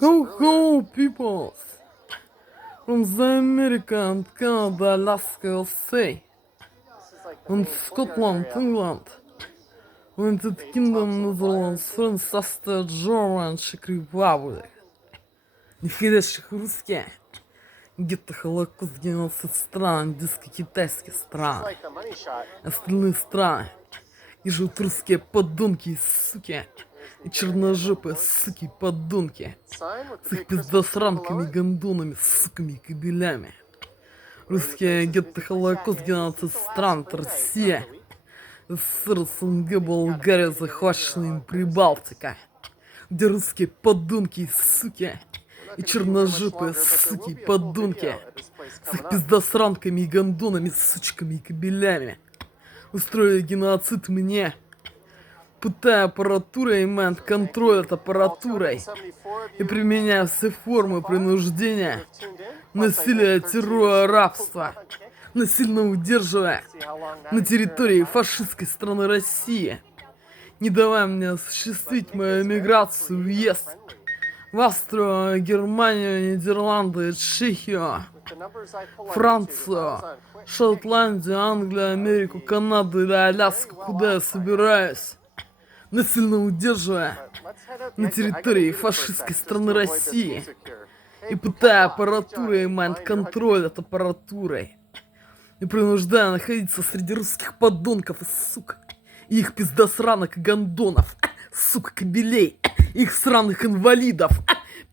Hello, people from the America and Canada, Alaska, USA, and Scotland, England, United Kingdom, Netherlands, France, Австрия, Германи, Czech Republic. Нифигащих русские. Где-то Холокост, 12 стран, индийско-китайских стран. Остальные страны. И живут русские подонки и суки. И черножопые суки и подонки. С их пиздосранками, гондонами, суками и кобелями. Русские гетто Холокост, 12 стран, это Россия. СССР, СНГ, Болгария, захваченная им Прибалтика. Где русские подонки и суки. И черножопые суки и подонки. С их пиздосранками и гондонами, сучками и кобелями. Устроили геноцид мне, пытая аппаратурой и мент-контроль от аппаратурой и применяя все формы принуждения, насилия, террора, рабства, насильно удерживая на территории фашистской страны России, не давая мне осуществить мою эмиграцию, въезд в Австрию, Германию, Нидерланды, Чехию, Францию, Шотландию, Англию, Америку, Канаду или Аляску, куда я собираюсь, насильно удерживая на территории фашистской страны России и пытая аппаратурой и майнд-контроль от аппаратурой и принуждая находиться среди русских подонков и сук, и их пиздосранок и гондонов, сука, кобелей, их сраных инвалидов,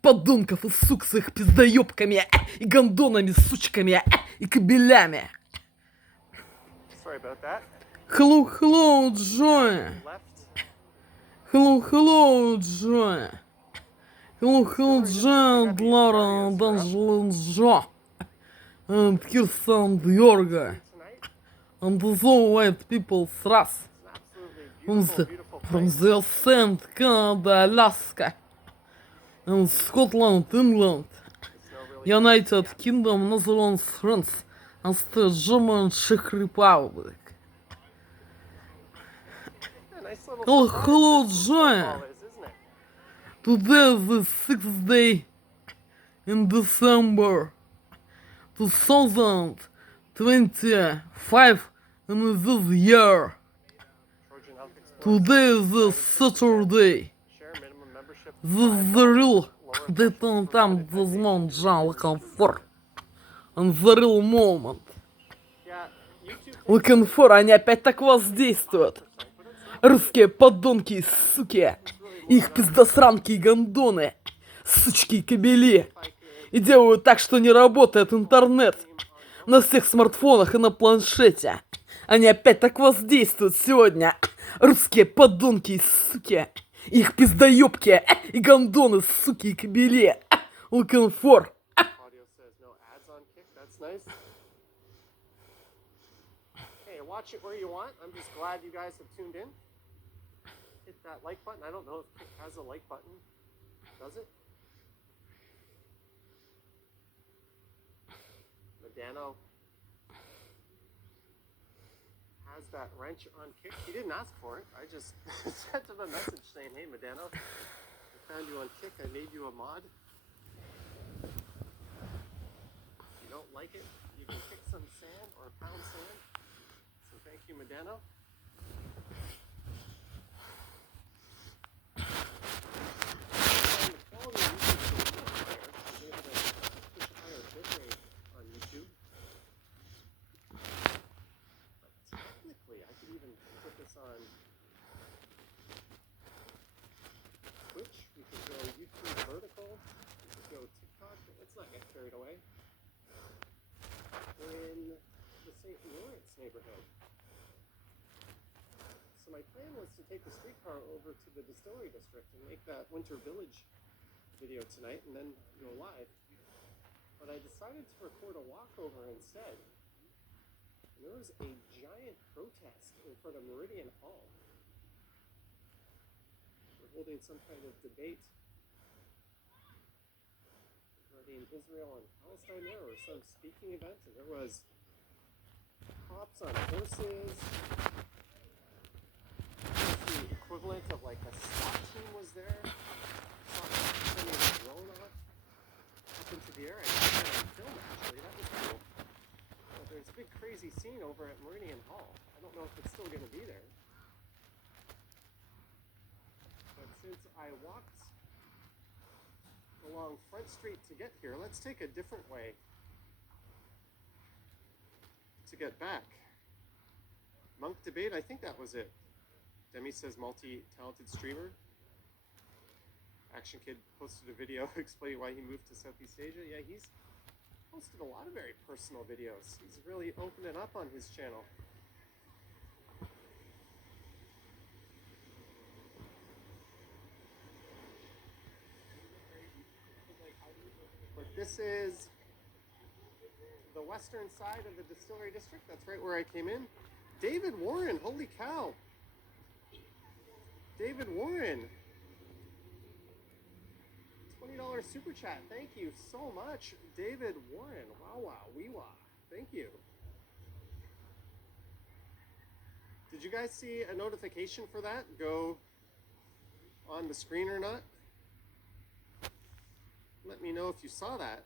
подонков и сук с их пиздоебками и гондонами, сучками и кобелями. Hello, hello, Joy. Hello, hello, Joy. Hello, hello, Joy, and Laura, and Angela, and Jo, and Kirsten, and Yorga, and the all white people thrust from the sand, Canada, Alaska, and Scotland, England, United Kingdom, Netherlands, France, and the German Czech Republic. Oh, hello, Joy. Today is the 6th day in December 2025 in this year. Today is the Saturday. This is the real time this month, John, looking for. And the real moment. Looking for, они опять так воздействуют. Русские подонки и суки. Их пиздосранки и гондоны. Сучки и кобели. И делают так, что не работает интернет. На всех смартфонах и на планшете. Они опять так воздействуют сегодня. Русские подонки и суки. Их пиздоебки и гондоны, суки и кобели. Looking for. Watch it where you want. I'm just glad you guys have tuned in. Hit that like button. I don't know if it has a like button. Does it? Medano has that wrench on kick. He didn't ask for it. I just sent him a message saying, hey, Medano, I found you on kick. I made you a mod. If you don't like it, you can kick some sand or pound sand. So thank you, Medano. On Twitch, we could go YouTube vertical, we could go TikTok, let's not get carried away. In the St. Lawrence neighborhood. So my plan was to take the streetcar over to the distillery district and make that Winter Village video tonight and then go live. But I decided to record a walkover instead. There was a giant protest in front of Meridian Hall. We're holding some kind of debate regarding Israel and Palestine. There was some speaking event, and there was cops on horses. The equivalent of like a SWAT team was there. he seen over at Meridian Hall. I don't know if it's still going to be there. But since I walked along Front Street to get here, let's take a different way to get back. Monk debate, I think that was it. Demi says multi-talented streamer. Action Kid posted a video explaining why he moved to Southeast Asia. Yeah, he's posted a lot of very personal videos. He's really opening up on his channel. But this is the western side of the distillery district. That's right where I came in. David Warren, holy cow. David Warren. $20 super chat. Thank you so much, David Warren. Wow, wow, wee wah. Thank you. Did you guys see a notification for that go on the screen or not? Let me know if you saw that.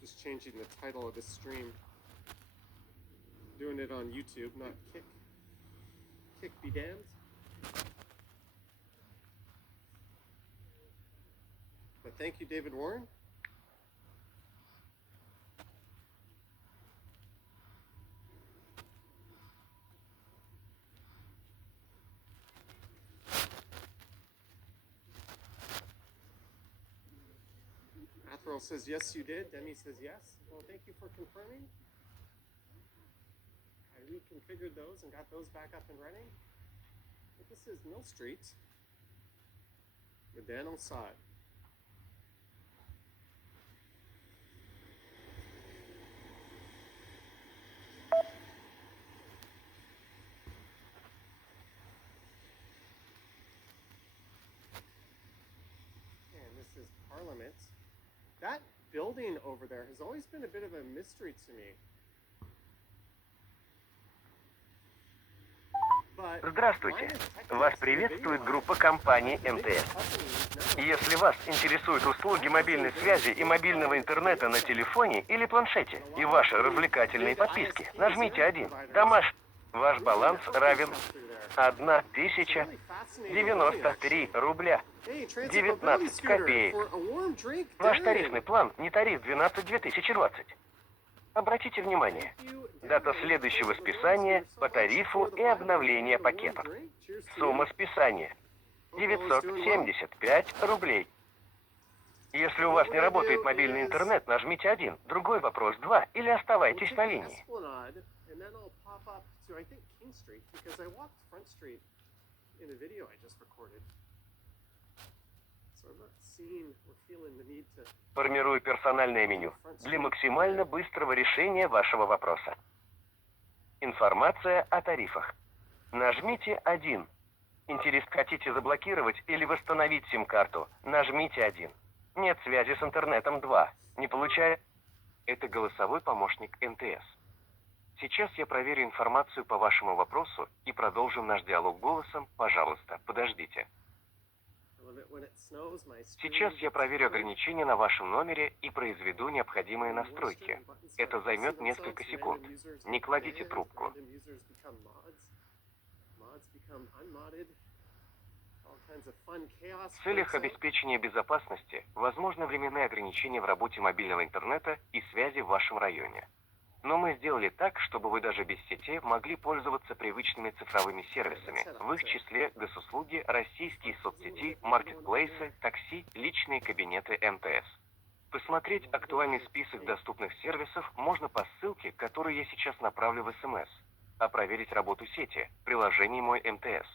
Just changing the title of this stream. Doing it on YouTube, not Kick. Kick be damned. But thank you, David Warren. Athril says, yes, you did. Demi says, yes. Well, thank you for confirming. I reconfigured those and got those back up and running. But this is Mill Street. Medano Sod. And this is Parliament. That building over there has always been a bit of a mystery to me. Здравствуйте. Вас приветствует группа компании МТС. Если вас интересуют услуги мобильной связи и мобильного интернета на телефоне или планшете и ваши развлекательные подписки, нажмите 1. Ваш баланс равен 1093 рубля 19 копеек. Ваш тарифный план не тариф 12-2020. Обратите внимание, дата следующего списания по тарифу и обновления пакетов. Сумма списания 975 рублей. Если у вас не работает мобильный интернет, нажмите 1. Другой вопрос 2 или оставайтесь на линии. Формирую персональное меню для максимально быстрого решения вашего вопроса. Информация о тарифах. Нажмите 1. Хотите заблокировать или восстановить сим-карту? Нажмите 1. Нет связи с интернетом 2. Не получая... Это голосовой помощник МТС. Сейчас я проверю информацию по вашему вопросу и продолжим наш диалог голосом. Пожалуйста, подождите. Сейчас я проверю ограничения на вашем номере и произведу необходимые настройки. Это займет несколько секунд. Не кладите трубку. В целях обеспечения безопасности возможны временные ограничения в работе мобильного интернета и связи в вашем районе. Но мы сделали так, чтобы вы даже без сети могли пользоваться привычными цифровыми сервисами, в их числе госуслуги, российские соцсети, маркетплейсы, такси, личные кабинеты МТС. Посмотреть актуальный список доступных сервисов можно по ссылке, которую я сейчас направлю в СМС, а проверить работу сети в приложении «Мой МТС».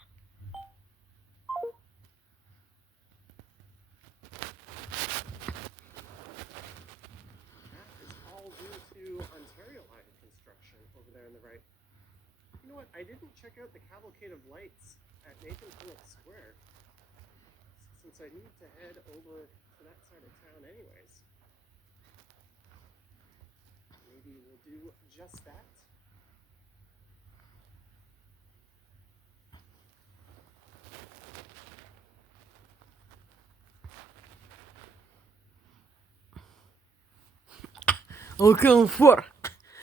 You know what? I didn't check out the cavalcade of lights at Nathan Phillips Square since I need to head over to that side of town anyways. Maybe we'll do just that. Лукенфор.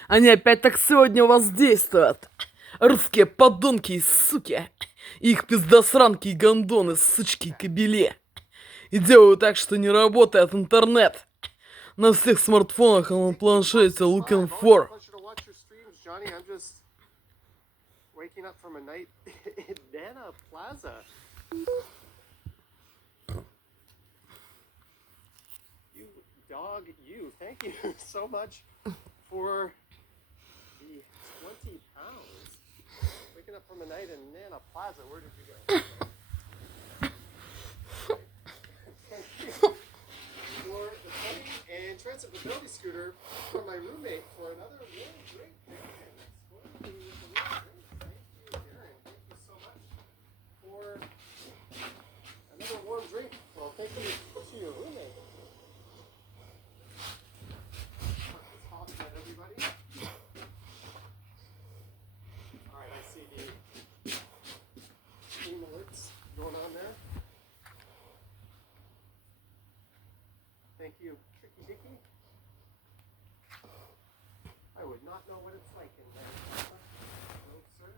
Они опять так сегодня у вас действуют. Русские подонки и суки. Их пиздосранки и гондоны, сучки и кобели. И делают так, что не работает интернет. На всех смартфонах и на планшете looking for. Pleasure to watch your streams, Johnny. I'm just waking up from a night in Nana Plaza. You dog, you. Thank you so much for the 20 pounds. Waking up from a night in Nana Plaza. Where did you go? Thank you for the 20 and transit mobility scooter from my roommate for another warm drink. Thank you, Darren. Thank you so much for another warm drink. Well, thank you to your roommate. Let's talk about everybody. All right, I see the stream alerts going on there. Thank you, Tricky Dicky. I would not know what it's like in there. No, sir.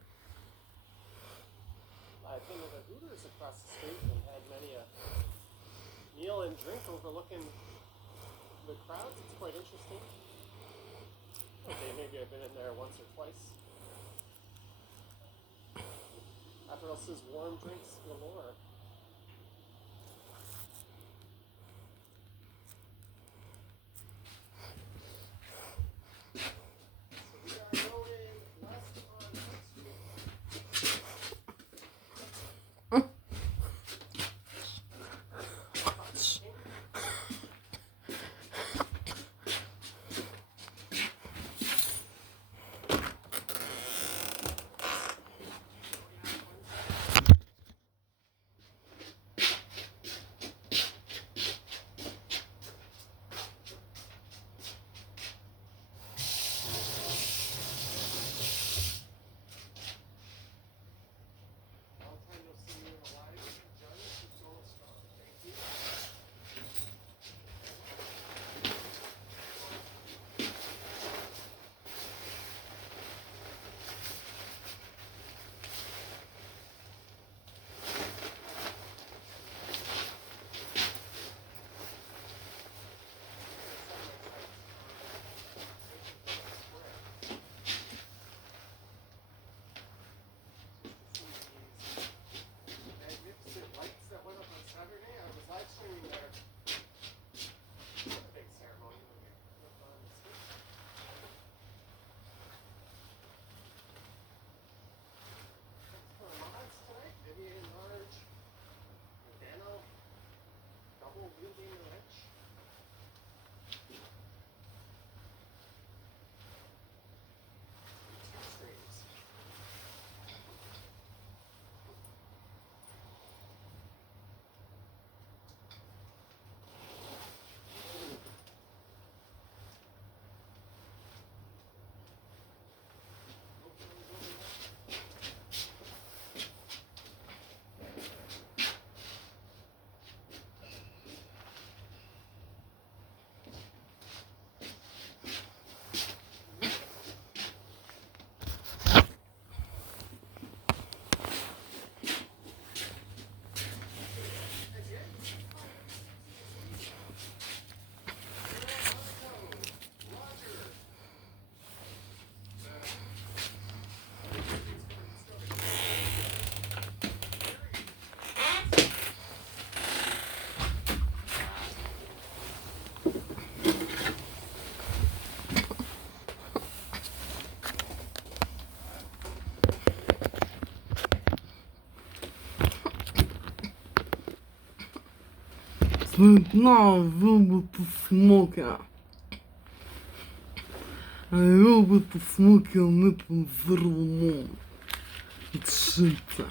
I've been to the Hooters across the street and had many a meal and drink overlooking the crowds. It's quite interesting. Okay, maybe I've been in there once or twice. Aperol says warm drinks galore. Цветна выбита смока. А выбита смоки нитим зерном. Відшиття.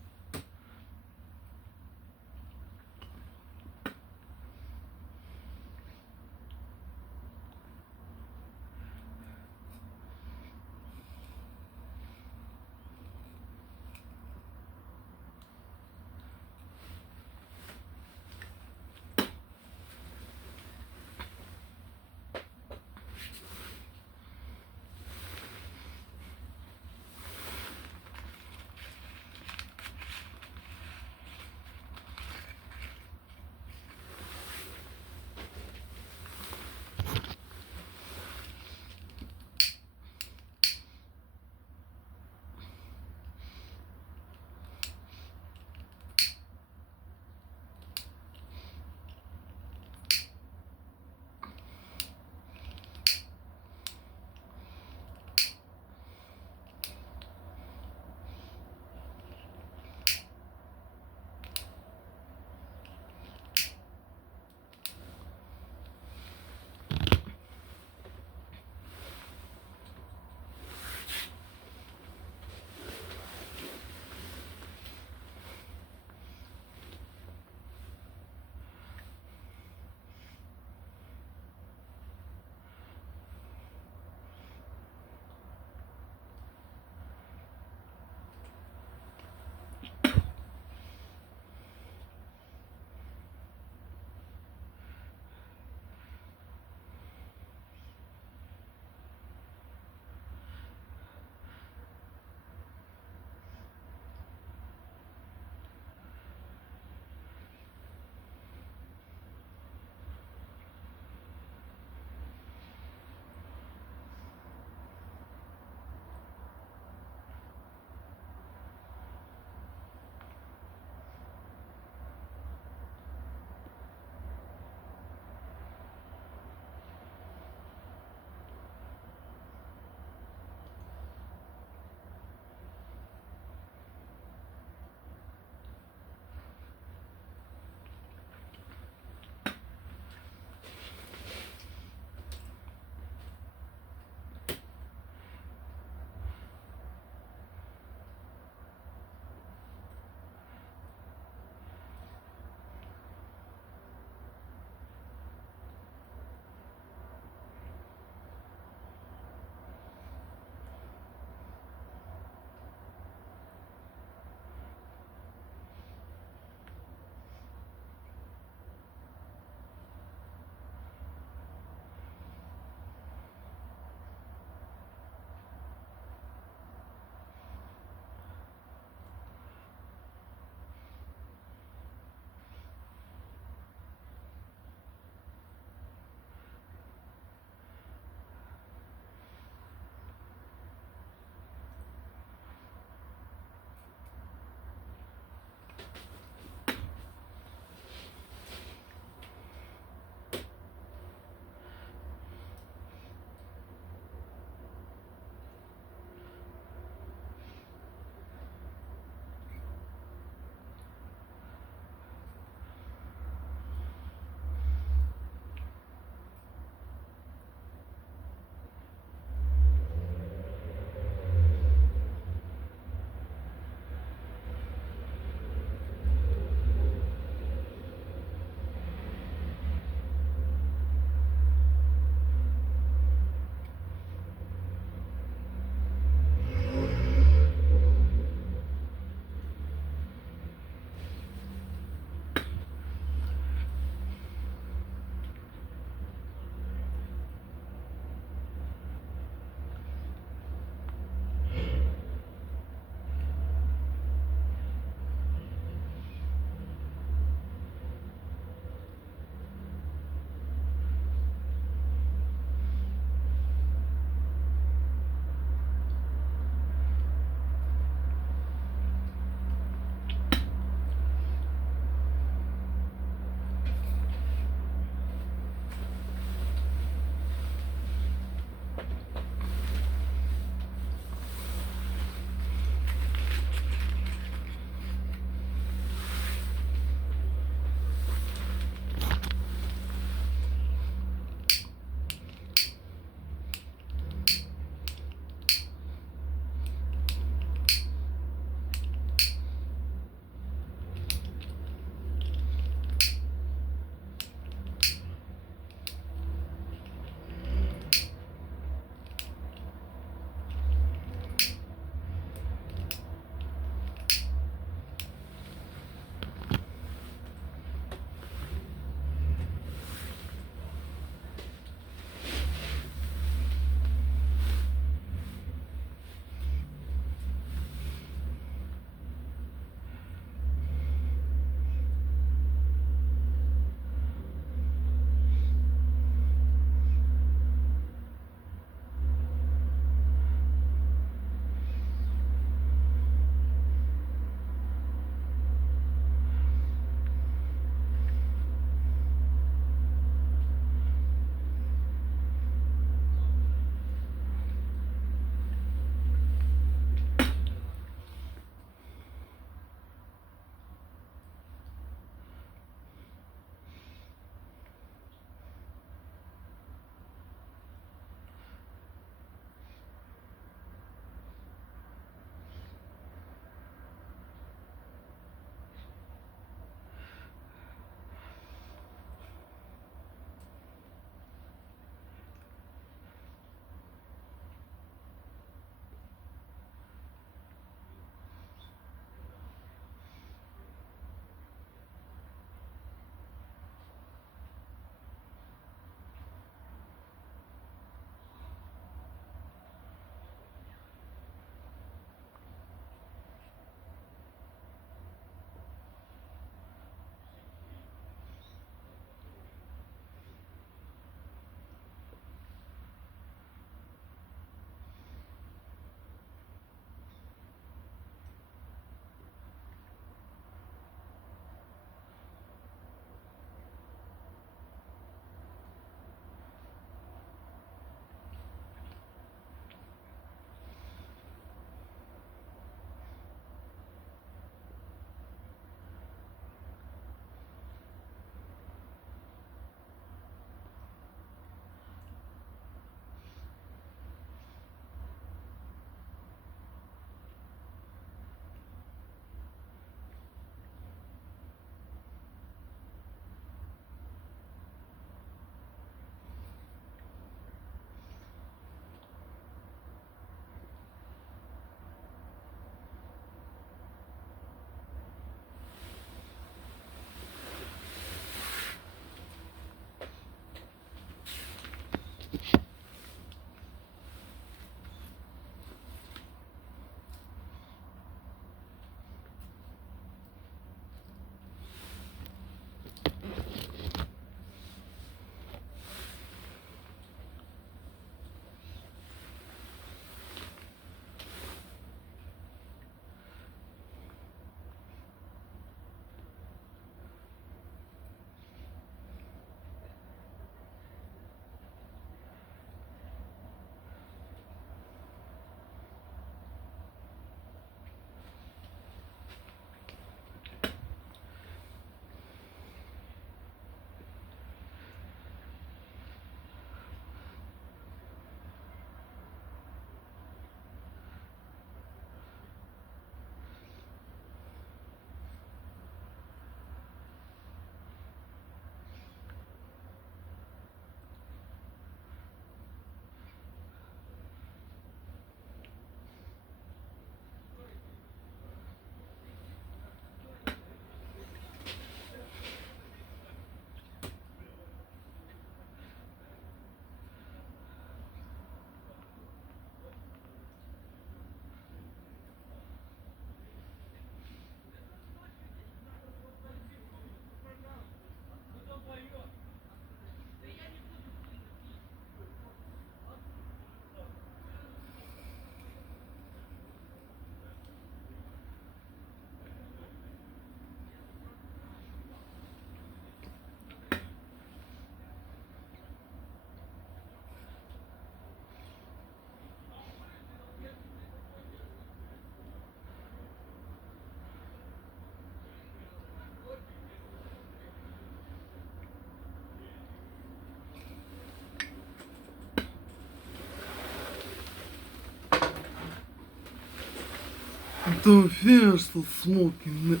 don't finish the smoking it.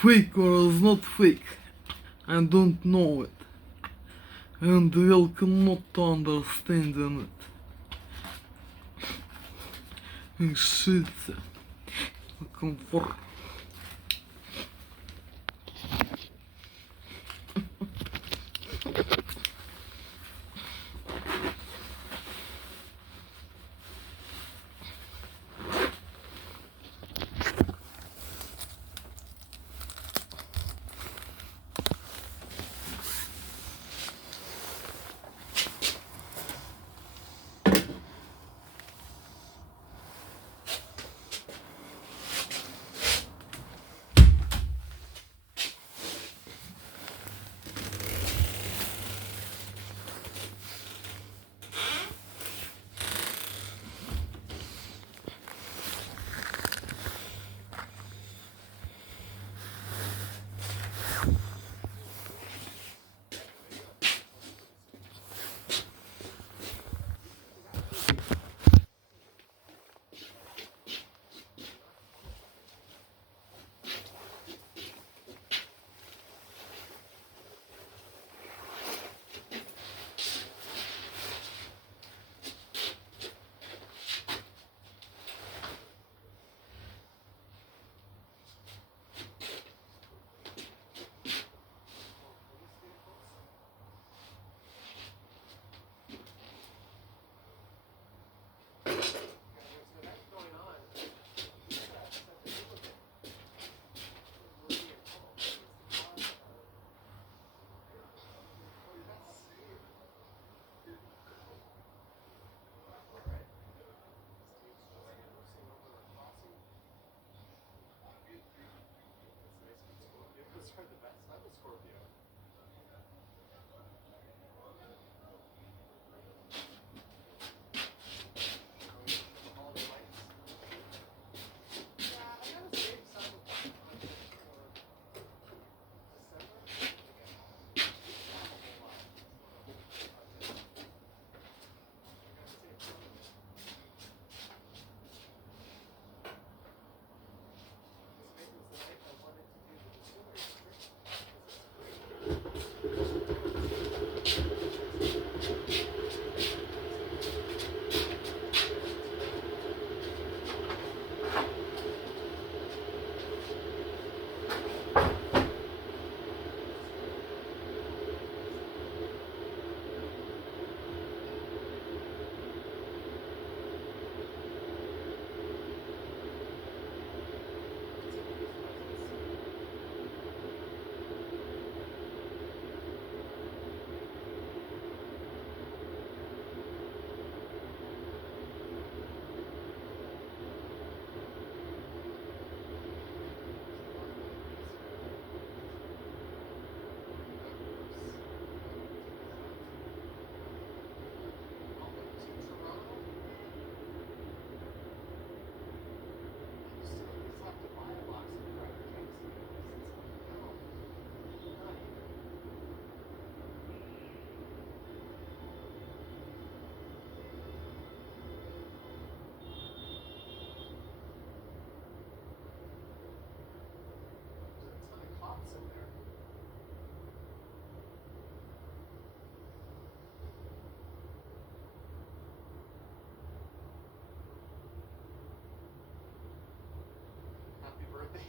Fake or is not fake, I don't know it, and welcome not to understanding it. И шиться, комфорт.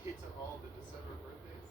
To all the December birthdays.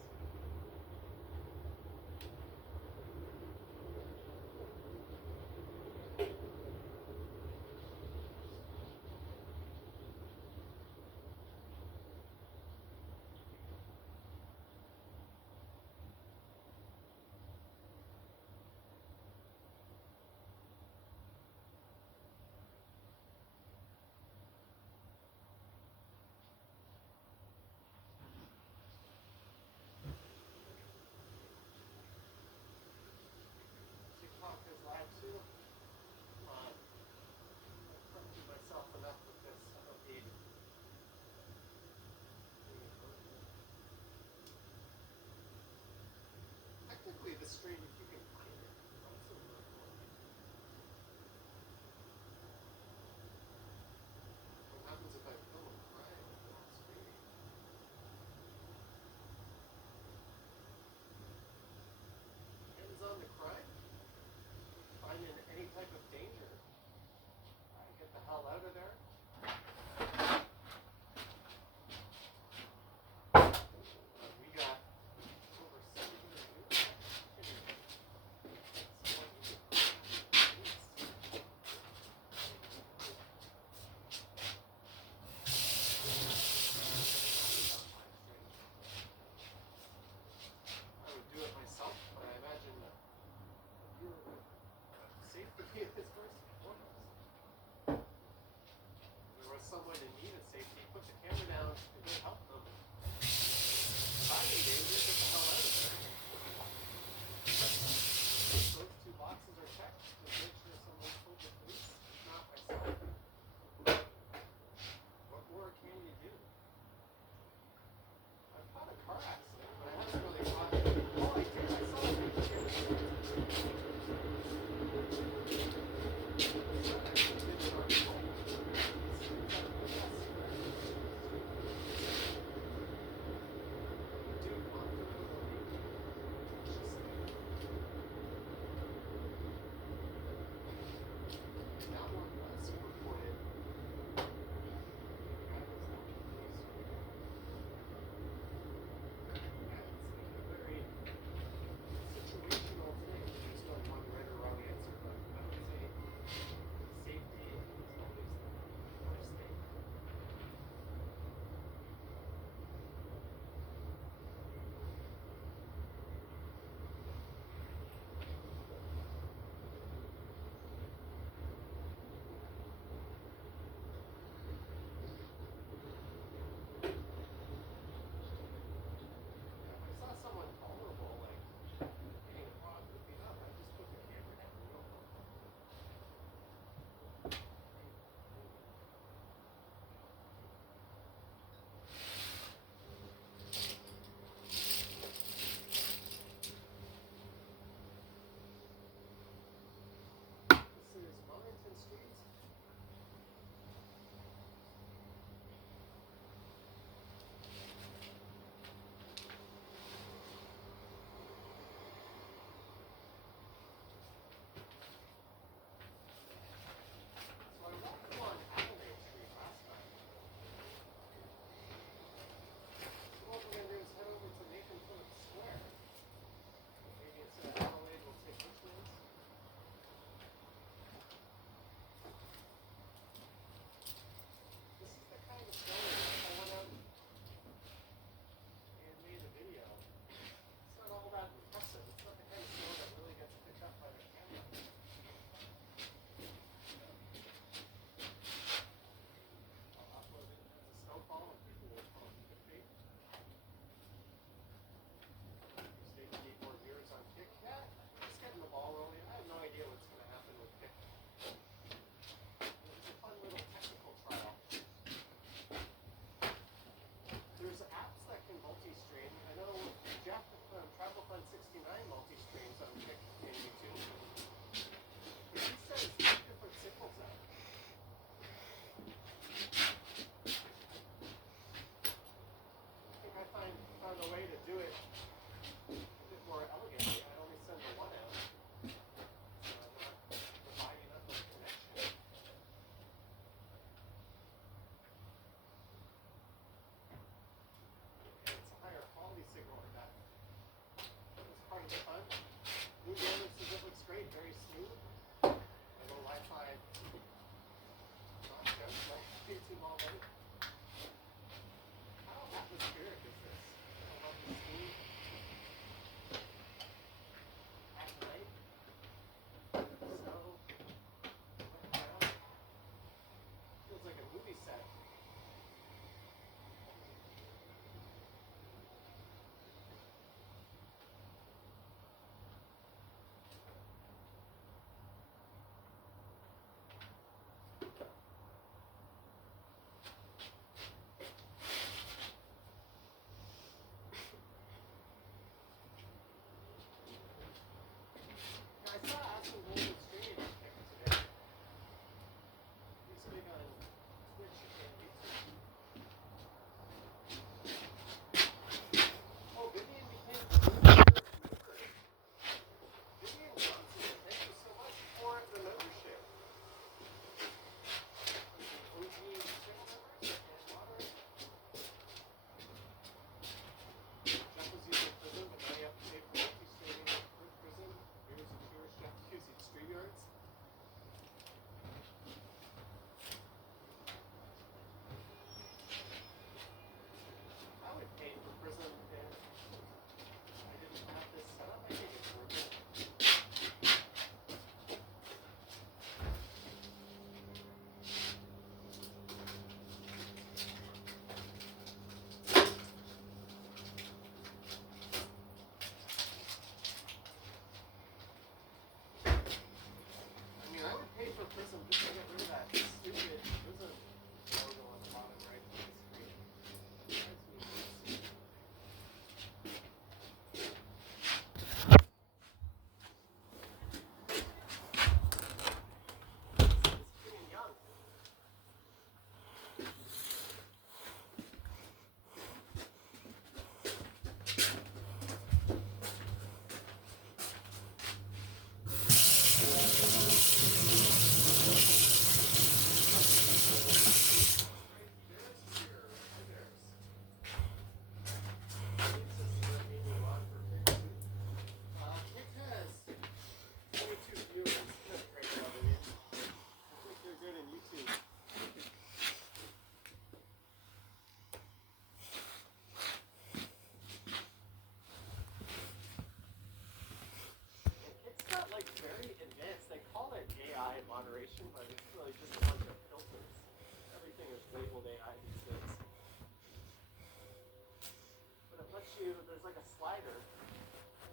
there's like a slider.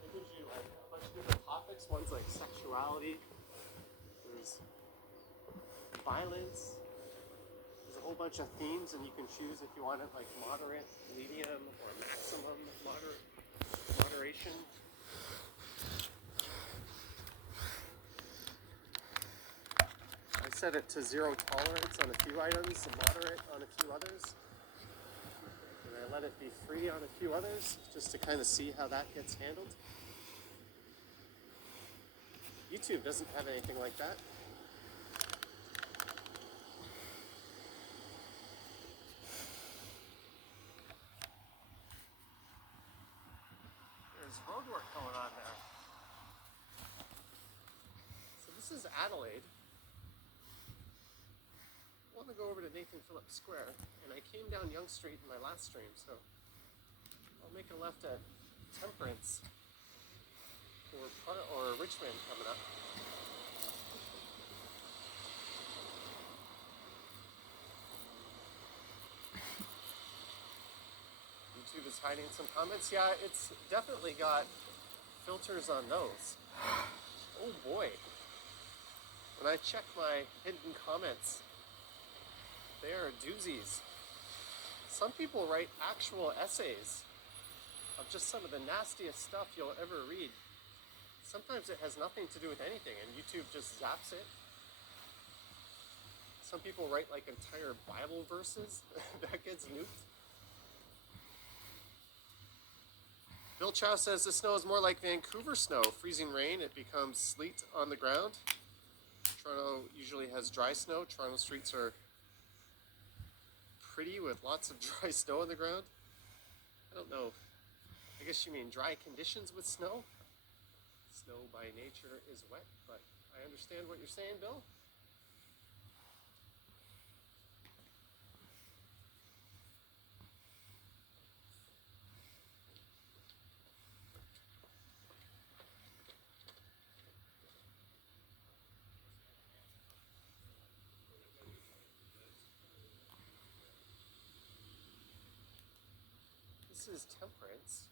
It gives you like a bunch of different topics. One's like sexuality. There's violence. There's a whole bunch of themes, and you can choose if you want it like moderate, medium, or maximum moderation. I set it to 0 tolerance on a few items, moderate on a few others. And I let it be free on a few others, just to kind of see how that gets handled. YouTube doesn't have anything like that. There's road work going on there. So this is Adelaide. I want to go over to Nathan Phillips Square, and I came down Yonge Street in my last stream, so I'll make a left at Temperance or Richmond coming up. YouTube is hiding some comments. Yeah, it's definitely got filters on those. Oh boy. When I check my hidden comments, they are doozies. Some people write actual essays of just some of the nastiest stuff you'll ever read. Sometimes it has nothing to do with anything, and YouTube just zaps it. Some people write like entire Bible verses that gets nuked. Bill Chow says the snow is more like Vancouver snow. Freezing rain, it becomes sleet on the ground. Toronto usually has dry snow. Toronto streets are pretty with lots of dry snow on the ground. I don't know. I guess you mean dry conditions with snow? Snow by nature is wet, but I understand what you're saying, Bill. This is Temperance.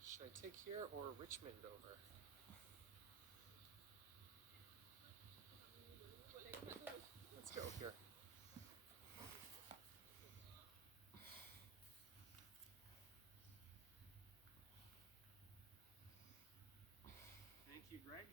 Should I take here or Richmond over? Let's go here. Thank you, Greg.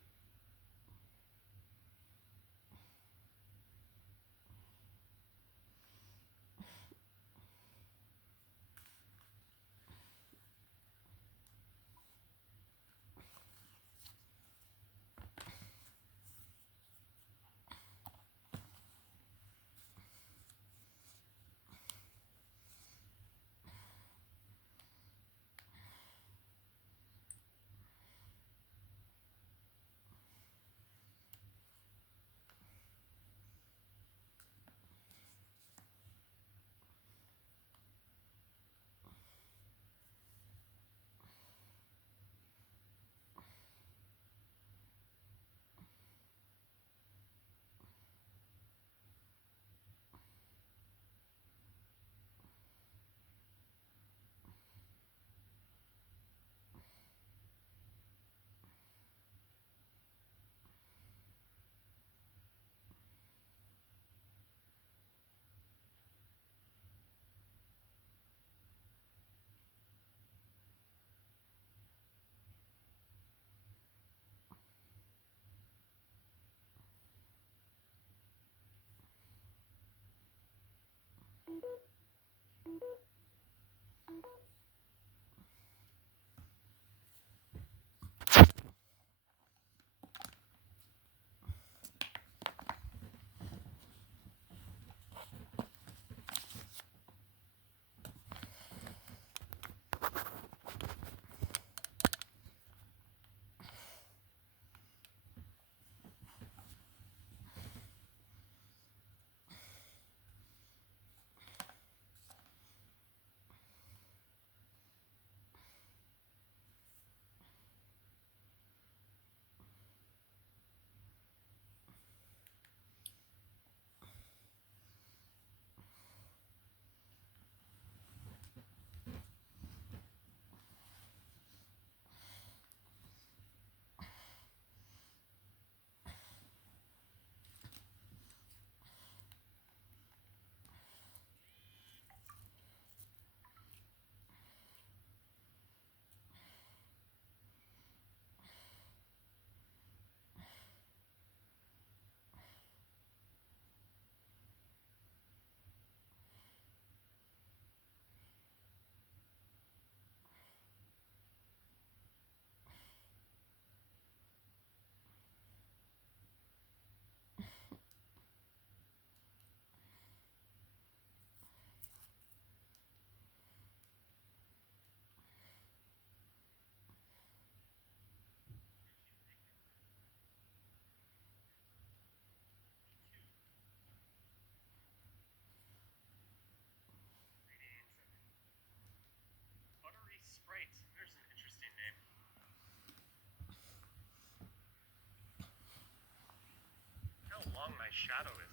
shadow is.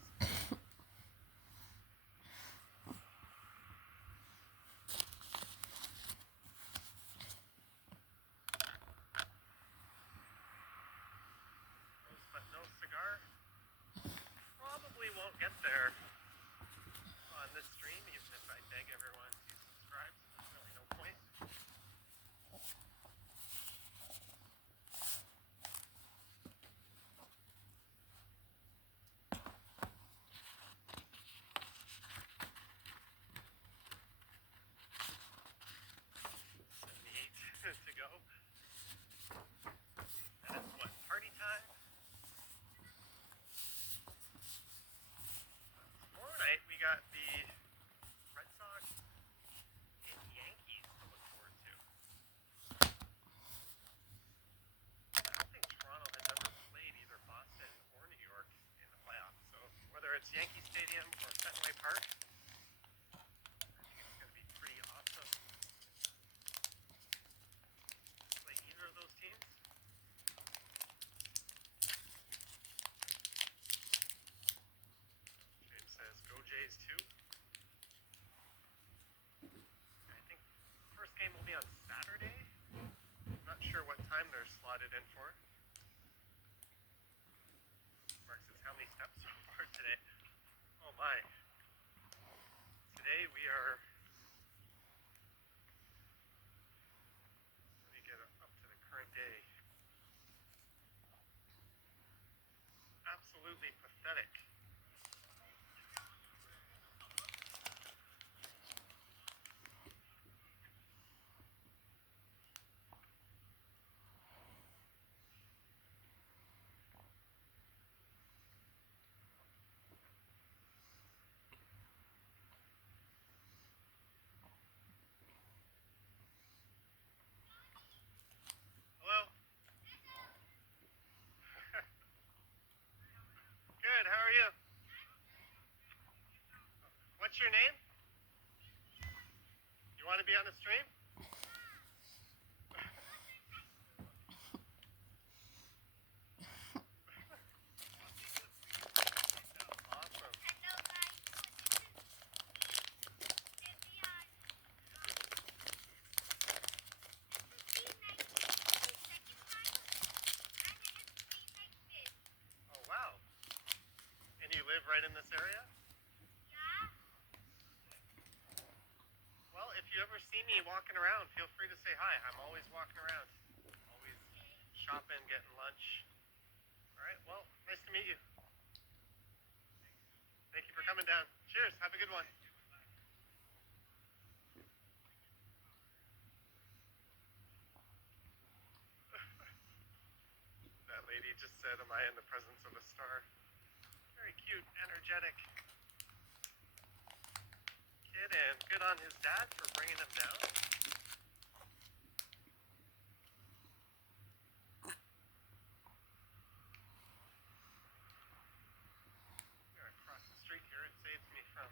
But no cigar. Probably won't get there on this stream, even if I beg everyone to subscribe, so there's really no point. To go. And it's what, party time? Tomorrow night we got the Red Sox and Yankees to look forward to. I don't think Toronto has ever played either Boston or New York in the playoffs, so whether it's Yankee Stadium or Fenway Park, I think it's going to be pretty awesome. Either of those teams. James says, go Jays too. I think the first game will be on Saturday. Not sure what time they're slotted in for. Mark says, how many steps so far today? Oh my. Today we are... day. Absolutely pathetic. Good, how are you? What's your name? You want to be on the stream? Awesome. Oh, wow. And you live right in this area? Well, if you ever see me walking around, feel free to say hi. I'm always walking around. Always shopping, getting lunch. Alright, well, nice to meet you. Thank you for coming down. Cheers, have a good one. That lady just said, am I in the presence of a star? Very cute, energetic kid, and good on his dad for bringing him down. Across the street here, it saves me from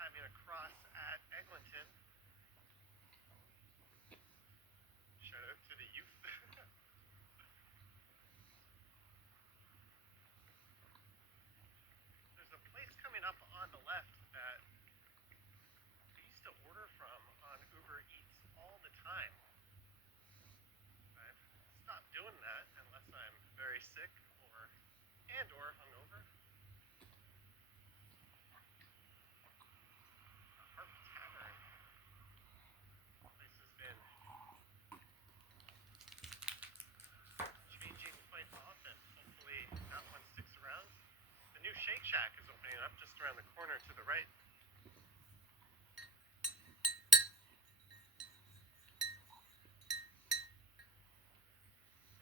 having a cross at Eglinton. Shout out to the youth. There's a place coming up on the left that we used to order from on Uber Eats all the time. I've stopped doing that unless I'm very sick or hungover. Harp Tavern. Place has been changing quite often. Hopefully that one sticks around. The new Shake Shack is opening up just around the corner to the right.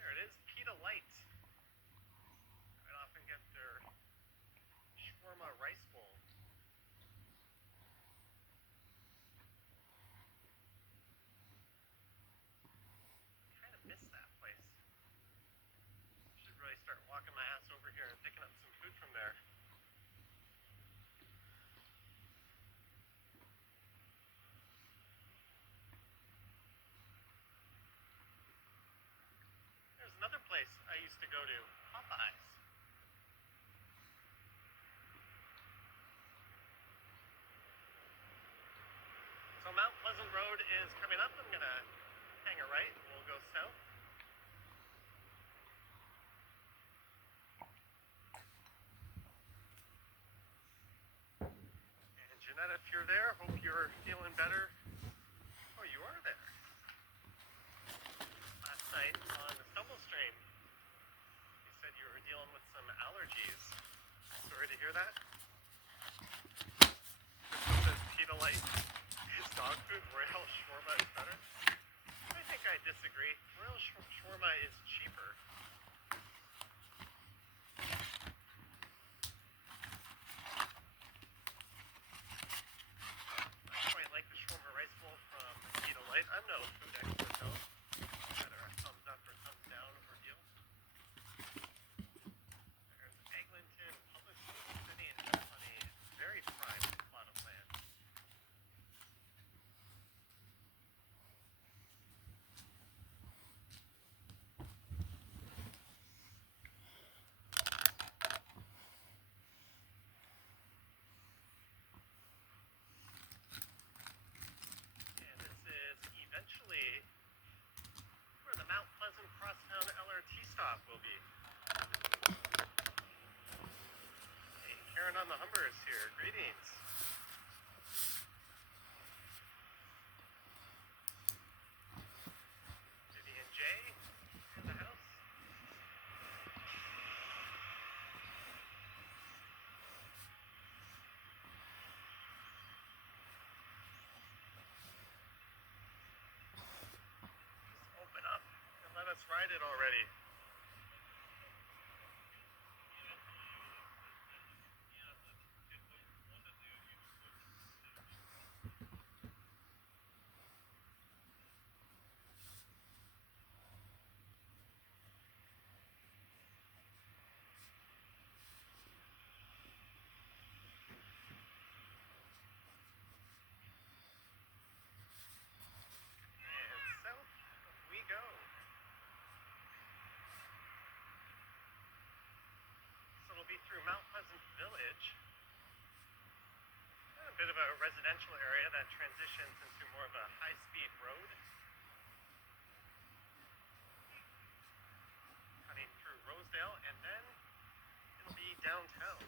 There it is, Pita Light. I'd often get Pleasant Road is coming up. I'm gonna hang a right. We'll go south. And Jeanette, if you're there, hope you're feeling better. Oh, you are there. Last night on the stumble stream, you said you were dealing with some allergies. Sorry to hear that. This says Pita Light is dog food. Royal shawarma is better. I think I disagree. Royal shawarma is cheaper. I quite like the shawarma rice bowl from Pita Light. I'm no food expert though. Either a thumbs up or thumbs down ordeal. There's Eglinton, public school sitting on a very prime plot of land. And this is eventually where the Mount Pleasant Crosstown LRT stop will be. Hey, Karen on the Humber is here. Greetings. Vivian J in the house. Just open up and let us ride it already. And south we go. So it'll be through Mount Pleasant Village. A bit of a residential area that transitions into more of a high-speed road. Cutting through Rosedale, and then it'll be downtown.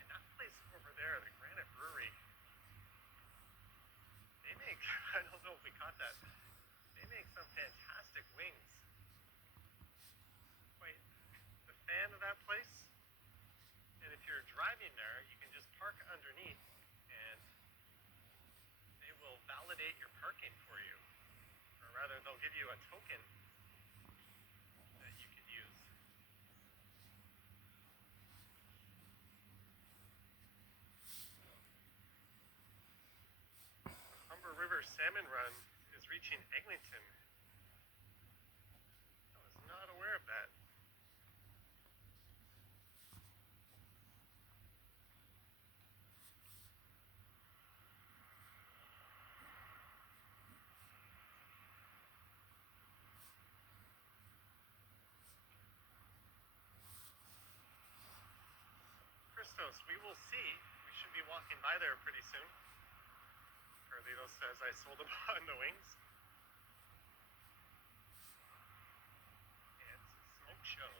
And that place over there, the Granite Brewery, they make, I don't know if we caught that, they make some fantastic wings. Quite the fan of that place. And if you're driving there, you can just park underneath and they will validate your parking for you. Or rather, they'll give you a token that you can use. The Humber River Salmon Run is reaching Eglinton. I was not aware of that. Christos, we will see. We should be walking by there pretty soon. Carlito says I sold him on the wings. And smoke show.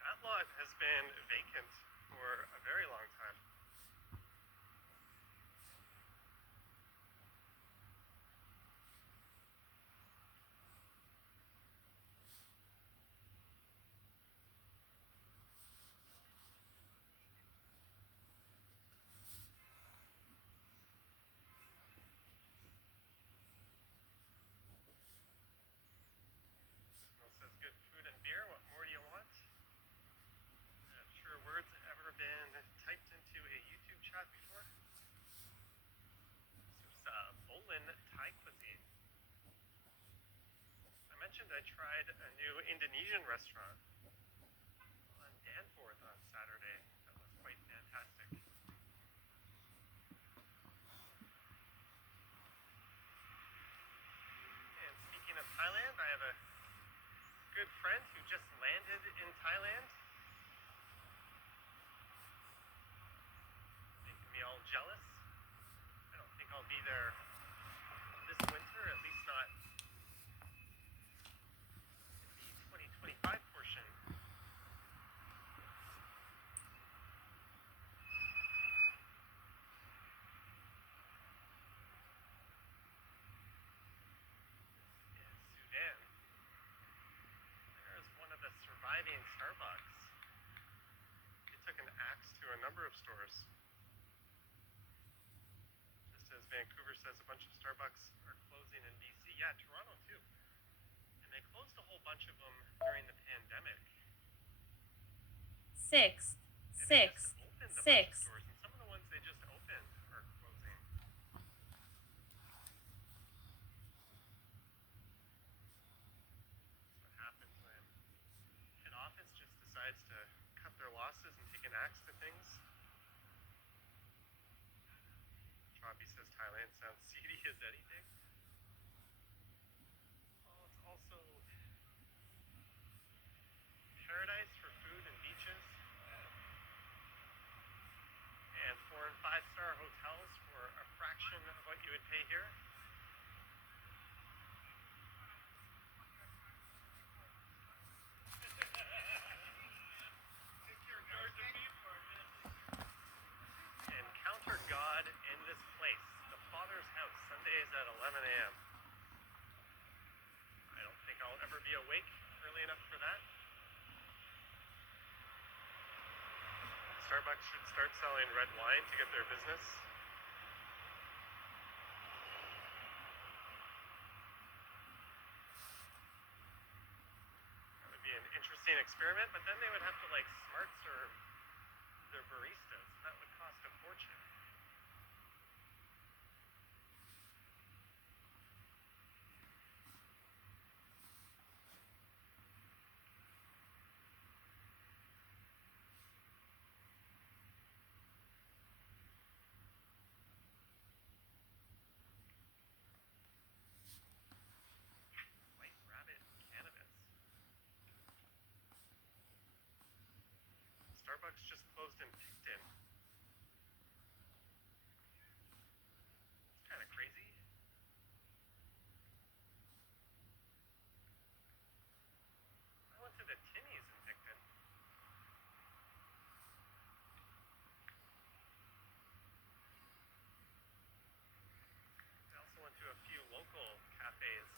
That lot has been vacant for a very long time. It says good food and beer. What more do you want? Have sure words ever been typed into a YouTube chat before? This is Bolin Thai cuisine. I mentioned I tried a new Indonesian restaurant on Danforth on Saturday. That was quite fantastic. And speaking of Thailand, I have a good friend who just landed in Thailand. Making me all jealous. I don't think I'll be there this winter, at least not in the 2025 portion. Sudan. There's one of the surviving Starbucks. It took an axe to a number of stores. Just as Vancouver says a bunch of Starbucks are closing in BC. Yeah, Toronto too. And they closed a whole bunch of them during the pandemic. Sixth, And they just sixth, opened a bunch of sixth. stores, and some of the ones they just opened are closing. What happens when head office just decides to cut their losses and take an axe to things? Choppy says Thailand sounds seedy as anything. Well, it's also paradise for food and beaches, and 4- and 5-star hotels for a fraction of what you would pay here. Encounter God in this place, the Father's house, Sundays at 11 a.m. I don't think I'll ever be awake early enough for that. Starbucks should start selling red wine to get their business. That would be an interesting experiment, but then they would have to like smart serve their baristas, and that would cost a fortune. White rabbit cannabis. Starbucks just closed in Picton. It's kind of crazy. I went to the Tinnies in Picton. I also went to a few local cafes.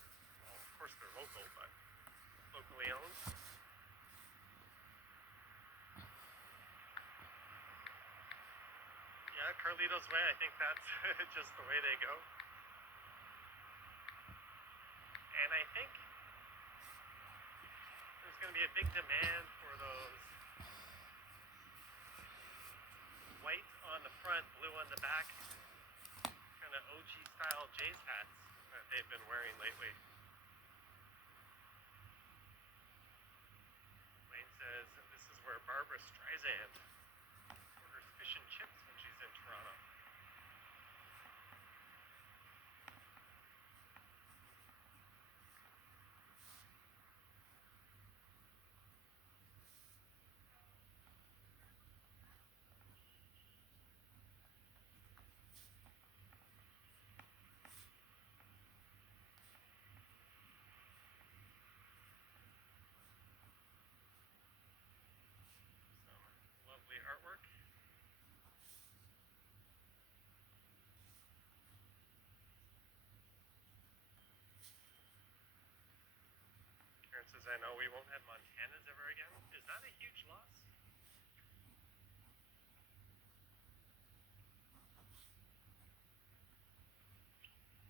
Well, of course they're local, but locally owned. Yeah, Carlito's Way, I think that's just the way they go. And I think there's going to be a big demand for those white on the front, blue on the back, kind of OG style Jays hats that they've been wearing lately. Wayne says this is where Barbara Streisand orders fish and chips when she's in Toronto. Some lovely artwork. Karen says, I know we won't have Montanas ever again. Is that a huge loss?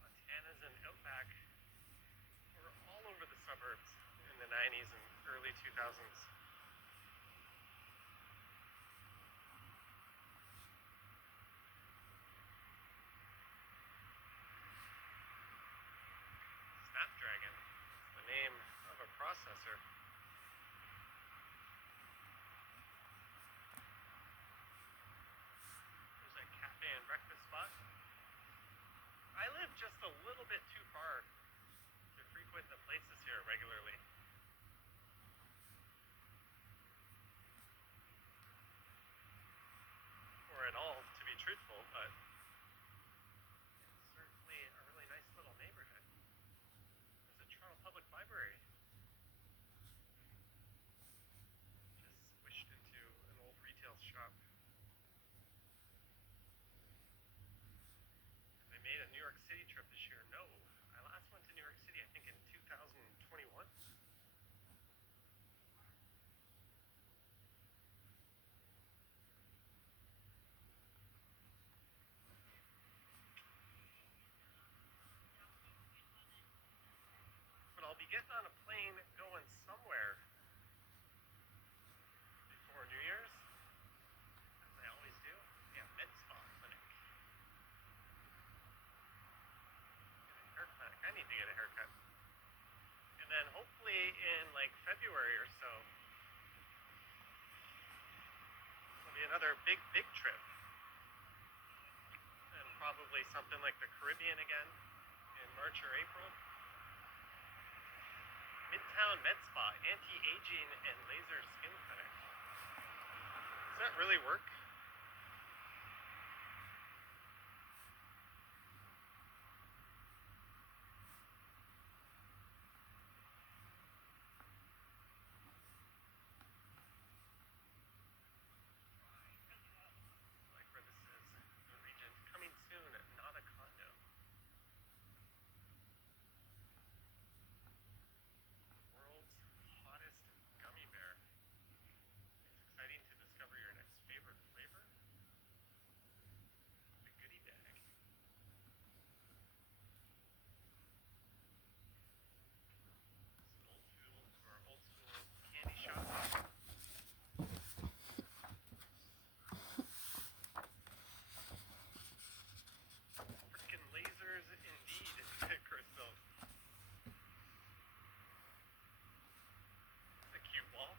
Montanas and Outback were all over the suburbs in the 90s and early 2000s. Snapdragon, the name of a processor. There's a cafe and breakfast spot. I live just a little bit too far to frequent the places here regularly. you getting on a plane going somewhere before New Year's? As I always do. Yeah, med spa clinic. Get a hair clinic. I need to get a haircut. And then hopefully in like February or so, there'll be another big trip. And probably something like the Caribbean again in March or April. Midtown Med Spa, anti-aging and laser skin clinic. Does that really work? Like where this is, the region coming soon, not a condo. World's hottest gummy bear. It's exciting to discover your next favorite flavor. The goodie bag. Old school candy shop. Frickin' lasers indeed, Crystal. That's a cute wall.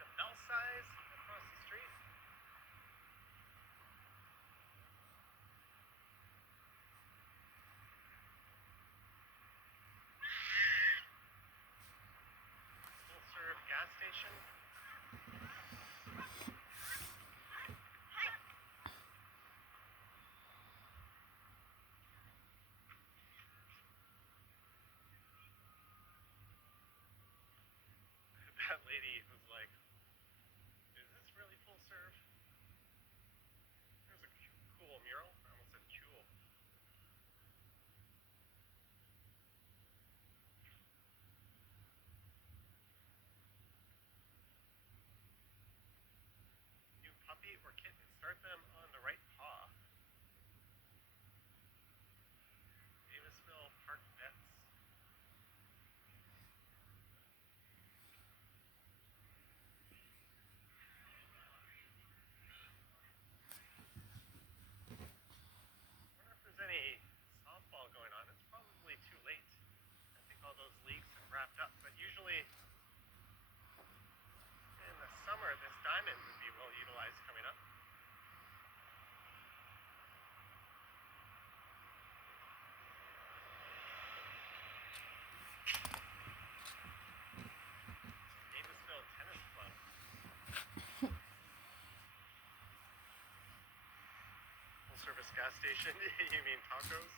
The bell size across the street. Full serve gas station. That lady was like, is this really full serve? There's a cool mural. I almost said cool. New puppy or kitten, start them on the right paw. Davisville Park Vets. I wonder if there's any softball going on. It's probably too late. I think all those leagues have wrapped up, but usually in the summer this diamond would be well utilized coming up. Davisville Tennis Club. Full service gas station. You mean tacos?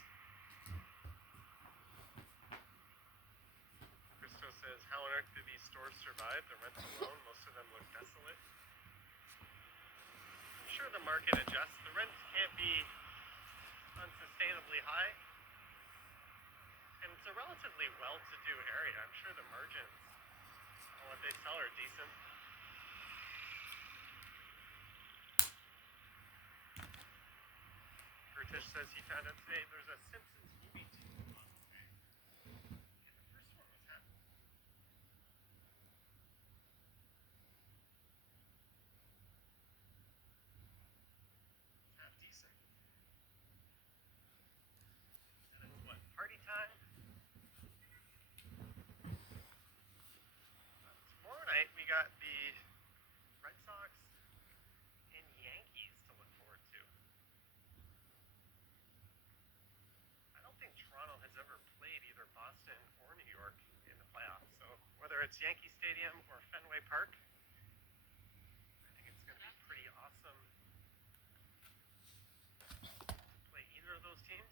Christo says, how on earth do these stores survive? The rent alone, most of them look desolate. I'm sure the market adjusts. The rent can't be unsustainably high. And it's a relatively well-to-do area. I'm sure the margins on what they sell are decent. British says he found out today there's a Simpsons movie too. Yeah, the first one was half. Half decent. And it's what, party time? Tomorrow night we got the Red Sox and Yankees to look forward to. I don't think Toronto has ever played either Boston or New York in the playoffs, so whether it's Yankee Stadium or Fenway Park, I think it's going to be pretty awesome to play either of those teams.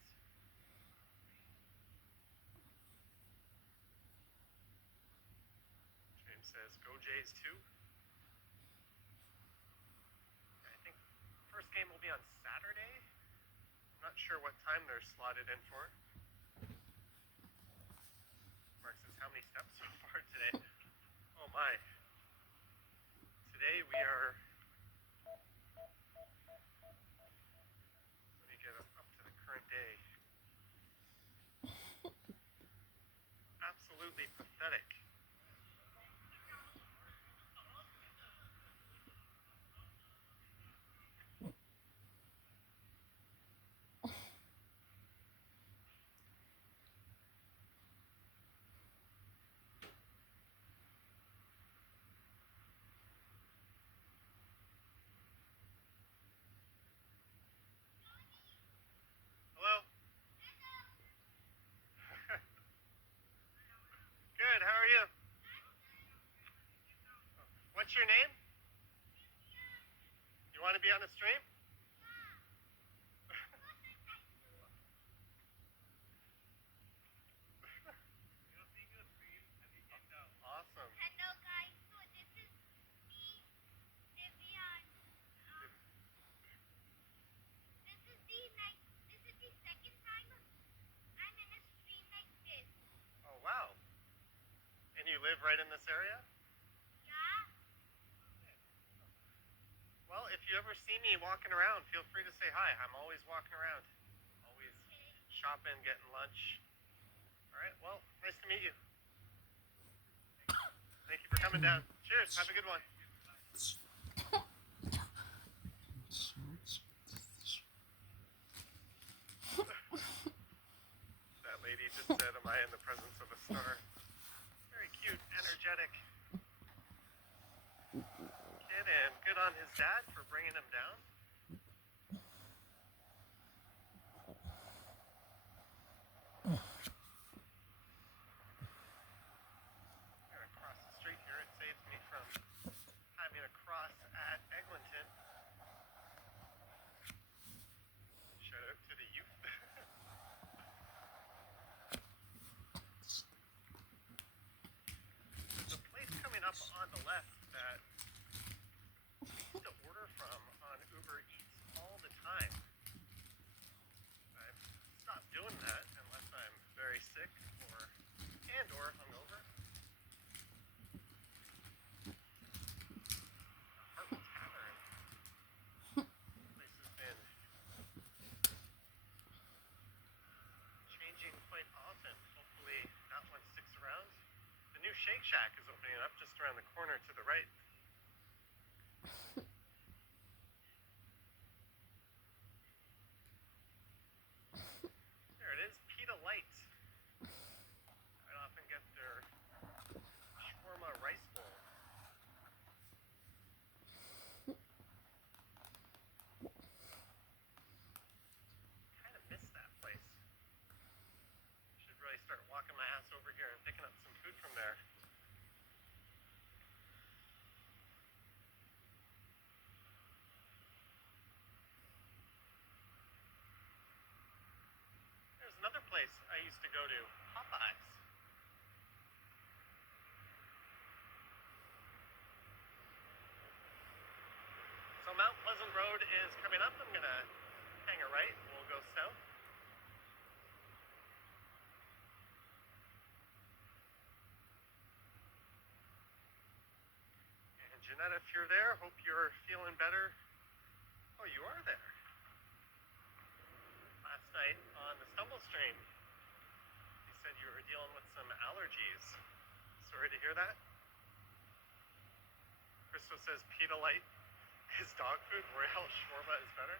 James says, go Jays too. I think first game will be on Saturday. I'm not sure what time they're slotted in for. Mark how many steps so far today. Oh my. Today we are... Let me get up to the current day. Absolutely pathetic. Hello? Good, how are you? What's your name? You want to be on the stream? Awesome. Hello guys, so this is me, Vivian. This is the second time I'm in a stream like this. Oh, wow. And you live right in this area? Yeah? Well, if you ever see me walking around, feel free to say hi. I'm always walking around. Always shopping, getting lunch. Alright, well, nice to meet you. Thank you for coming down. Cheers, have a good one. That lady just said, am I in the presence of a star? Very cute, energetic kid, and good on his dad for bringing him down. Across the street here, it saves me from having to cross at Eglinton. Shout out to the youth. The place coming up on the left that I used to order from on Uber Eats all the time. I've stopped doing that unless I'm very sick or hungover. Hartwell Tavern. Place has been changing quite often. Hopefully that one sticks around. The new Shake Shack is opening up just around the corner to the right. There it is, Pita Light. I often get their shawarma rice bowl. Kind of miss that place. Should really start walking my ass over here and picking up some food from there. There's another place I used to go to, Popeyes. So Mount Pleasant Road is coming up. I'm gonna hang a right. We'll go south. And Jeanette, if you're there, hope you're feeling better. Oh, you are there. Last night on the Stumble Stream, you said you were dealing with some allergies. Sorry to hear that. Crystal says Pita Light is dog food. Royal shawarma is better.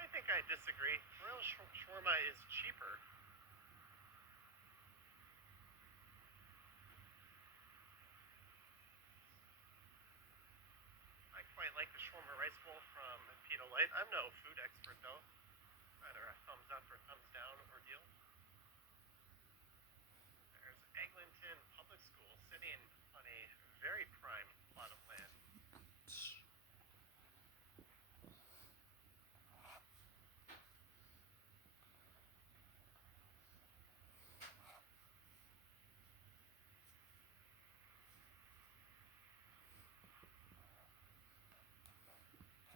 I think I disagree. Royal shawarma is cheaper. I quite like the shawarma rice bowl from Pita Light. I'm no food expert though. Either a thumbs up or thumbs down ordeal. There's Eglinton Public School sitting on a very prime plot of land.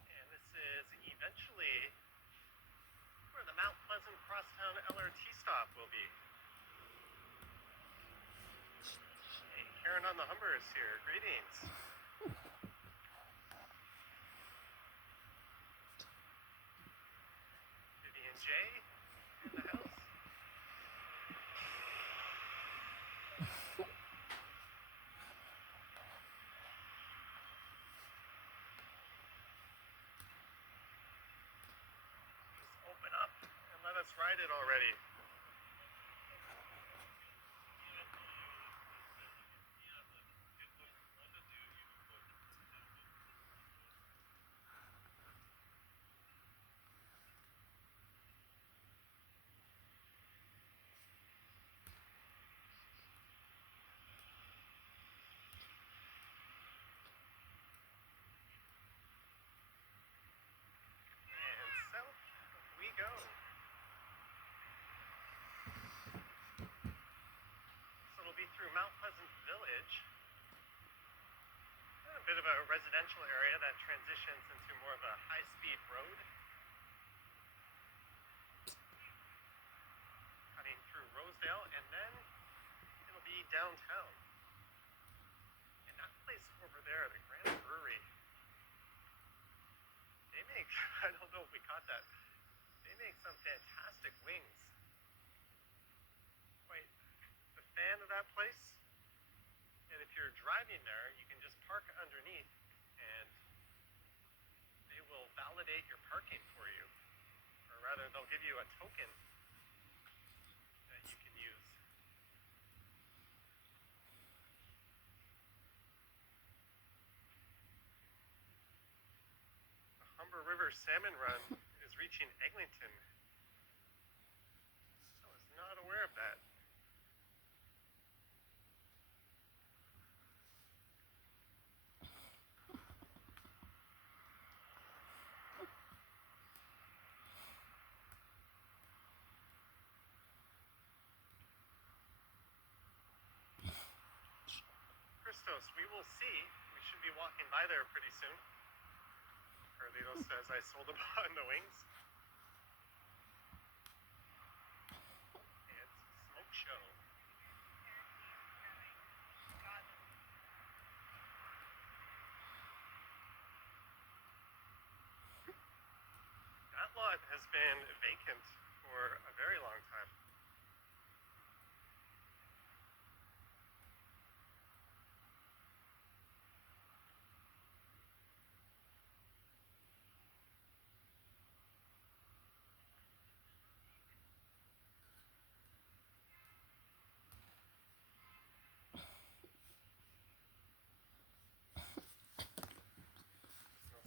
And this is eventually on the Humbers here. Greetings. Vivian J in the house. Just open up and let us ride it already. And south we go. So it'll be through Mount Pleasant Village. A bit of a residential area that transitions into more of a high-speed road. Cutting through Rosedale, and then it'll be downtown. And that place over there, the Grand Brewery, they make, I don't know if we caught that, they make some fantastic wings. Quite the fan of that place. And if you're driving there, you can just park underneath and they will validate your parking for you. Or rather, they'll give you a token that you can use. The Humber River Salmon Run is reaching Eglinton. I was not aware of that. Christos, we will see. We should be walking by there pretty soon. Carlitos says I sold him on the wings. And smoke show. That lot has been vacant for a very long time.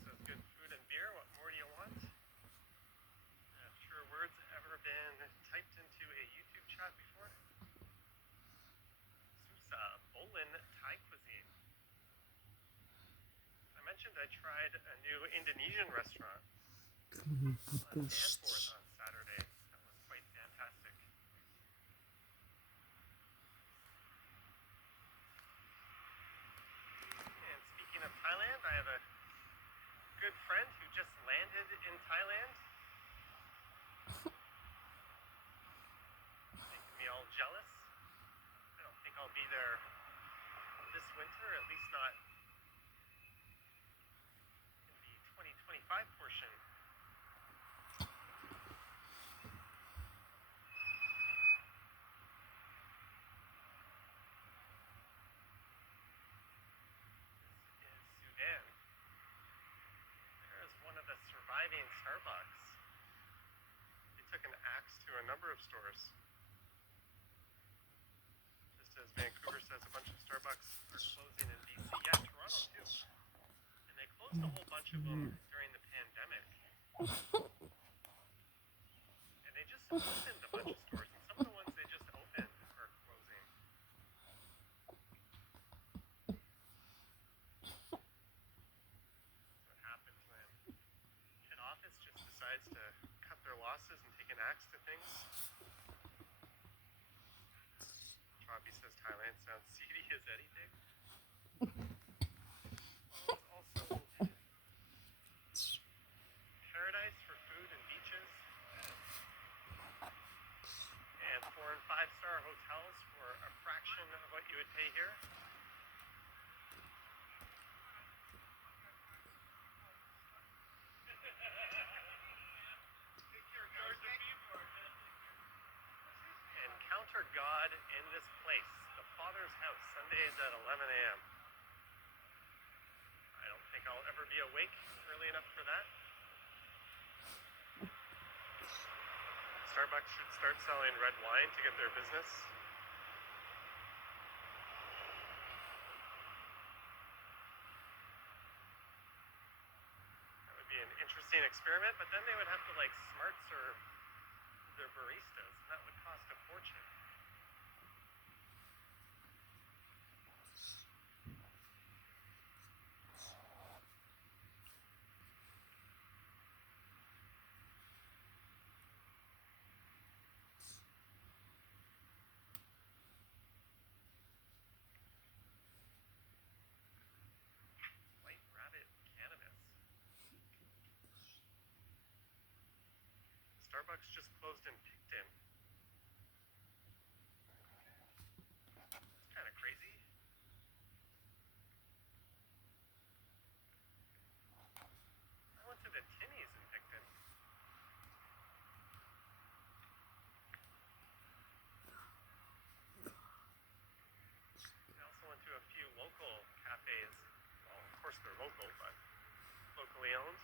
Says good food and beer. What more do you want? Have truer words ever been typed into a YouTube chat before? Susa, Bolin Thai cuisine. I mentioned I tried a new Indonesian restaurant on Danforth on Saturday. That was quite fantastic. And speaking of Thailand, I have a good friend who just landed in Thailand. Making me all jealous. I don't think I'll be there this winter, at least not in the 2025 portion. This is Sudan. There's one of the surviving Starbucks. They took an axe to a number of stores. Just as Vancouver says a bunch of Starbucks are closing in BC. Yeah, Toronto too. And they closed a whole bunch of them during the pandemic. And they just opened a bunch of stores. And some of the ones they just opened are closing. That's what happens when head office just decides to cut their losses and take an axe to things. Choppy says Thailand sounds seedy as anything. Well, it's also paradise for food and beaches. And 4- and 5-star hotels for a fraction of what you would pay here. place, the Father's House, Sundays at 11 a.m. I don't think I'll ever be awake early enough for that. Starbucks should start selling red wine to get their business. That would be an interesting experiment, but then they would have to like smart serve their baristas, and that would cost a fortune. White rabbit cannabis. Starbucks just closed in Picton. That's kind of crazy. I went to the Tinnies in Picton. I also went to a few local cafes. Well, of course they're local, but locally owned.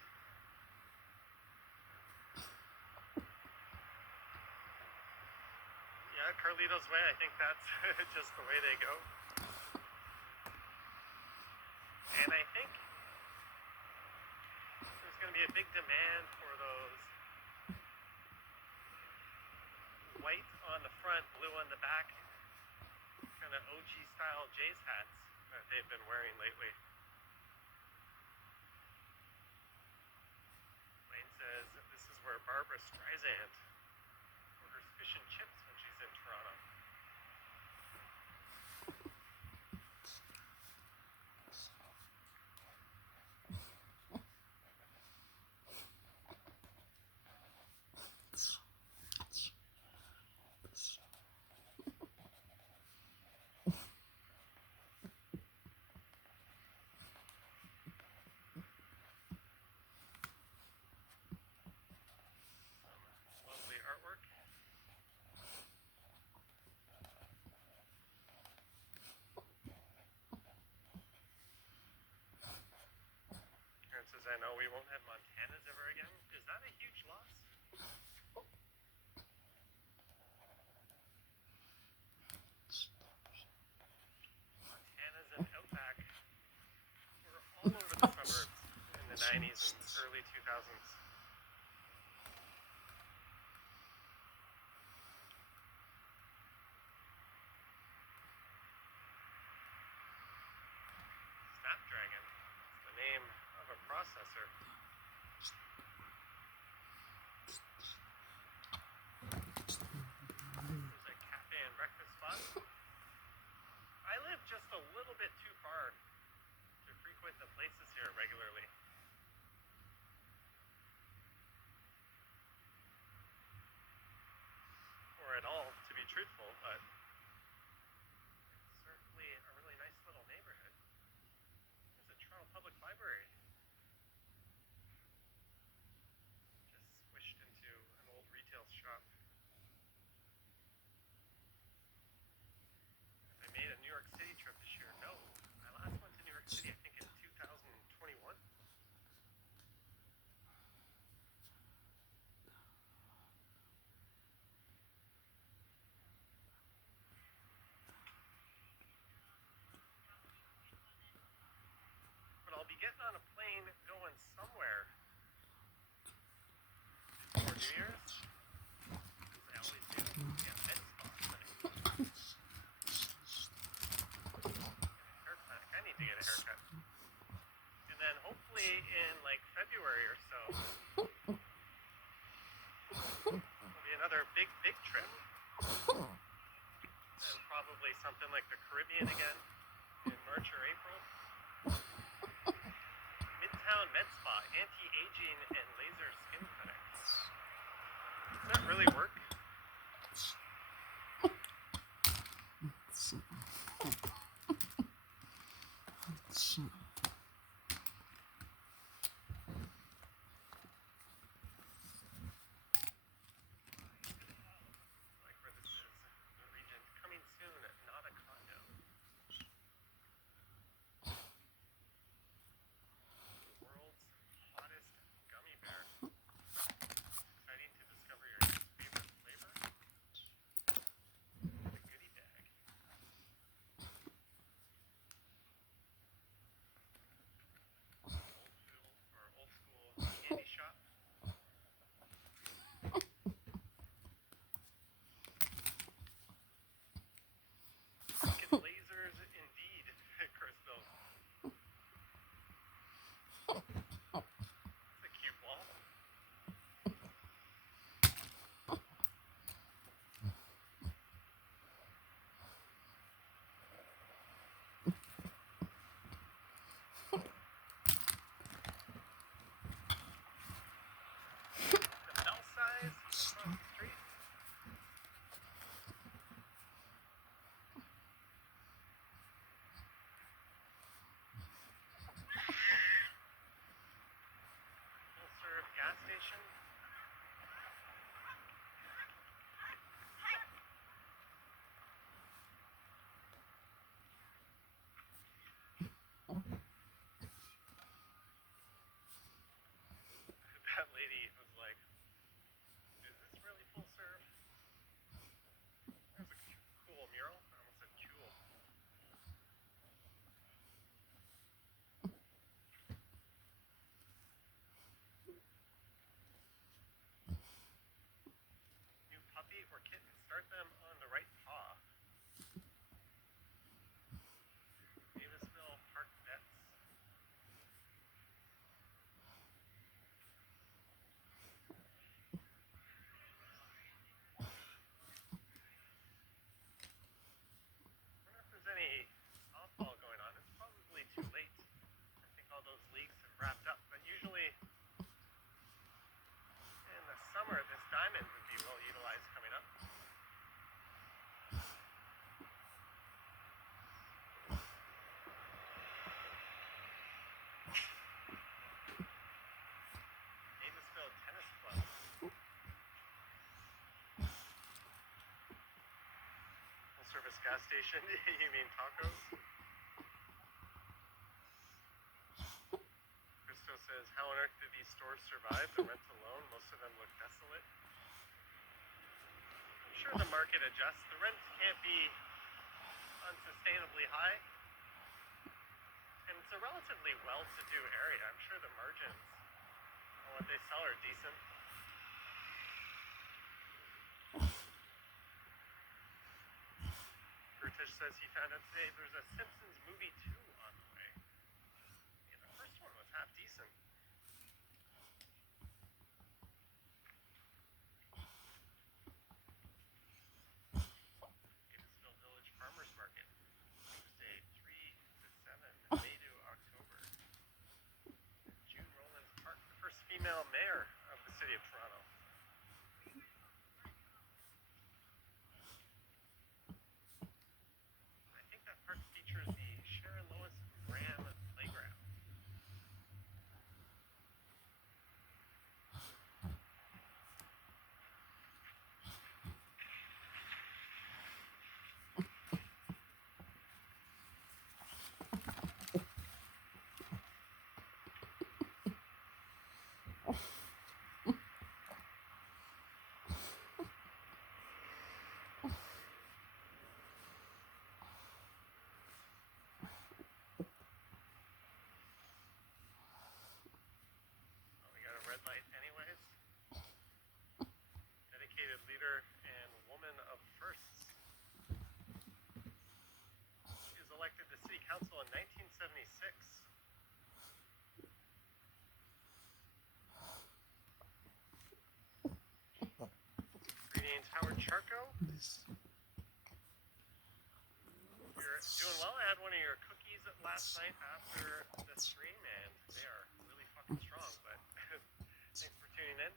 Yeah, Carlito's Way, I think that's just the way they go. And I think there's going to be a big demand for those white on the front, blue on the back, kind of OG style Jays hats that they've been wearing lately. Wayne says this is where Barbara Streisand orders fish and chips when she's in Toronto. Lovely artwork. Karen says, I know we won't have Montanas ever again. Is that a huge loss? Montanas and Outback were all over the suburbs in the 90s and early 2000s. Snapdragon is the name of a processor. There's a cafe and breakfast spot. I live just a little bit too far to frequent the places here regularly. Or at all, to be truthful, but it's certainly a really nice little neighborhood. There's a Toronto Public Library. Just squished into an old retail shop. I made a New York City trip this year. No, I last went to New York City, I think, in 2021. But I'll be getting on a plane going somewhere before New Year's. As I always do. Yeah, med spa clinic. Haircut. I need to get a haircut. And then hopefully in like February or so, will be another big trip. And probably something like the Caribbean again in March or April. Midtown Med Spa, anti-aging and laser skin cutting. Does that really work? Like where this is, the region coming soon, not start them on the right paw. Davisville Park Vets. I wonder if there's any softball going on. It's probably too late. I think all those leagues have wrapped up, but usually in the summer this diamond would be well utilized coming up. Davisville Tennis Club. Full service gas station. You mean tacos? Christo says, how on earth did these stores survive? The rent alone, most of them look desolate. I'm sure the market adjusts. The rent can't be unsustainably high. And it's a relatively well-to-do area. I'm sure the margins on what they sell are decent. British says he found out today there's a Simpsons movie 2 on the way. Yeah, the first one was half decent. Davisville Village Farmers Market, Tuesday 3 to 7, May to October. June Rollins Park, the first female mayor of the city of Toronto. I think that park features the Sharon Lois Graham Playground. Oh, we got a red light anyways. Dedicated leader and woman of firsts. She was elected to city council in 1976. Greetings, Howard Charco. You're doing well. I had one of your cookies last night after the stream, and they are really fucking strong. But thanks for tuning in.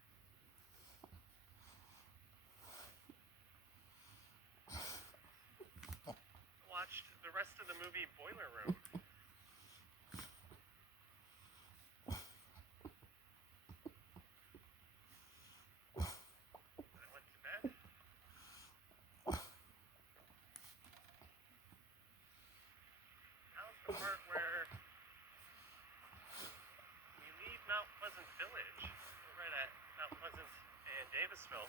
Watched the rest of the movie Boiler Room. I went to bed. How's the part where we leave Mount Pleasant Village? We're right at Mount Pleasant and Davisville.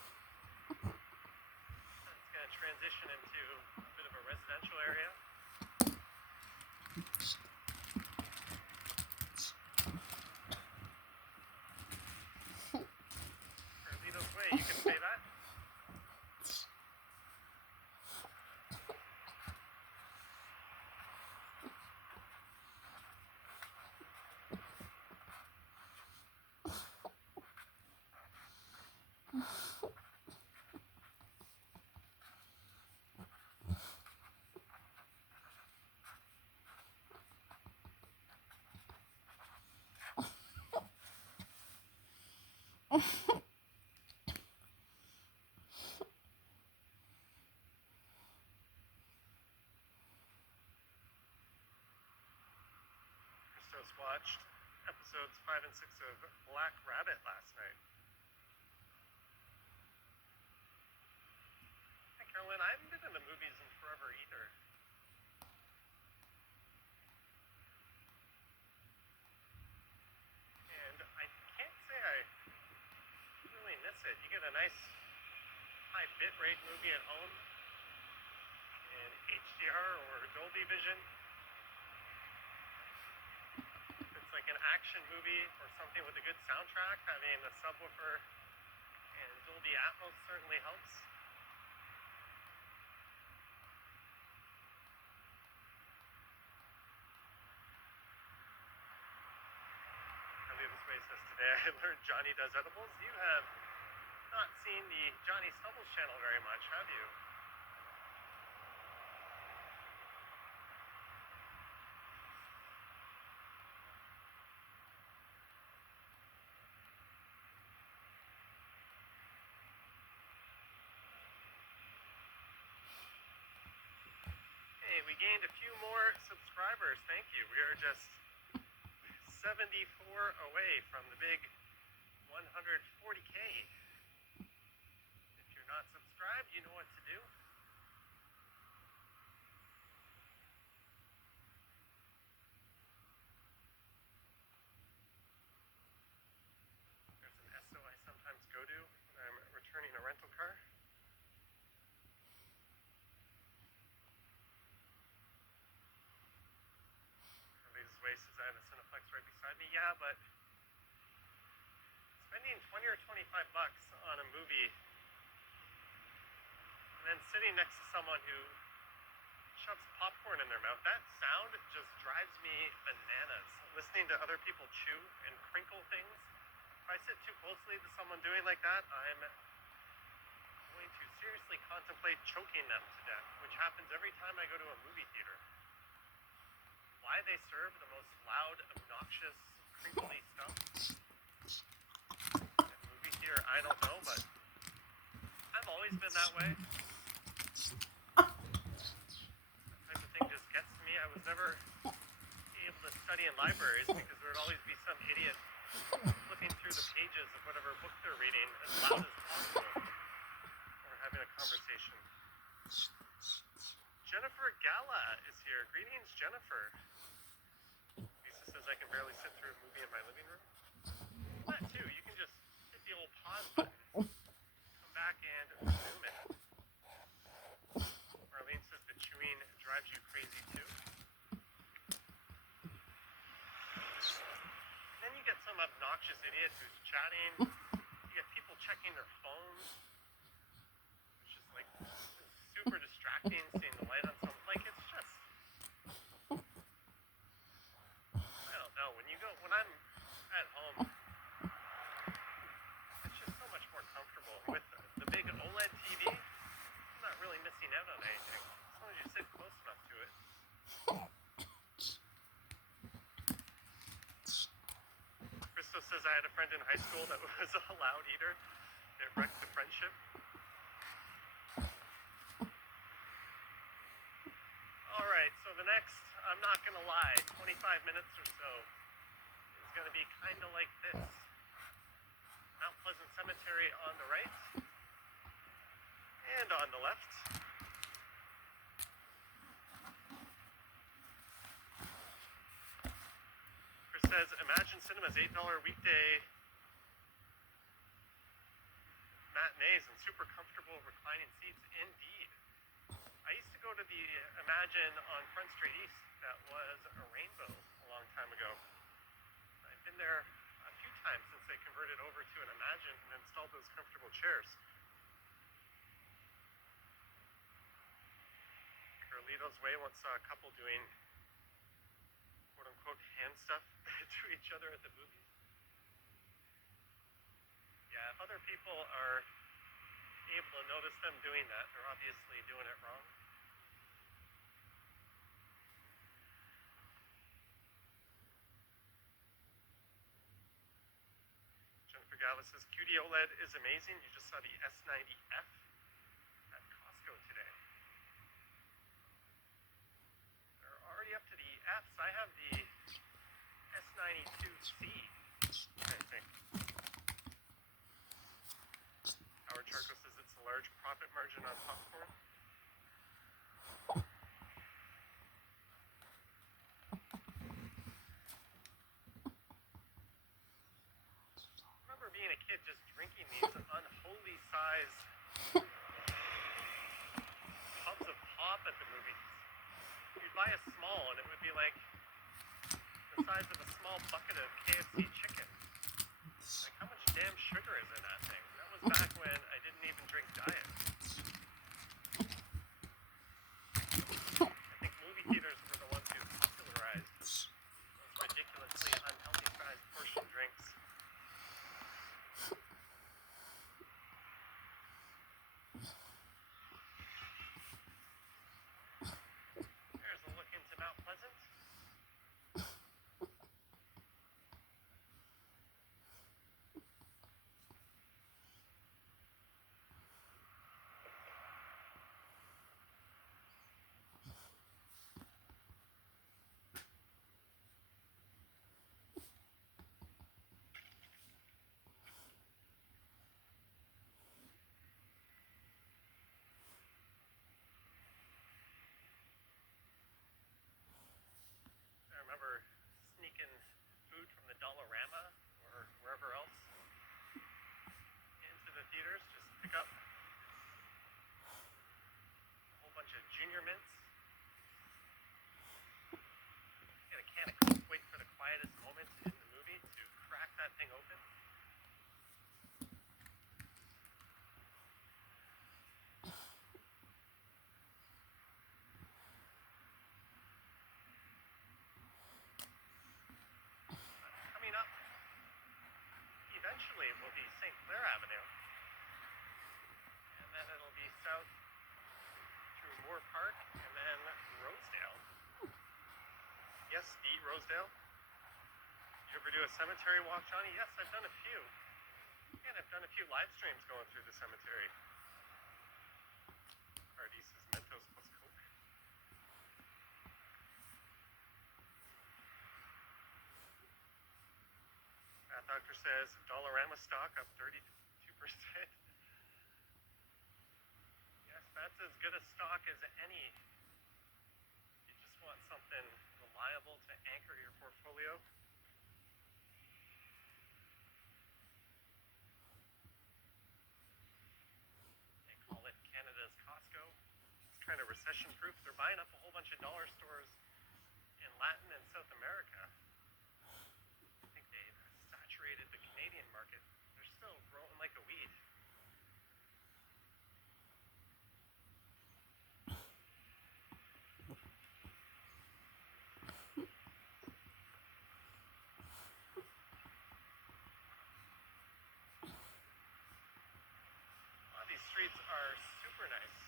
It's going to transition into a bit of a residential area. Carlito's Way, you can say that. Christos watched episodes 5 and 6 of Black Rabbit last night. Hi, Carolyn. I haven't been in the movies in forever either. And I can't say I really miss it. You get a nice high bitrate movie at home in HDR or Dolby Vision. If it's like an action movie or something with a good soundtrack, having a subwoofer and Dolby Atmos certainly helps. Today I learned Johnny does edibles. You have not seen the Johnny Stubbles channel very much, have you? Hey, we gained a few more subscribers. Thank you. We are just 74 away from the big 140K. If you're not subscribed, you know what to do. There's an SO I sometimes go to when I'm returning a rental car. Way says I have a Cineplex right beside me. Yeah, but spending 20 or 25 bucks on a movie and then sitting next to someone who shoves popcorn in their mouth, that sound just drives me bananas. Listening to other people chew and crinkle things. If I sit too closely to someone doing like that, I'm going to seriously contemplate choking them to death, which happens every time I go to a movie theater. Why they serve the most loud, obnoxious, crinkly stuff at a movie theater, I don't know, but I've always been that way. That type of thing just gets to me. I was never able to study in libraries because there would always be some idiot flipping through the pages of whatever book they're reading as loud as possible or having a conversation. Jennifer Gala is here. Greetings, Jennifer. Lisa says I can barely sit through a movie in my living room. That too, you can just hit the old pause button, come back and resume it. Marlene says the chewing drives you crazy too. Then you get some obnoxious idiot who's chatting. You get people checking their phones. It's just like super distracting seeing the light on something. Like, it's just, I don't know, when I'm at home, it's just so much more comfortable. With the big OLED TV, I'm not really missing out on anything, as long as you sit close enough to it. Christo says I had a friend in high school that was a loud eater. It wrecked the friendship. Alright, so the next, I'm not going to lie, 25 minutes or so is going to be kind of like this. Mount Pleasant Cemetery on the right and on the left. Chris says, imagine cinema's $8 weekday matinees and super comfortable reclining seats. Indeed. I used to go to the Imagine on Front Street East that was a rainbow a long time ago. I've been there a few times since they converted over to an Imagine and installed those comfortable chairs. Carlito's Way once saw a couple doing quote-unquote hand stuff to each other at the movies. Yeah, if other people are able to notice them doing that, they're obviously doing it wrong. Jennifer Gala says, QD OLED is amazing. You just saw the S90F at Costco today. They're already up to the Fs. I have the S92C, I think. Howard Charco says it's a large profit margin on popcorn. I remember being a kid just drinking these unholy size tubs of pop at the movies. You'd buy a small and it would be like the size of a small bucket of KFC chicken. Like, how much damn sugar is in that thing? That was back when I didn't even drink diet. I think movie theaters were the ones who popularized those ridiculously unhealthy sized portion drinks. Rosedale? You ever do a cemetery walk, Johnny? Yes, I've done a few. And I've done a few live streams going through the cemetery. Hardy says Mentos plus Coke. That doctor says Dollarama stock up 32%. Yes, that's as good a stock as any. You just want something reliable to anchor your portfolio. They call it Canada's Costco. It's kind of recession-proof. They're buying up a whole bunch of dollar stores in Latin and South America. I think they've saturated the Canadian market. They're still growing like a weed. These streets are super nice.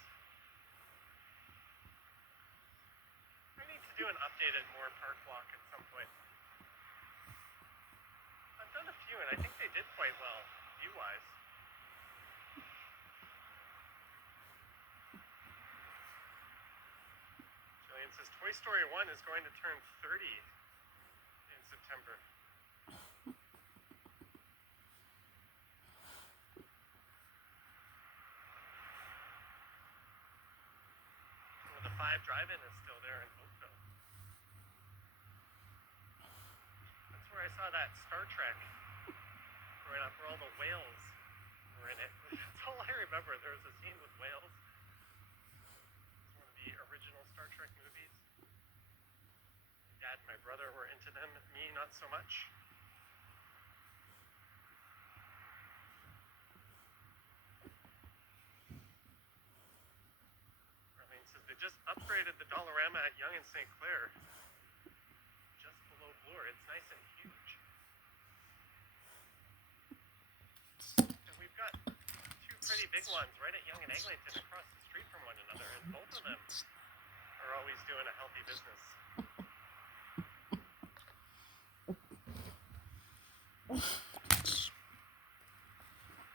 I need to do an updated Moore Park walk at some point. I've done a few and I think they did quite well, view-wise. Jillian says Toy Story 1 is going to turn 30 in September. The 5 Drive-In is still there in Oakville. That's where I saw that Star Trek growing up, where all the whales were in it. That's all I remember. There was a scene with whales. It's one of the original Star Trek movies. My dad and my brother were into them. Me, not so much. They just upgraded the Dollarama at Yonge and St. Clair, just below Bloor. It's nice and huge. And we've got 2 pretty big ones right at Yonge and Eglinton across the street from one another, and both of them are always doing a healthy business.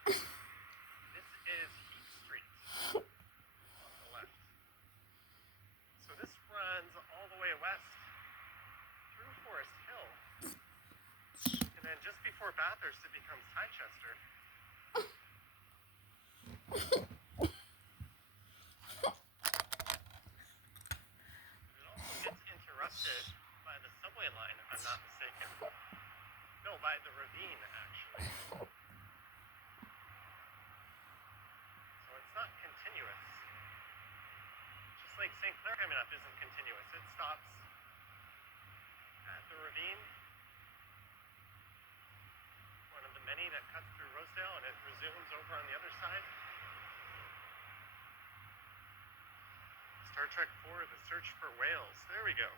This is Heath Street on the left. So this runs all the way west through Forest Hill, and then just before Bathurst it becomes Chichester. It also gets interrupted by the subway line, if I'm not mistaken. No, by the ravine, actually. So it's not continuous. Just like St. Clair coming up isn't continuous. It stops at the ravine, one of the many that cuts through Rosedale, and it resumes over on the other side. Star Trek 4, The Search for Whales. There we go.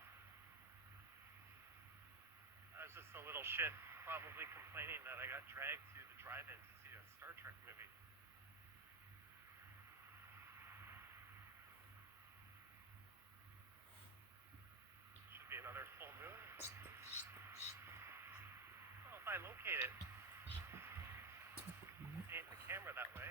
I was just a little shit, probably complaining that I got dragged to the drive-in to see a Star Trek movie. Should be another full moon. Well, if I locate it, aim the camera that way.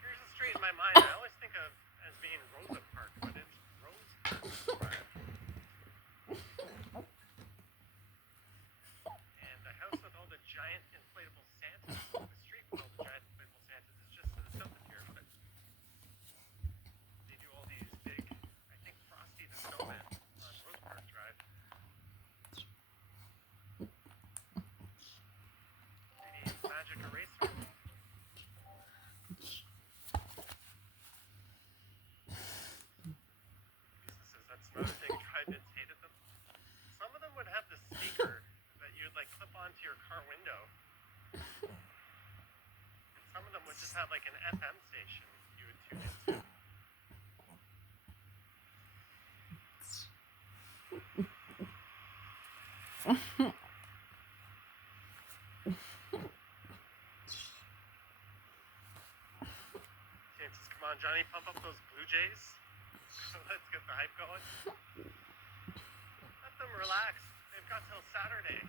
Here's a street in my mind I always think of as being Rosa Park, but it's Rose Drive. And the house with all the giant inflatable Santas, the street with all the giant inflatable Santas is just to the south of here, but they do all these big, I think Frosty the Snowman on Rose Park Drive. Maybe Magic Eraser. That's another thing, drive-ins hated them. Some of them would have the speaker that you'd like clip onto your car window. And some of them would just have like an FM station you would tune into. Okay, just come on, Johnny, pump up those Blue Jays. Let's get the hype going. relax. They've got till Saturday.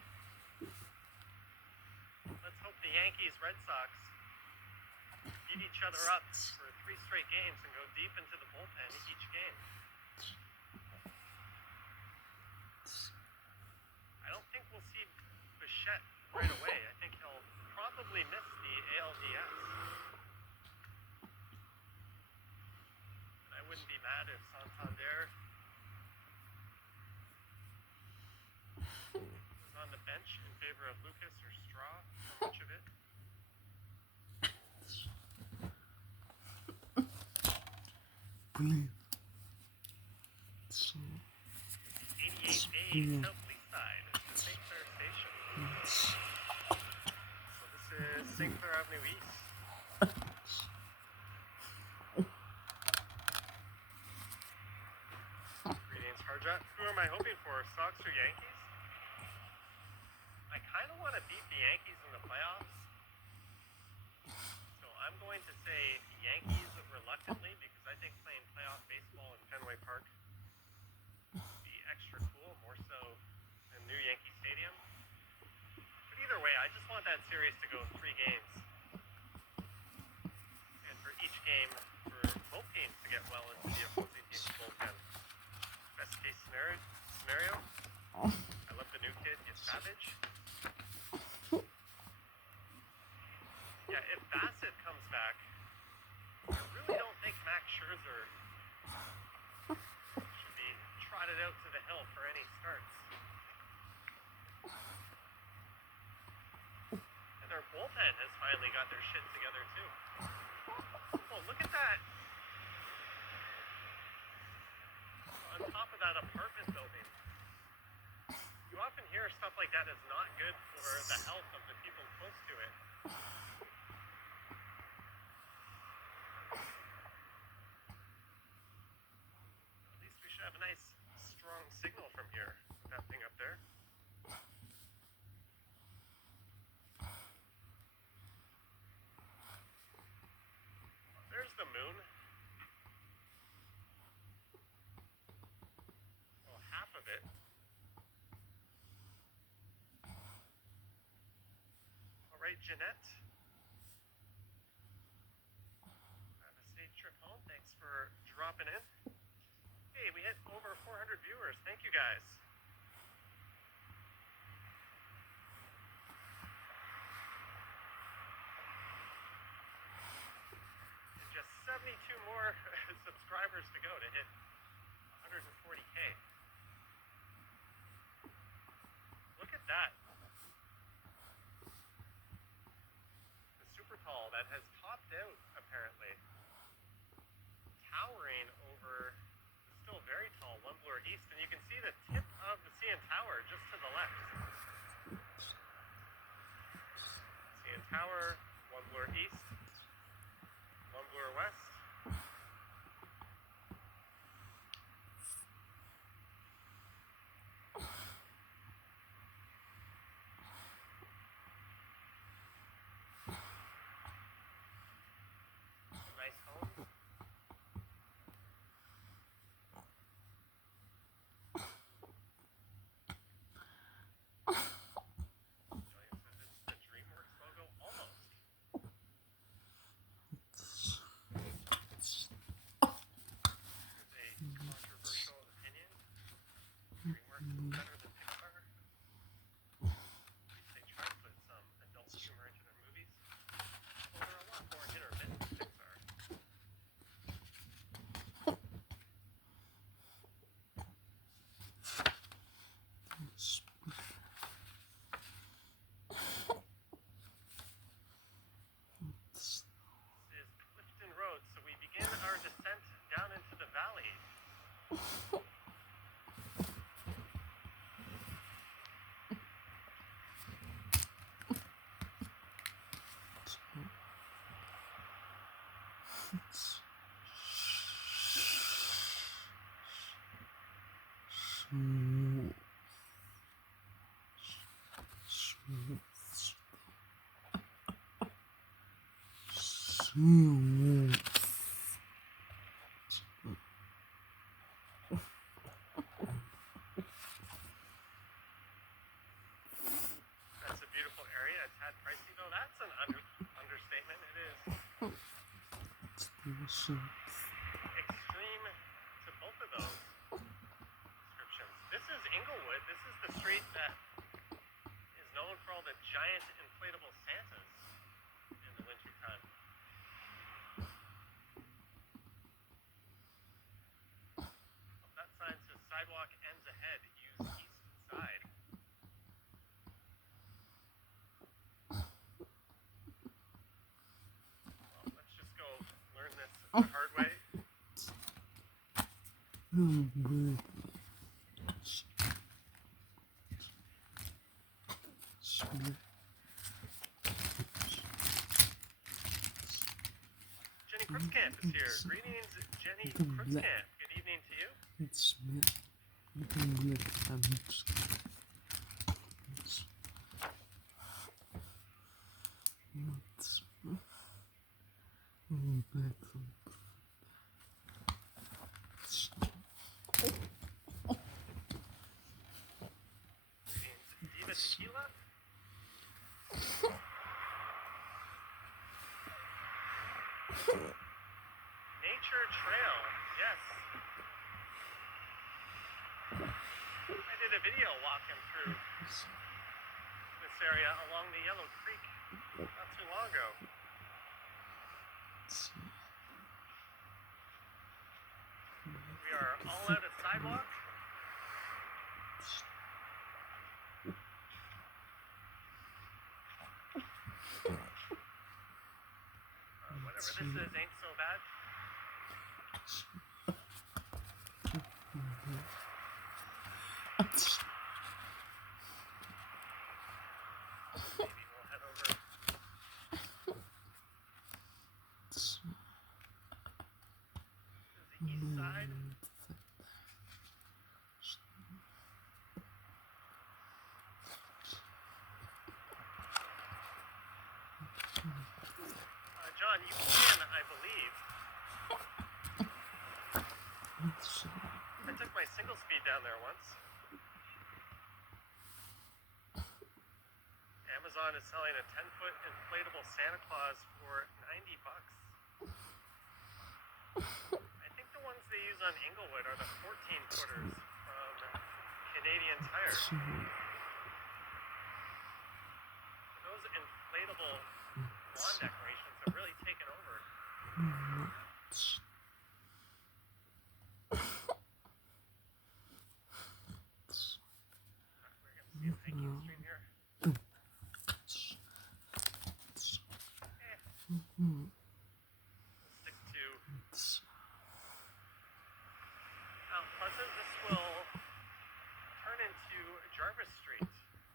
Let's hope the Yankees, Red Sox beat each other up for 3 straight games and go deep into the bullpen each game. I don't think we'll see Bichette right away. I think he'll probably miss the ALDS. And I wouldn't be mad if Santander was on the bench in favor of Lucas or Straw for much of it. Блин. 88 days South Leaside to St. Clair Station. So this is St. Clair Avenue East. Greetings, Harjat. Who am I hoping for, Sox or Yankees? I kind of want to beat the Yankees in the playoffs. So I'm going to say Yankees reluctantly because I think playing playoff baseball in Fenway Park would be extra cool, more so than new Yankee Stadium. But either way, I just want that series to go 3 games. And for each game, for both teams to get well into the opposing team's bullpen. Best case scenario. I love the new kid, he's savage. Yeah, if Bassett comes back, I really don't think Max Scherzer should be trotted out to the hill for any starts. And their bullpen has finally got their shit together too. Oh, look at that. On top of that apartment building. You often hear stuff like that is not good for the health of the people close to it. At least we should have a nice, strong signal from here with that thing up there. There's the moon. Well, half of it. All right, Jeanette. Have a safe trip home. Thanks for dropping in. Hey, we hit over 400 viewers. Thank you, guys. And just 72 more subscribers to go to hit 140K. Look at that. The super tall that has topped out, apparently. Towering over the still very tall One Bloor East, and you can see the tip of the CN Tower just to the left. CN Tower, One Bloor East, One Bloor West. Some nice homes. Julian says it's the DreamWorks logo, almost. Here's a controversial opinion. DreamWorks is better than Pixar. They try to put some adult humor into their movies. Well, they're a lot more hit or miss than Pixar. This is Clifton Road, so we begin our descent down into the valley. extreme to both of those descriptions. This is Inglewood. This is the street that is known for all the giant inflatable Santas in the wintertime. That sign says sidewalk ends ahead. Use east side. Well, let's just go learn this the hard way. Jenny Crookscamp is here. Greetings, Jenny Crookscamp. Good evening to you. Diva Tequila. Nature Trail, yes. I did a video walking through this area along the Yellow Creek not too long ago. We are all out of sidewalk. Whatever this is ain't so bad. Maybe we'll head over to the east side. John, you can, I believe. I took my single speed down there once. Amazon is selling a 10-foot inflatable Santa Claus for $90. I think the ones they use on Inglewood are the 14-footers from Canadian Tire. Those inflatable lawn decorations have really taken over. We're gonna see a hiking stream here. Stick to Mount Pleasant. This will turn into Jarvis Street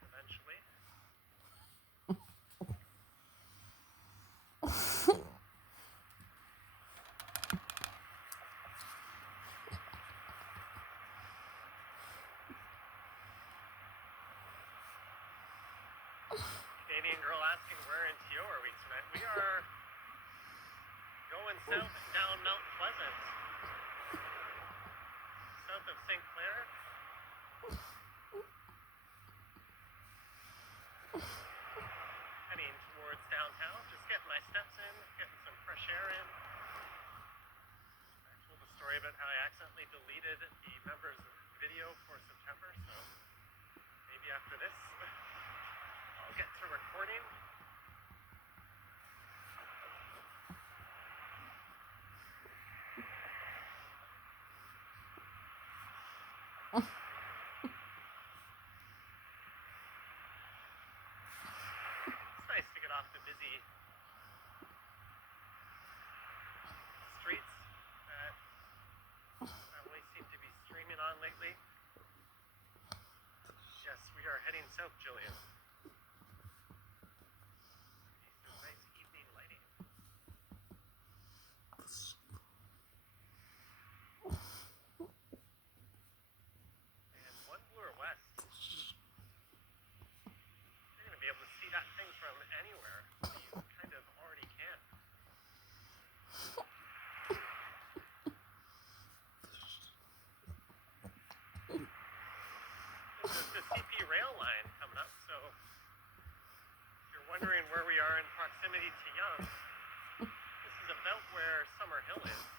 eventually. Canadian girl asking where in TO are we tonight? We are going south down Mount Pleasant. South of St. Clair. Heading towards downtown. Just getting my steps in, getting some fresh air in. I told a story about how I accidentally deleted the members video for September, so maybe after this I'll get to recording. It's nice to get off the busy streets that I always seem to be streaming on lately. Yes, we are heading south, Jillian. Some nice evening lighting. And one bluer west. You're going to be able to see that thing from anywhere. You kind of already can. This is the CP rail line coming up, so if you're wondering where we are in proximity to Young, this is about where Summer Hill is.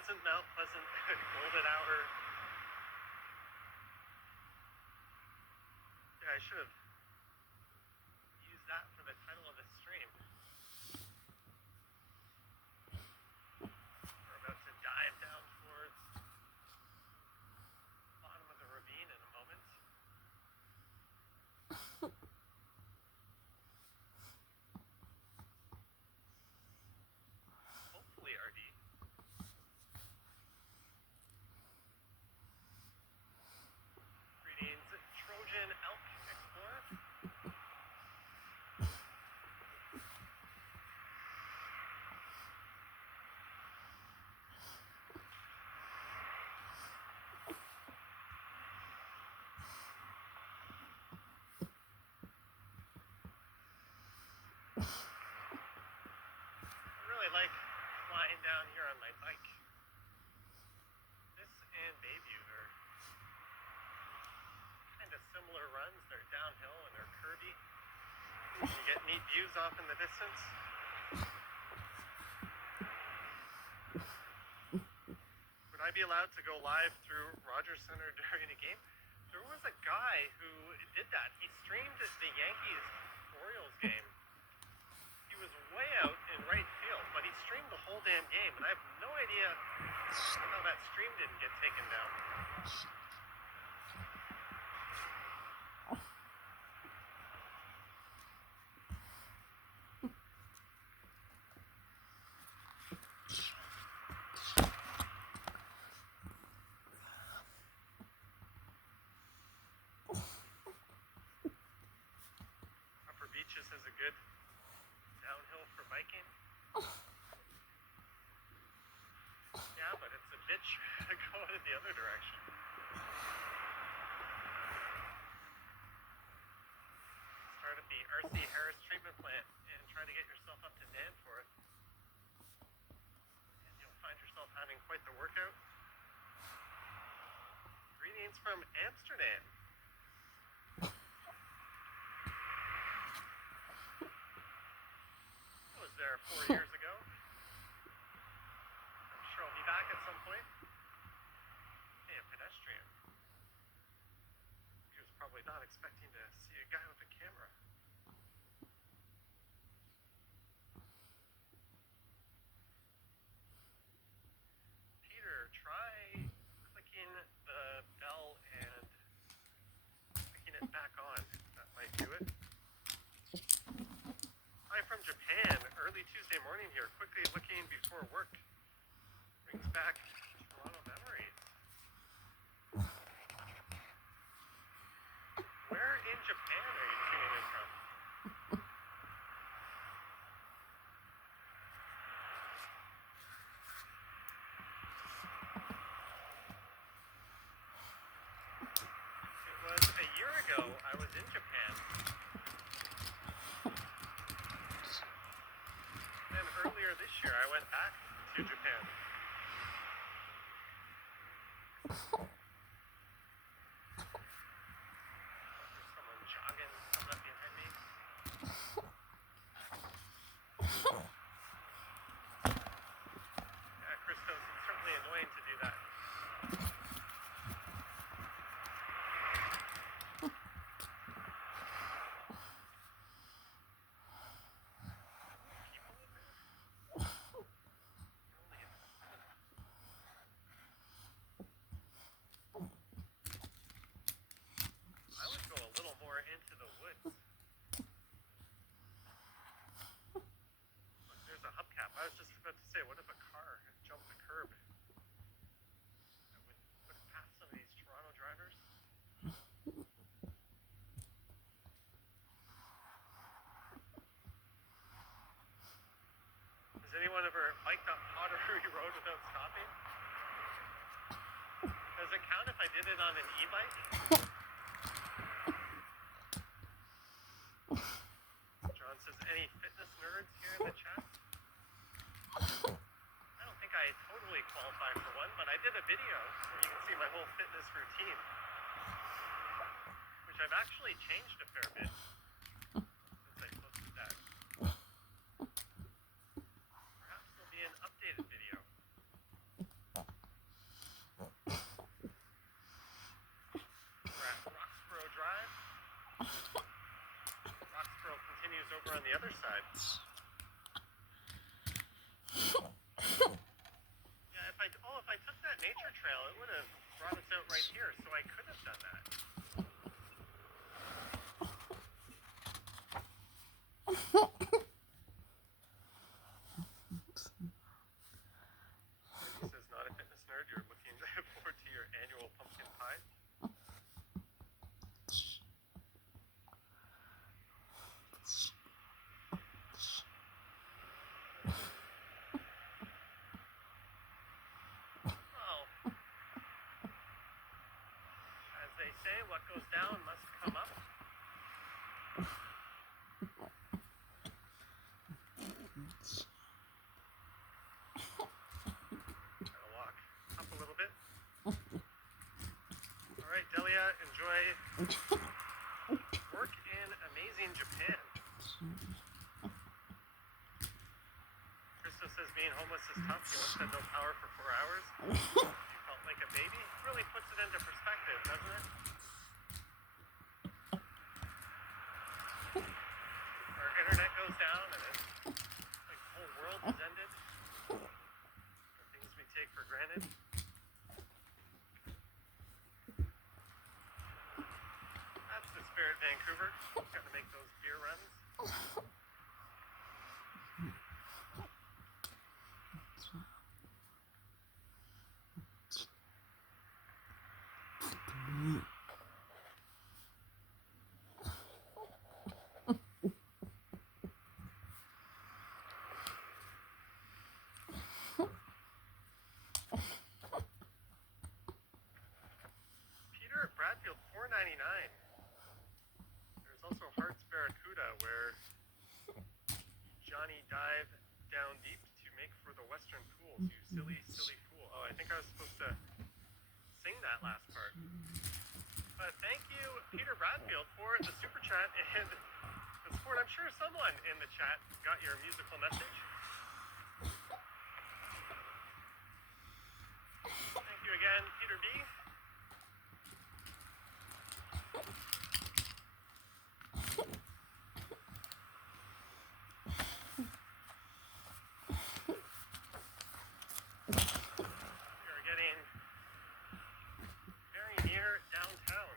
Pleasant Mount Pleasant golden hour. Yeah, I should have used that for the title of this stream. We're about to dive down towards the bottom of the ravine in a moment. Hopefully, RD. Greetings, Trojan Elk Explorer. I really like flying down here on my bike. This and Bayview are kind of similar runs. They're downhill and they're curvy. You get neat views off in the distance. Would I be allowed to go live through Rogers Center during a game? There was a guy who did that. He streamed the Yankees-Orioles game. He was way out in right field, but he streamed the whole damn game, and I have no idea how that stream didn't get taken down. Upper Beaches has a good downhill for biking. Yeah, but it's a bitch going in the other direction. Start at the RC Harris treatment plant and try to get yourself up to Danforth. And you'll find yourself having quite the workout. Greetings from Amsterdam. I was there 4 years ago. I'm sure I'll be back at some point. Hey, a pedestrian. He was probably not expecting to see a guy with a camera. Peter, try clicking the bell and clicking it back on. That might do it. Hi from Japan. Early Tuesday morning here. Quickly looking before work. Brings back Toronto memories. Where in Japan are you tuning in from? It was a year ago I was in Japan. And earlier this year I went back to Japan. There's someone jogging coming up behind me. Yeah, Christos, it's certainly annoying to do that. People in there? Only a- I would go a little more into the woods. Look, there's a hubcap. I was just about to say, what if a car had jumped the curb? That would put it past some of these Toronto drivers. Has anyone ever biked up Pottery Road without stopping? Does it count if I did it on an e-bike? John says, any fitness nerds here in the chat? I don't think I totally qualify for one, but I did a video where you can see my whole fitness routine, which I've actually changed a fair bit since I posted that. Perhaps there'll be an updated video. the other side. Yeah, if I took that nature trail, it would have brought us out right here, so I could have done that. He says, not a fitness nerd, you're looking forward to your annual pumpkin pie. Well, as they say, what goes down must come up. Gotta walk up a little bit. All right, Delia, enjoy work in amazing Japan. Krista says being homeless is tough. You once had no power for 4 hours. You felt like a baby. Really puts it into perspective, doesn't it? Our internet goes down and it's like the whole world has ended. The things we take for granted. That's the spirit, Vancouver. Got to make those beer runs. Peter at Bradfield, $4.99. There's also Hart's Barracuda, where Johnny dived down deep to make for the Western Pools. You silly, silly fool. Oh, I think I was supposed to sing that last part. But thank you, Peter Bradfield, for the super chat and the support. I'm sure someone in the chat got your musical message. Thank you again, Peter B. We are getting very near downtown.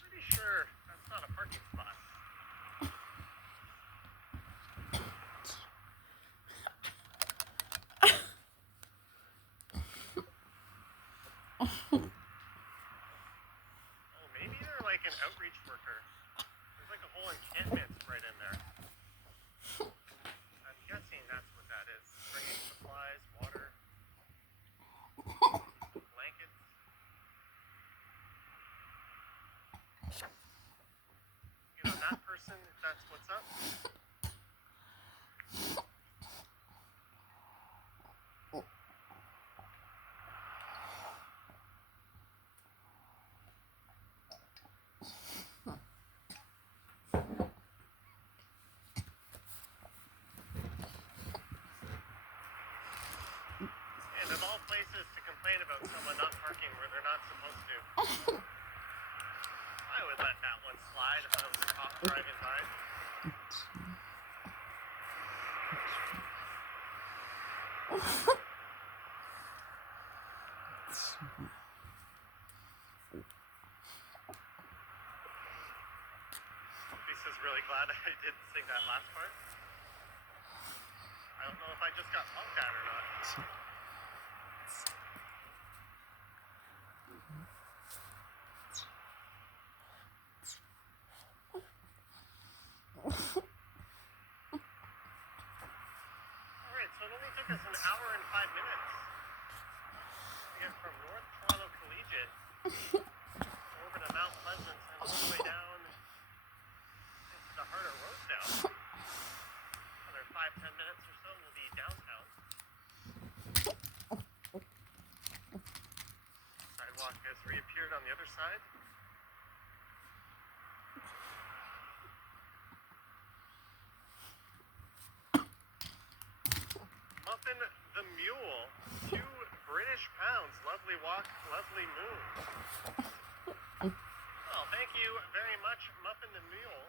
Pretty sure that's not a parking spot. Oh, maybe they're like an outreach worker. There's like a whole encampment right in there. I'm guessing that's what that is. Bringing supplies, water, blankets. You know, that person, that's what's up. And of all places to complain about someone not parking where they're not supposed to, I would let that one slide if I was a cop driving by. Lisa's really glad I didn't sing that last part. I don't know if I just got punked at or not. Alright, so it only took us an hour and 5 minutes to get from North Toronto Collegiate over to Mount Pleasant and all the way down into the heart of Rosedale. Another 5-10 minutes or so we'll be downtown. Sidewalk has reappeared on the other side. Muffin the Mule, 2 British pounds. Lovely walk, lovely moon. Well, thank you very much, Muffin the Mule,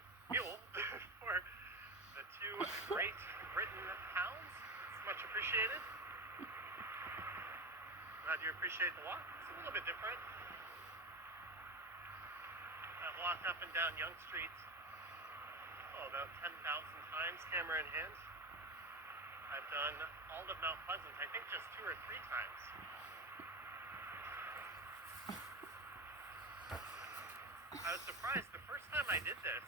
for the 2 Great Britain pounds. It's much appreciated. Glad you appreciate the walk. It's a little bit different. I've walked up and down Yonge Street, about 10,000 times, camera in hand. I've done all of Mount Pleasant, I think just 2 or 3 times. I was surprised the first time I did this.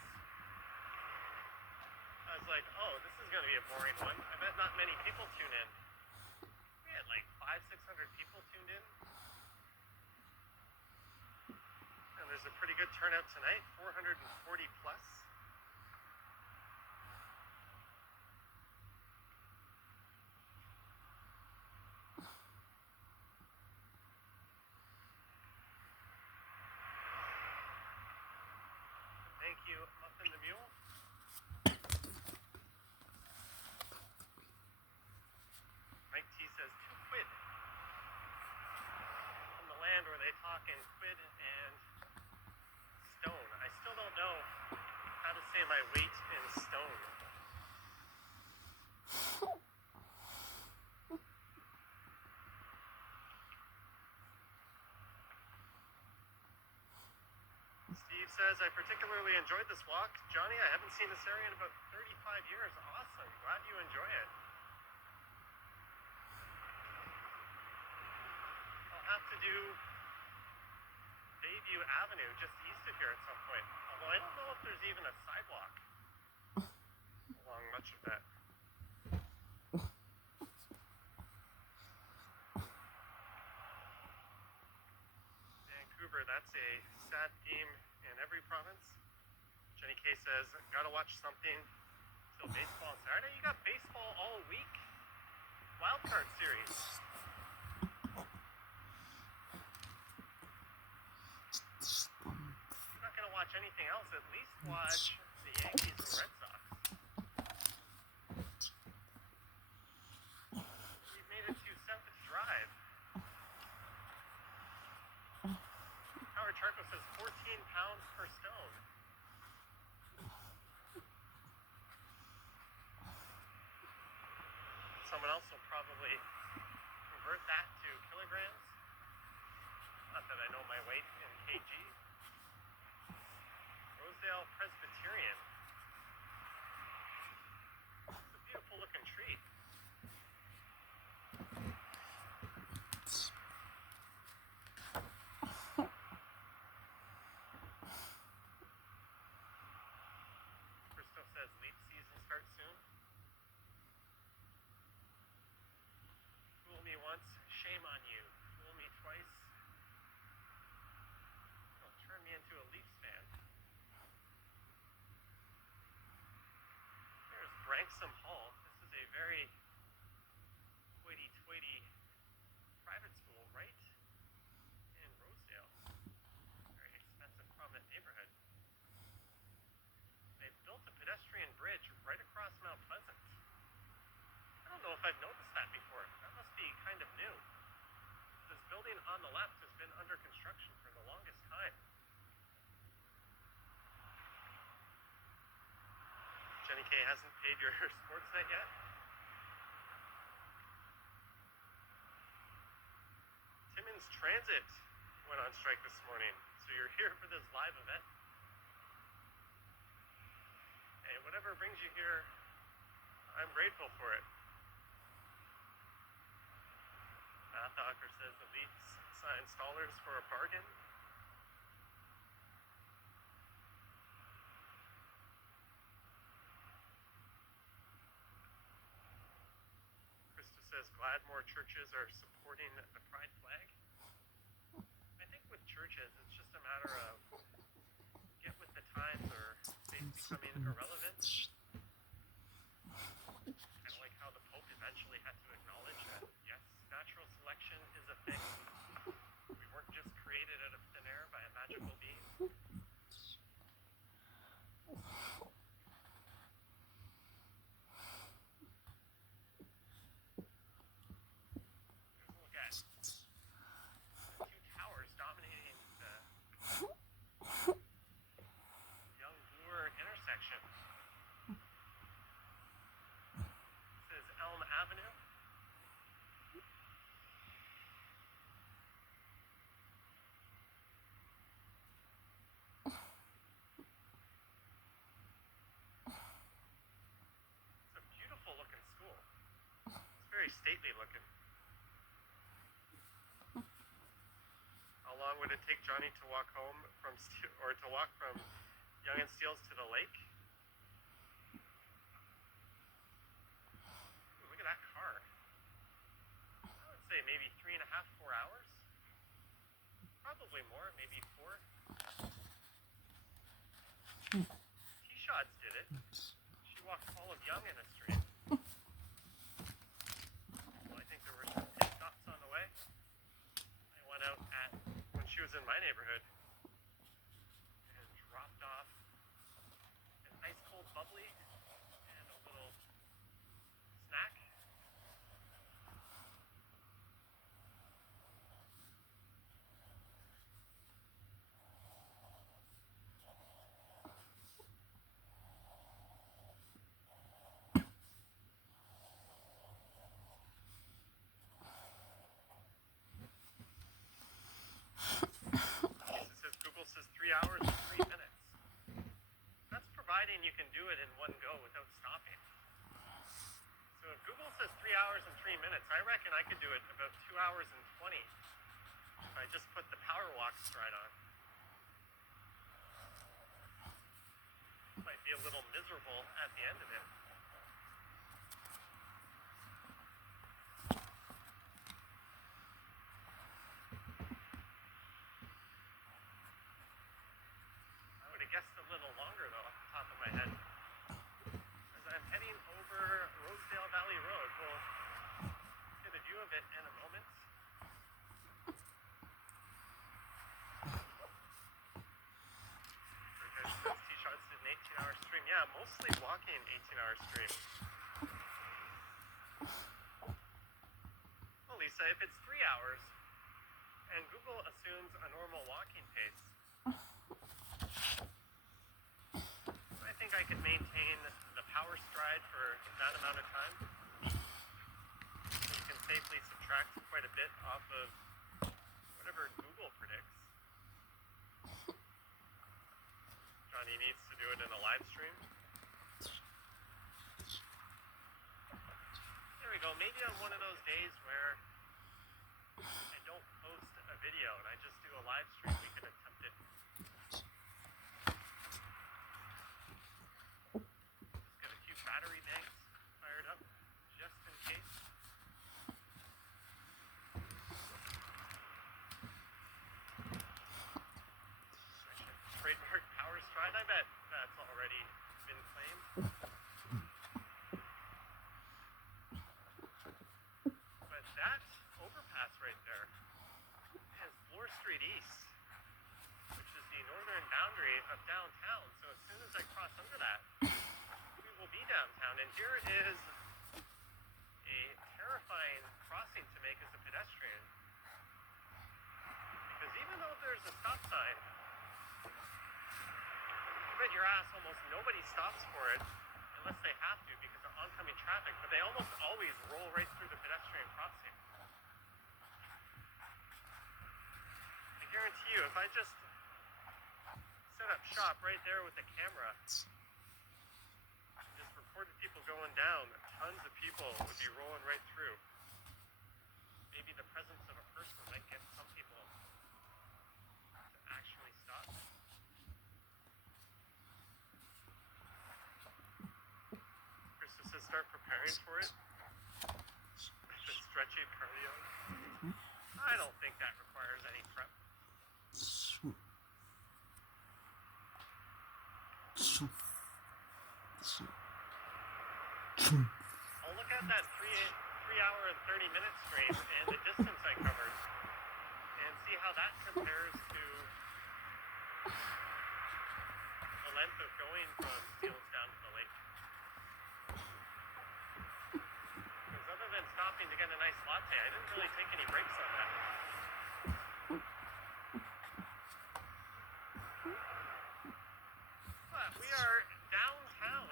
I was like, oh, this is going to be a boring one. I bet not many people tune in. We had like 500-600 people tuned in. And there's a pretty good turnout tonight, 440 plus. Thank you, Muffin the Mule. Mike T says 2 quid. On the land where they talk in quid and stone. I still don't know how to say my weight in stone. Steve says, I particularly enjoyed this walk. Johnny, I haven't seen this area in about 35 years. Awesome. Glad you enjoy it. I'll have to do Bayview Avenue just east of here at some point. Although I don't know if there's even a sidewalk along much of that. Vancouver, that's a sad theme in every province. Jenny K says, gotta watch something till baseball on Saturday. You got baseball all week? Wildcard series. You're not gonna watch anything else, at least watch the Yankees and Red Sox. We made it to 7th Drive. Howard Charco says 14 pounds per stone. Someone else will probably convert that to kilograms. Not that I know my weight in kg. Rosedale Presbyterian. It's a beautiful looking tree. Christoph says leap season starts soon. Fool me once, shame on you. Fool me twice, well, turn me into a Leafs fan. There's Branksome Hall. This is a very hoity-toity private school right in Rosedale. Very expensive, prominent neighborhood. They've built a pedestrian bridge right across Mount Pleasant. I don't know if I've noticed that before. That must be kind of new. This building on the left has been under construction for the longest time. Jenny K hasn't paid your Sportsnet yet. Timmins Transit went on strike this morning, so you're here for this live event. Hey, whatever brings you here, I'm grateful for it. Mathocker says the Leafs sign Stallers for a bargain. Krista says glad more churches are supporting the pride flag. I think with churches, it's just a matter of get with the times or faith becoming irrelevant. Kind of like how the Pope eventually had to acknowledge that, yes, natural selection is a thing. We weren't just created out of thin air by a magical being. Here's a look at stately looking. How long would it take Johnny to walk home from or to walk from Young and Steele's to the lake? Ooh, look at that car. I would say maybe 3.5, 4 hours. Probably more, maybe 4. T-Shots did it. She walked all of Young in a stream. Well, I think there were some pit stops on the way. I went out when she was in my neighborhood and dropped off an ice cold bubbly and a little snack. Google says 3 hours and 3 minutes. That's providing you can do it in one go without stopping. So if Google says 3 hours and 3 minutes, I reckon I could do it about 2 hours and 20 if I just put the power walk stride on. Might be a little miserable at the end of it. Guessed a little longer though off the top of my head. As I'm heading over Rosedale Valley Road, we'll get a view of it in a moment. Because T-Shots did an 18-hour stream. Yeah, mostly walking 18-hour stream. Well, Lisa, if it's 3 hours and Google assumes a normal walking pace, I think I could maintain the power stride for that amount of time. You can safely subtract quite a bit off of whatever Google predicts. Johnny needs to do it in a live stream. There we go. Maybe on one of those days where I don't post a video and I just do a live stream, we can attempt it. Battery banks fired up just in case. Trademark power stride, I bet that's already been claimed. But that overpass right there is Bloor Street East, which is the northern boundary of downtown. So as soon as I cross under that, will be downtown, and here is a terrifying crossing to make as a pedestrian, because even though there's a stop sign, I bet your ass almost nobody stops for it unless they have to because of oncoming traffic, but they almost always roll right through the pedestrian crossing. I guarantee you, if I just set up shop right there with the camera, people going down, tons of people would be rolling right through. Maybe the presence of a person might get some people to actually stop. Krista says start preparing for it. The stretching cardio. I don't think that requires any prep. I'll look at that 3 hour and 30 minute stream and the distance I covered and see how that compares to the length of going from Steele's down to the lake. Because other than stopping to get a nice latte, I didn't really take any breaks on that. But we are downtown.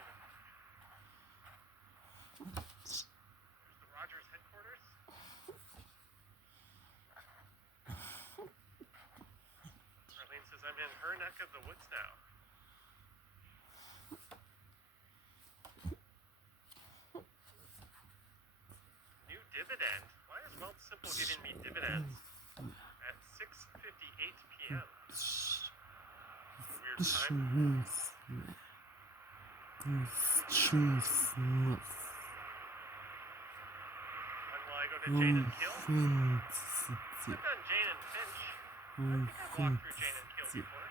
Headquarters. Arlene says I'm in her neck of the woods now. New divot also giving me dividends at 6:58 p.m. Weird time. When will I go to Jane and Kill? I've done Jane and Finch. I think I've walked through Jane and Kill before.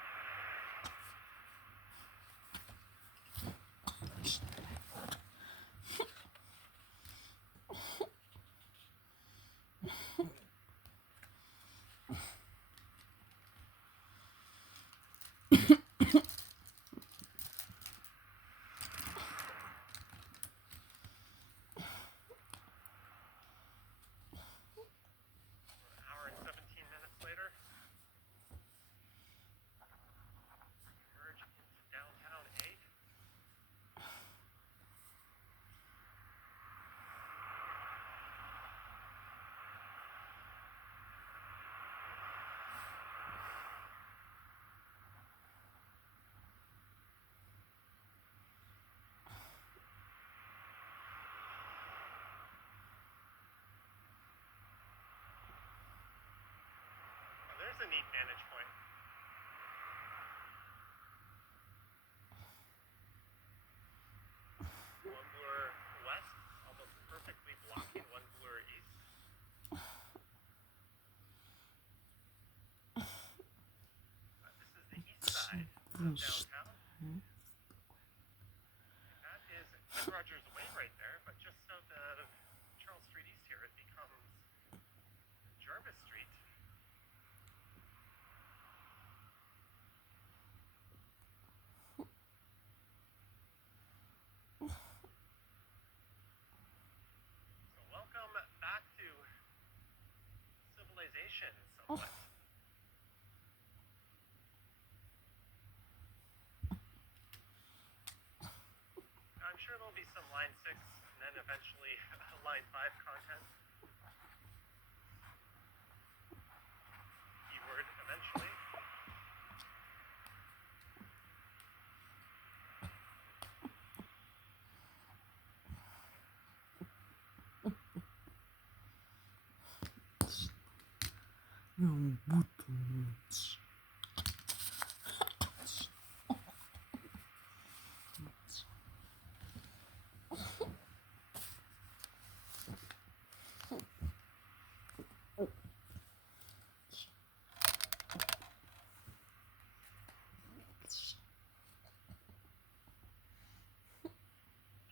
An hour and 17 minutes later, merge into downtown A. Now there's a neat vantage point. One blur west, almost perfectly blocking one blur east. This is the east side of downtown. And that is Ed Rogers Way right there, but just south of Charles Street East here, it becomes Jarvis Street. So welcome back to civilization somewhat. I'm sure there'll be some line 6 and then eventually line 5 content. Keyword eventually.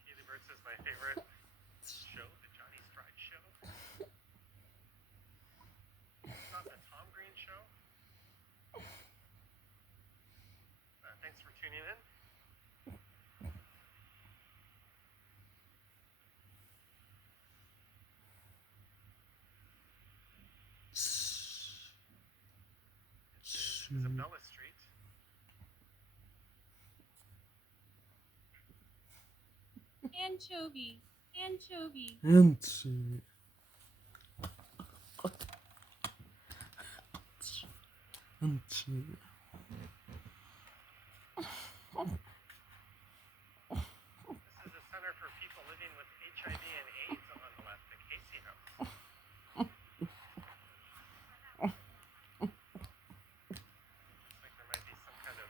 Keely Bird says my favorite show, the Johnny Stride Show. It's not the Tom Green Show. Thanks for tuning in. This is Isabella Street. Anchovy. Anchovy. This is a center for people living with HIV and AIDS on the left, the Casey House. Looks like there might be some kind of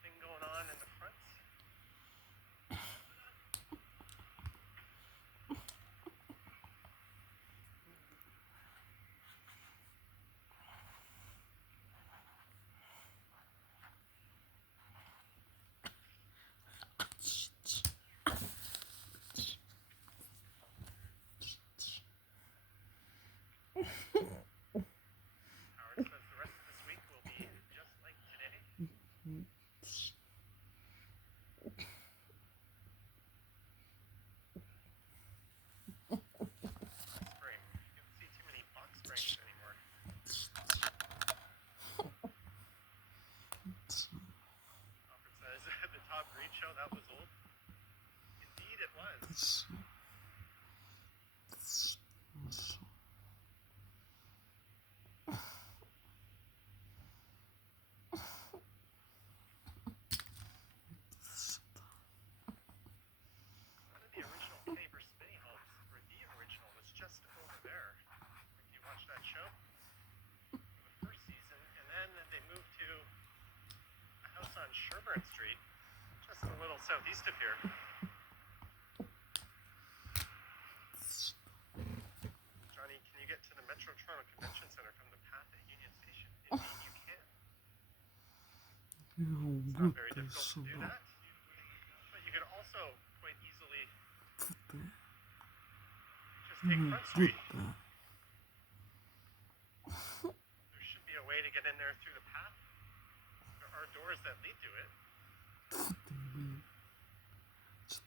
thing going on in the front. Sherburne Street, just a little southeast of here. Johnny, can you get to the Metro Toronto Convention Center from the path at Union Station? Indeed, you can. It's not very difficult to do that. But you could also quite easily just take Front Street. There should be a way to get in there through the path. There are doors that lead to it.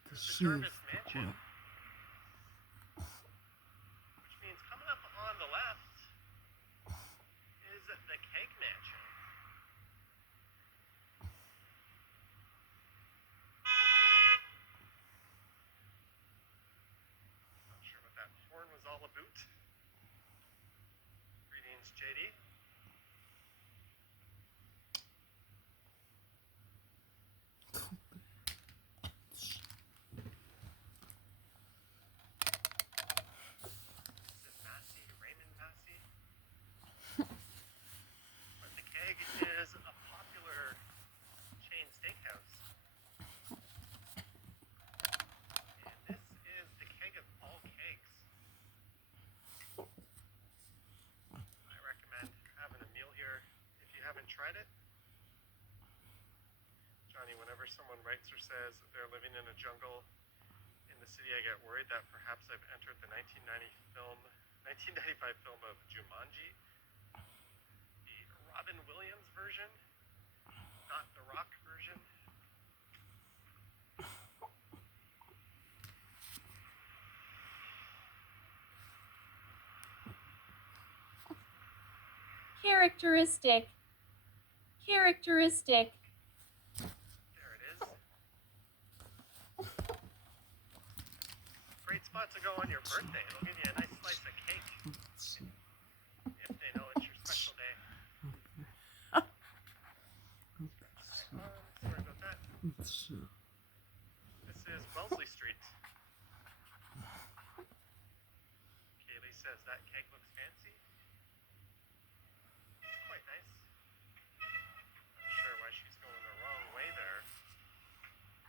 There's the Jarvis Mansion, which means coming up on the left is the Keg Mansion. Not sure what that horn was all about. Greetings, JD. This is Massey, Raymond Massey. But the Keg is a popular chain steakhouse. And this is the Keg of all kegs. I recommend having a meal here if you haven't tried it. Johnny, whenever someone writes or says that they're living in a jungle in the city, I get worried that perhaps I've entered the 1995 film of Jumanji, the Robin Williams version, not the Rock version. Characteristic. Characteristic. There it is. Great spot to go on your birthday. It'll give you a nice slice of cake. If they know it's your special day. Sorry about that. This is Wellesley Street. Kaylee says that cake looks fancy. It's quite nice. Not sure why she's going the wrong way there.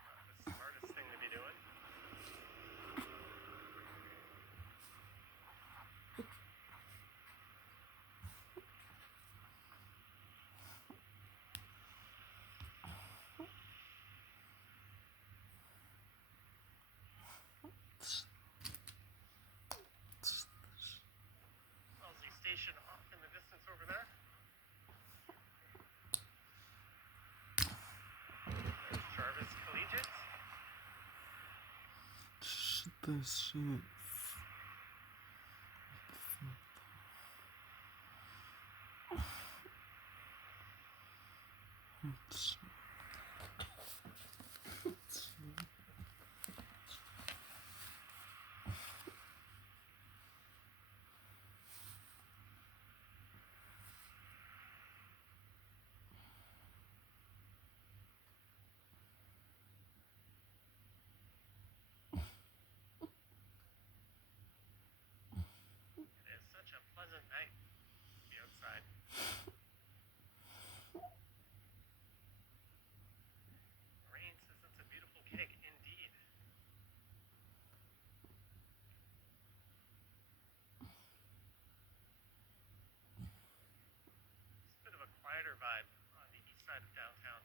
Not the smartest thing to be doing. Wellesley Station off in the distance over there. There's Jarvis Collegiate. It is such a pleasant night to be outside. Rain says it's a beautiful cake indeed. It's a bit of a quieter vibe on the east side of downtown.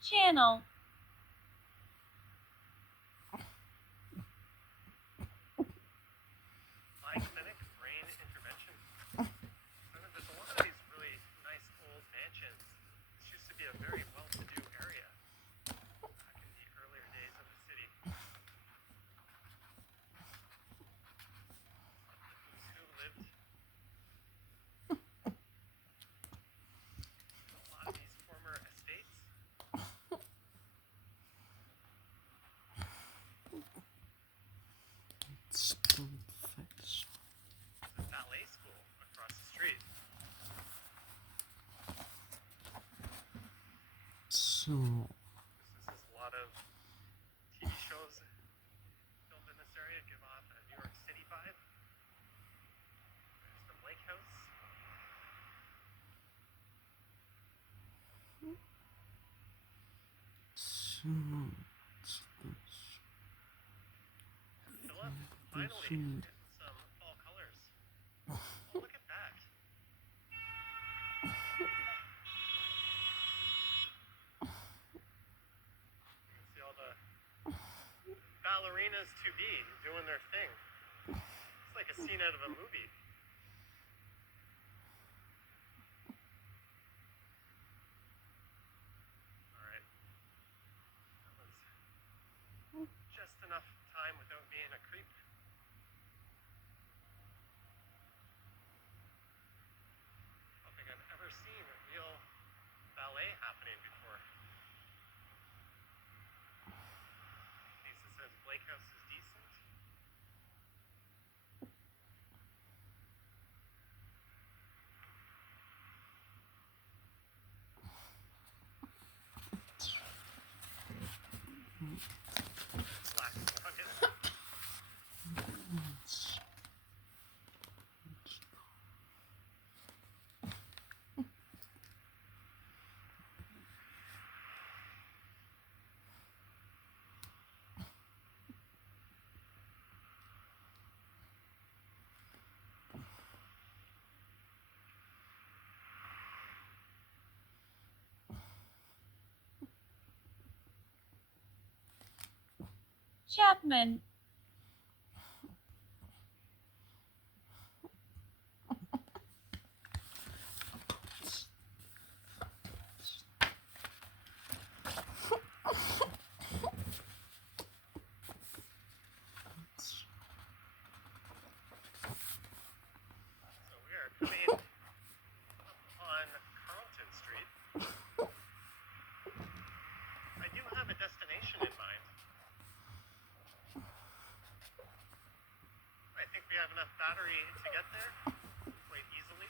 Channel. Eye clinic, brain intervention. There's a lot of these really nice old mansions. This used to be a very well-to-do area back in the earlier days of the city. Who's who lived The ballet school across the street. So, This is a lot of TV shows filmed in this area give off a New York City vibe. There's the Blake House. Philip, finally, some fall colors. Oh, look at that. You can see all the ballerinas to be doing their thing. It's like a scene out of a movie. Alright. That was just enough time without being a creep. I don't think I've ever seen a real ballet happening before. Lisa says Blake House is decent. Black Nugget. Chapman. So we are coming up on Carlton Street. I do have a destination in mind. I think we have enough battery to get there quite easily.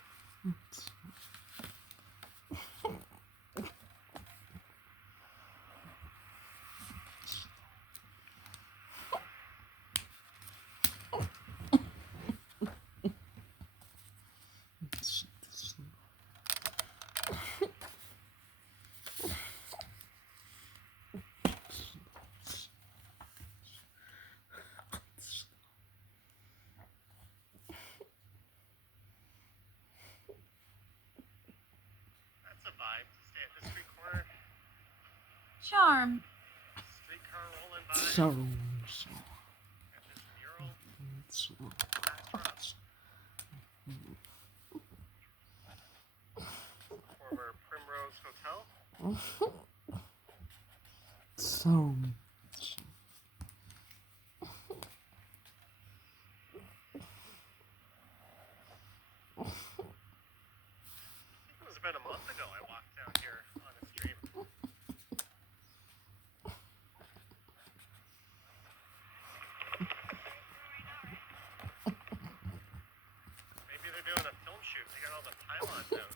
That's a vibe to stay at the street corner. Charm. Streetcar rolling by. Charles. And this mural backdrop. Former Primrose Hotel. So, It was about a month ago I walked down here on a stream. Maybe they're doing a film shoot. They got all the pylons out.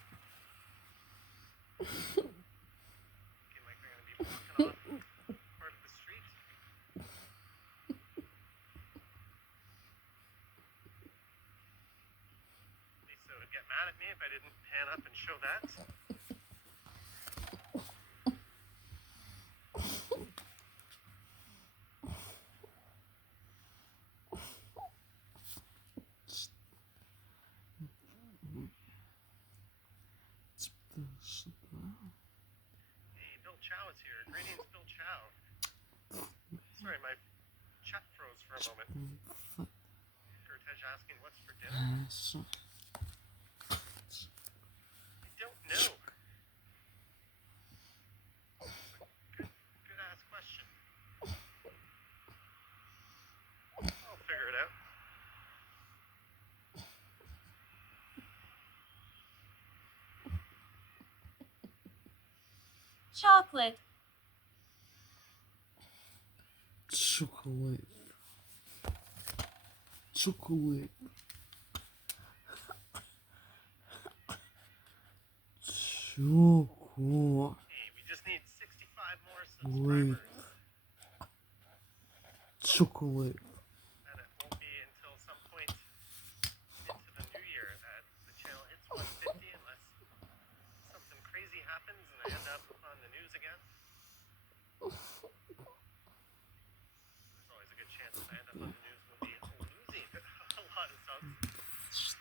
Looking like they're going to be blocking off part of the street. Lisa would get mad at me if I didn't pan up and show that. Hey, Bill Chow is here. Greetings, Bill Chow. Sorry, my chat froze for a moment. Kurtej asking what's for dinner? I don't know. Good ass question. I'll figure it out. Chocolate. Chocolate. Chocolate. Chocolate. Hey, we just need 65 more subscribers. Chocolate. And it won't be until some point into the new year that the channel hits 150 unless something crazy happens and I end up on the news again. There's always a good chance that I end up on the news will be losing a lot of subs.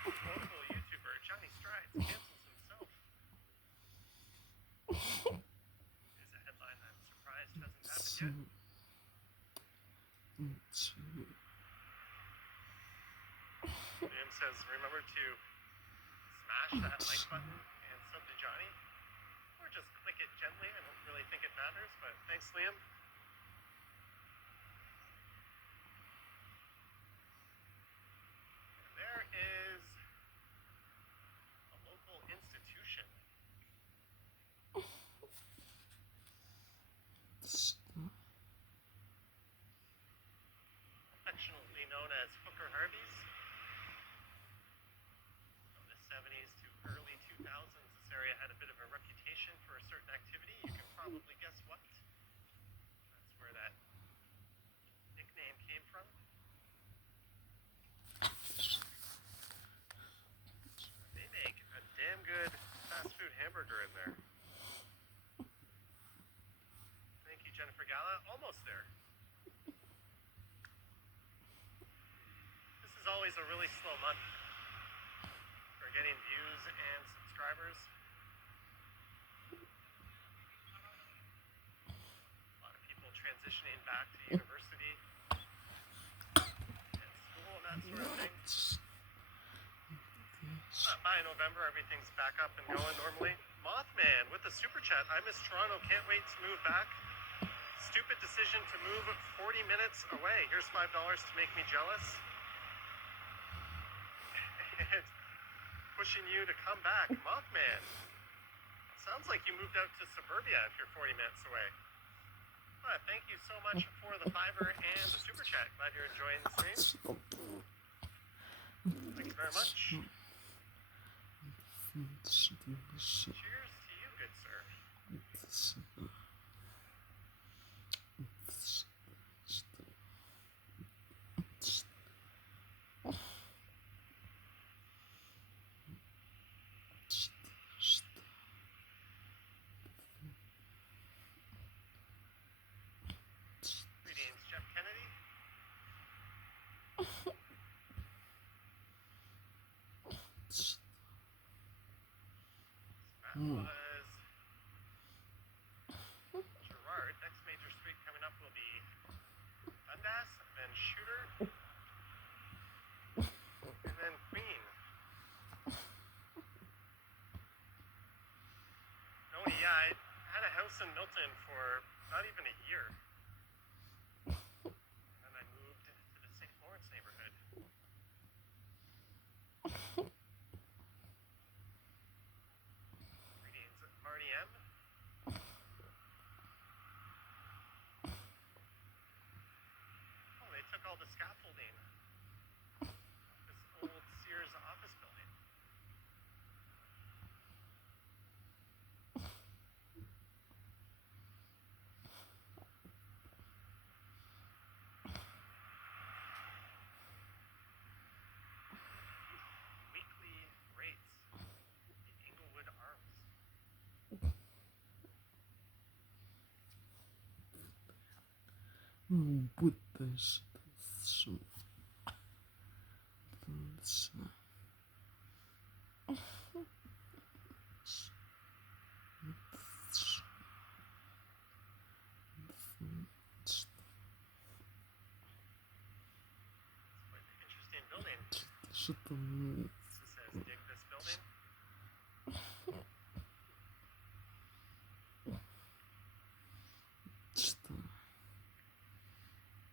Local YouTuber Johnny Strides cancels himself. Is a headline I'm surprised hasn't happened yet. Liam says, remember to smash that like button and sub to Johnny. Or just click it gently. I don't really think it matters, but thanks, Liam. And there is a local institution. Affectionately known as Hooker Harvey's. From the 70s to early 2000s, this area had a bit of a reputation for a certain activity. You can probably guess what. That's where that nickname came from. They make a damn good fast food hamburger in there. Thank you, Jennifer Gala. Almost there. This is always a really slow month for getting views and subscribers. A lot of people transitioning back to university and school and that sort of thing. By November, everything's back up and going normally. Mothman with the super chat. I miss Toronto. Can't wait to move back. Stupid decision to move 40 minutes away. Here's $5 to make me jealous. And pushing you to come back. Mothman. Sounds like you moved out to suburbia if you're 40 minutes away. Thank you so much for the $5 and the super chat. Glad you're enjoying the stream. Thank you very much. Cheers to you, good sir. Greetings, Jeff Kennedy. That was Gerard. Next major street coming up will be Dundas, then Shooter, and then Queen. Oh yeah, I had a house in Milton for not even a year. And then I moved to the St. Lawrence neighborhood. Greetings, Marty M. Oh, they took all the scaffolding. This old Sears office building. Weekly rates. The Inglewood Arms. Будто что-то Quite an interesting building. что-то This says dig this building. что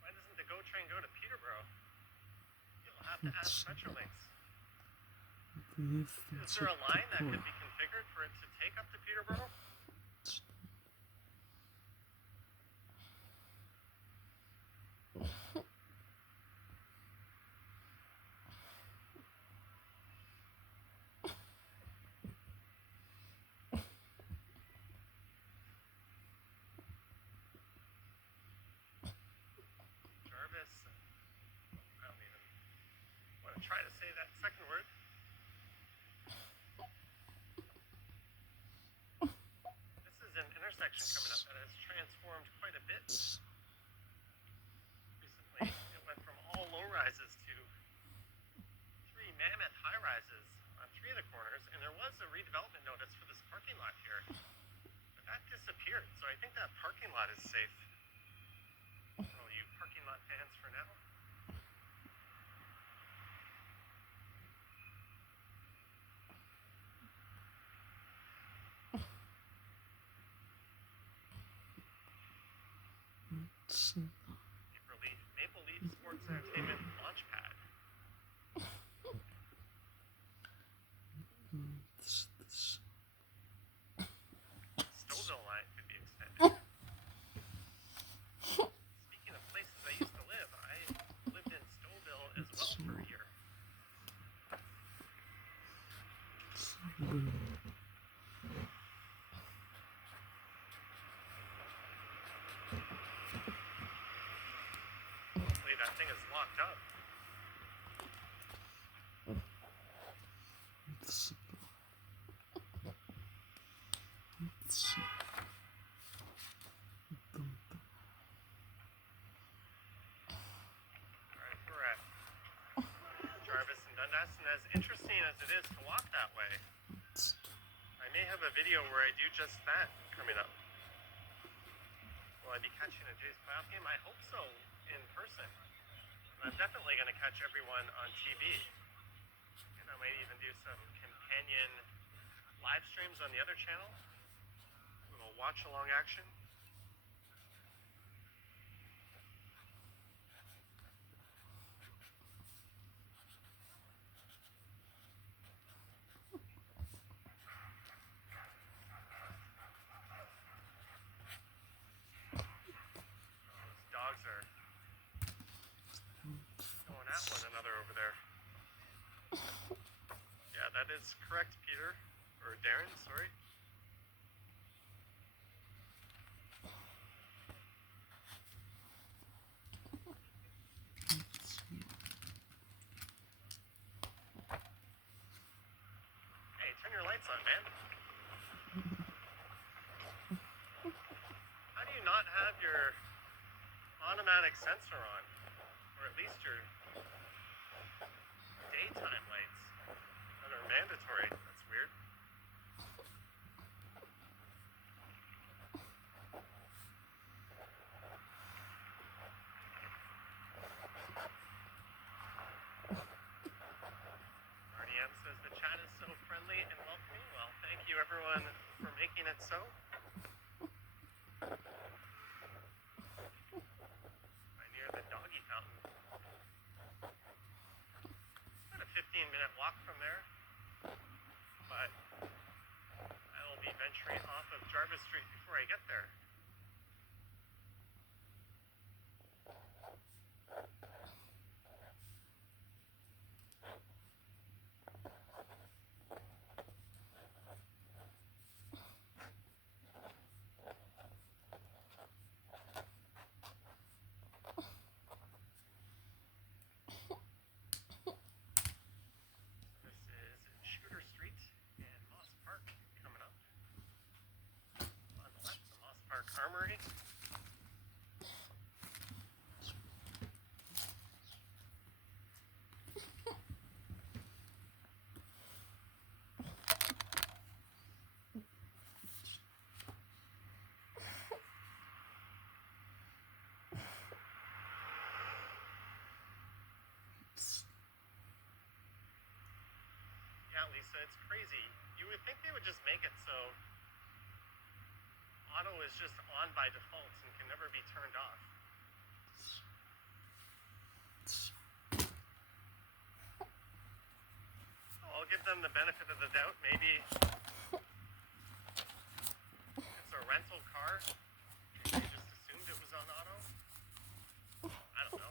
Why doesn't the GO train go to Peterborough? You'll have to ask Metrolinx. Is there a line that could be configured for it to take up to Peterborough? Jarvis, I don't even want to try to say that second word. This is an intersection coming up that has transformed quite a bit. Recently, it went from all low rises to 3 mammoth high rises on 3 of the corners, and there was a redevelopment notice for this parking lot here. But that disappeared, so I think that parking lot is safe. For all you parking lot fans for now. Maple Leaf Sports Entertainment Launchpad. Stouffville line could be extended. Speaking of places I used to live, I lived in Stouffville as well for a year. Hopefully that thing is locked up. Alright, we're at Jarvis and Dundas, and as interesting as it is to walk that way, I may have a video where I do just that coming up. Will I be catching a Jays playoff game? I hope so, in person. I'm definitely going to catch everyone on TV. And I might even do some companion live streams on the other channel. A little watch-along action. Those dogs are going at one another over there. Yeah, that is correct, Peter. Or Darren, sorry. Hey, turn your lights on, man. How do you not have your automatic sensor on? Or at least your daytime lights that are mandatory? That's weird. RDM says the chat is so friendly and welcoming. Well, thank you everyone for making it so. I'm near the doggy fountain. About a 15-minute walk from there, but I will be venturing off of Jarvis Street before I get there. This is Shooter Street and Moss Park coming up. On the left, the Moss Park Armory. Yeah, Lisa, it's crazy. You would think they would just make it so auto is just on by default and can never be turned off. So I'll give them the benefit of the doubt. Maybe it's a rental car. They just assumed it was on auto. I don't know.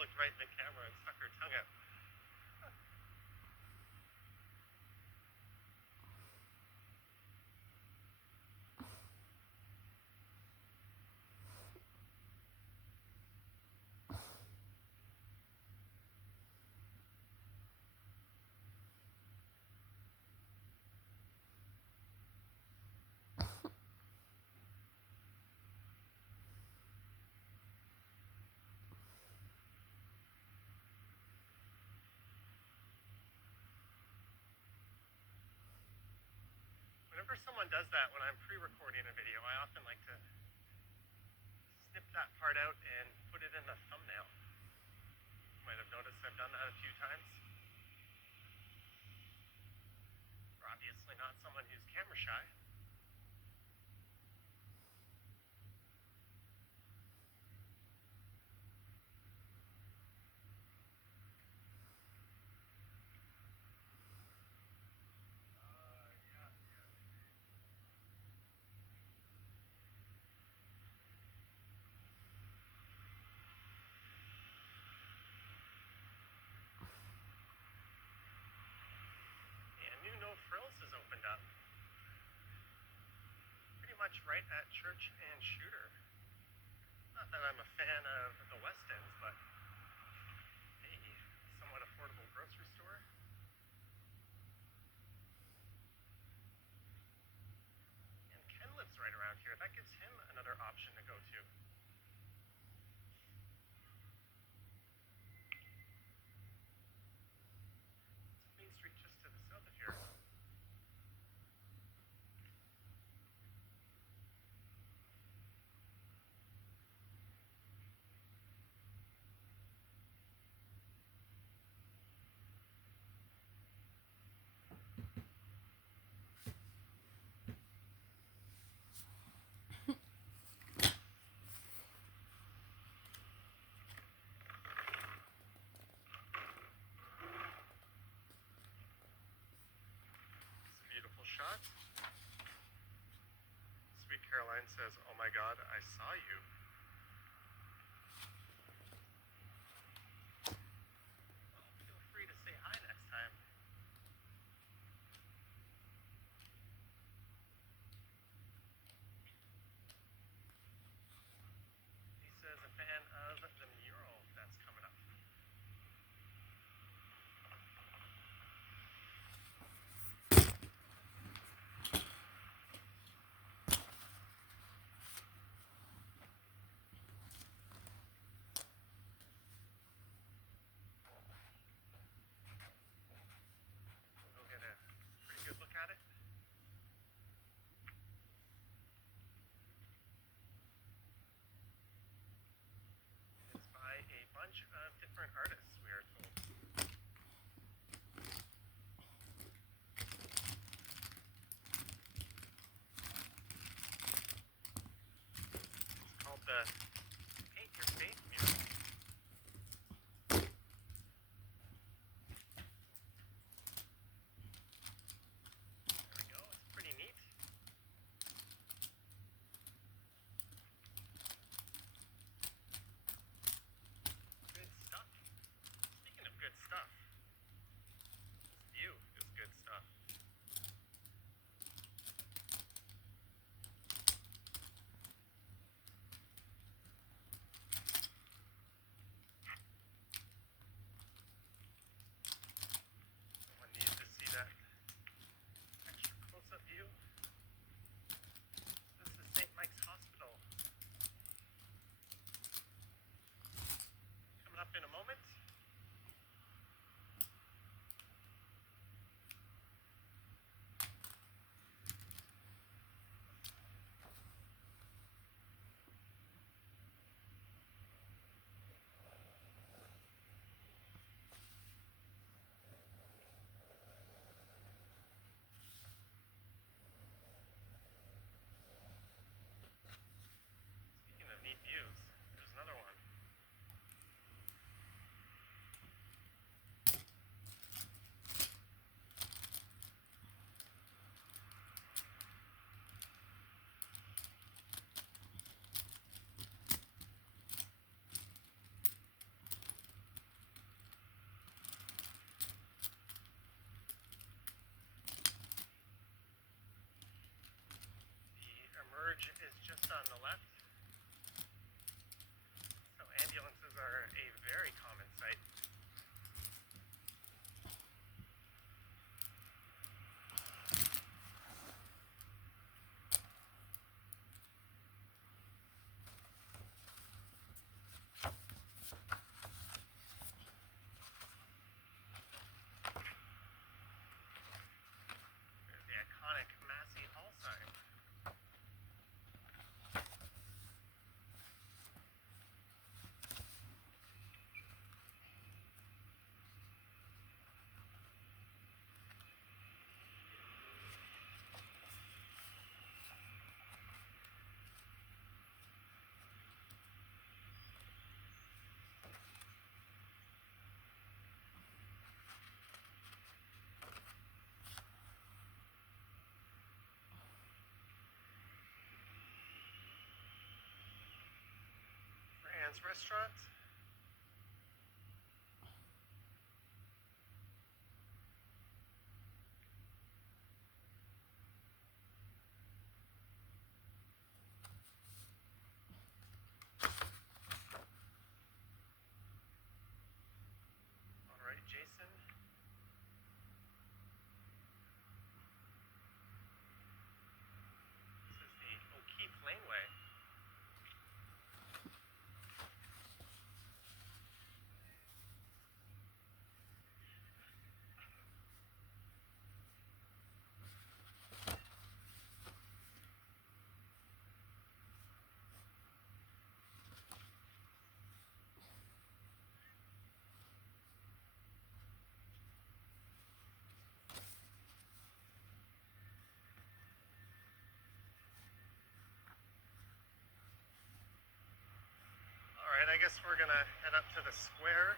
looked right in the camera and stuck her tongue out. Whenever someone does that when I'm pre-recording a video, I often like to snip that part out and put it in the thumbnail. You might have noticed I've done that a few times. We're obviously not someone who's camera shy. New No Frills has opened up. Pretty much right at Church and Shooter. Not that I'm a fan of the West Ends, but a somewhat affordable grocery store. And Ken lives right around here. That gives him another option to go to. It's Main Street just to the south of here. Beautiful shot. Sweet Caroline says, "Oh my God, I saw you." Well, feel free to say hi next time. Lisa's a fan of the mural that's coming up. We'll get a pretty good look at it. It's by a bunch of different artists, we are told. It's called the Paint Your Faith mural. There we go. It's pretty neat. Good stuff. Speaking of good stuff, this view is good stuff. on the left. So ambulances are a very common sight. There's the iconic Massey Hall sign. Fran's Restaurant. All right, Jason. This is the O'Keefe Laneway. All right, I guess we're gonna head up to the square.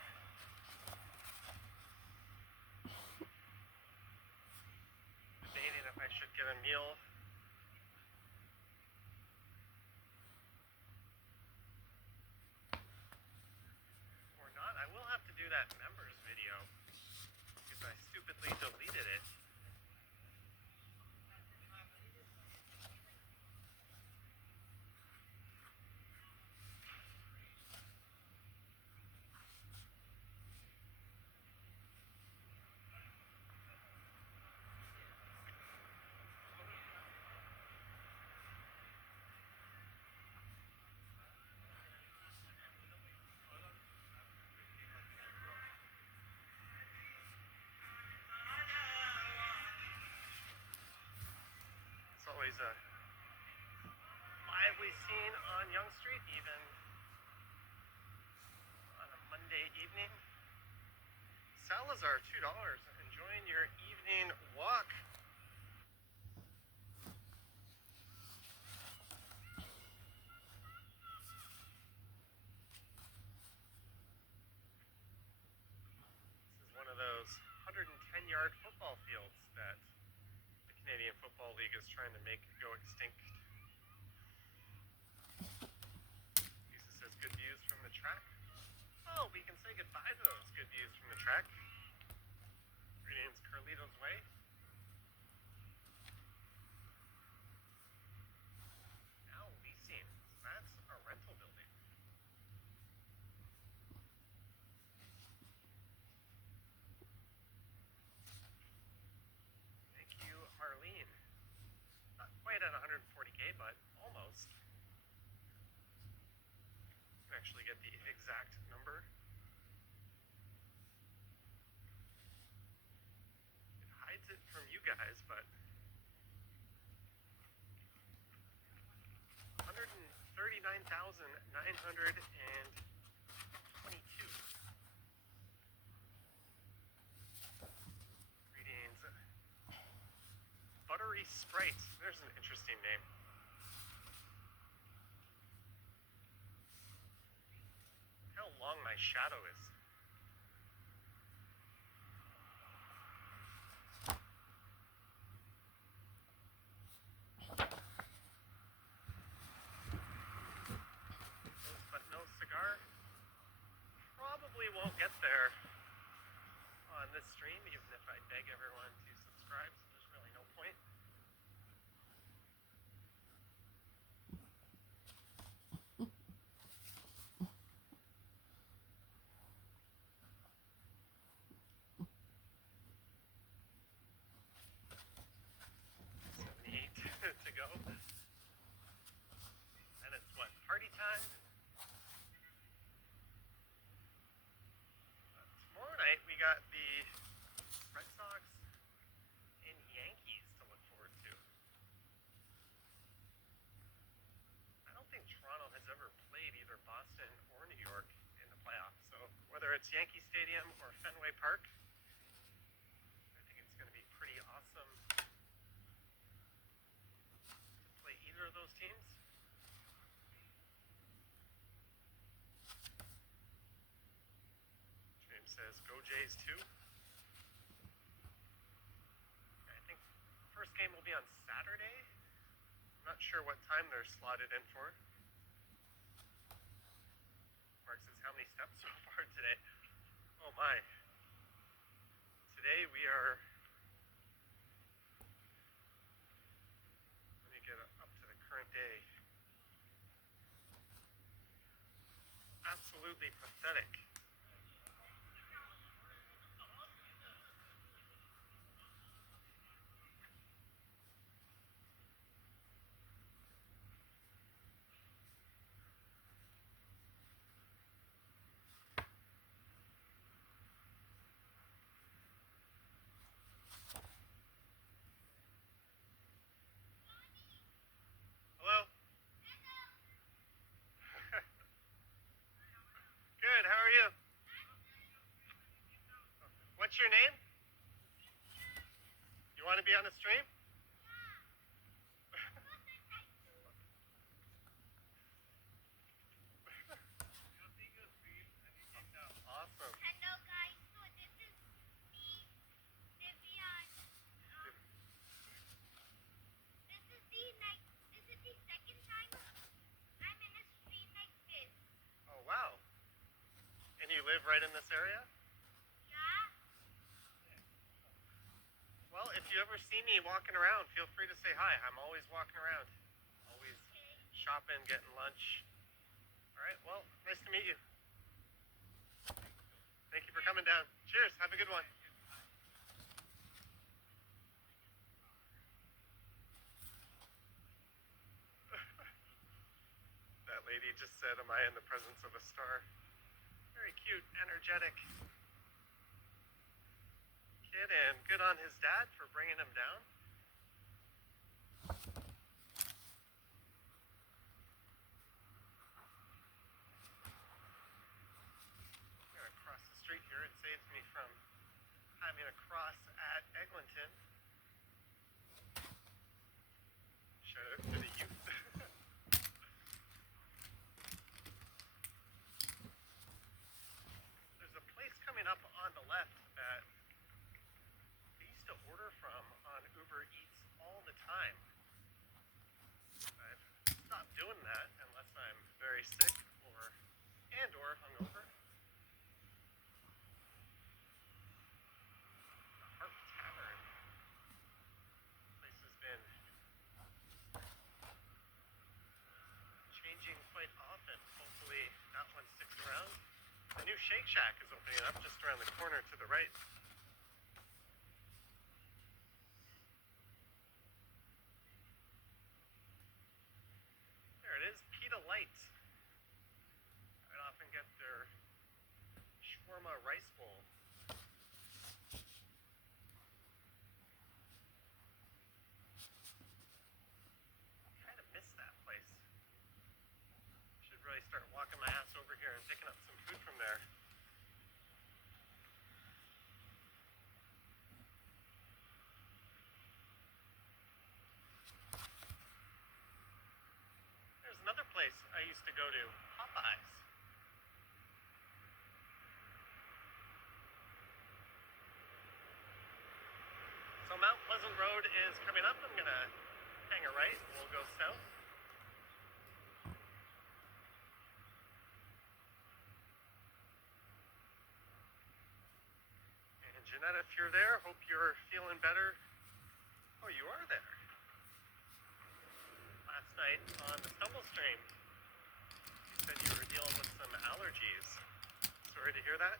Debating if I should get a meal. Or not. I will have to do that members video because I stupidly deleted it. It's always a lively scene on Yonge Street, even on a Monday evening. Salazar, $2. Enjoying your evening walk. This is one of those 110-yard football fields that the Canadian Football League is trying to make go extinct. Jesus says good views from the track. Oh, we can say goodbye to those good views from the track. Greetings, Carlito's Way. Now leasing. That's a rental building. Thank you, Arlene. Not quite at 140K, but almost. You can actually get the exact number. It hides it from you guys, but 139,922. Greetings. Buttery Sprite. There's an interesting name. How long my shadow is. But no cigar. Probably won't get there on this stream, even if I beg everyone to subscribe, so there's really no point. got the Red Sox and Yankees to look forward to. I don't think Toronto has ever played either Boston or New York in the playoffs, so whether it's Yankee Stadium or Fenway Park, I think it's going to be pretty awesome to play either of those teams. James says, go Jays too. I think first game will be on Saturday. I'm not sure what time they're slotted in for. Mark says, how many steps so far today? Oh my. Today we are, let me get up to the current day. Absolutely pathetic. Hello? Good, how are you? What's your name? You want to be on the stream? Awesome. Hello guys, so this is me, Devian. This is the second time I'm in a stream like this. Oh, wow. And you live right in this area? Yeah? Well, if you ever see me walking around, feel free to say hi. I'm always walking around. Always shopping, getting lunch. All right, well, nice to meet you. Thank you for coming down. Cheers, have a good one. That lady just said, am I in the presence of a star? Very cute, energetic kid, and good on his dad for bringing him down. I'm gonna cross the street here. It saves me from having to cross at Eglinton. Shout out to the youth. There's a place coming up on the left that I used to order from on Uber Eats all the time. I've stopped doing that unless I'm very sick or hungover. The Harp Tavern. Place has been changing quite often. Hopefully that one sticks around. The new Shake Shack is opening up just around the corner to the right. There it is, Pita Light. I'd often get their shawarma rice bowl. Kind of miss that place. Should really start walking my ass over here and picking up some food from there. There's another place I used to go to, Popeyes. So Mount Pleasant Road is coming up. I'm gonna hang a right. We'll go south. And Jeanette, if you're there, hope you're feeling better. Oh, you are there. Last night on the Stumble Stream, you said you were dealing with some allergies. Sorry to hear that.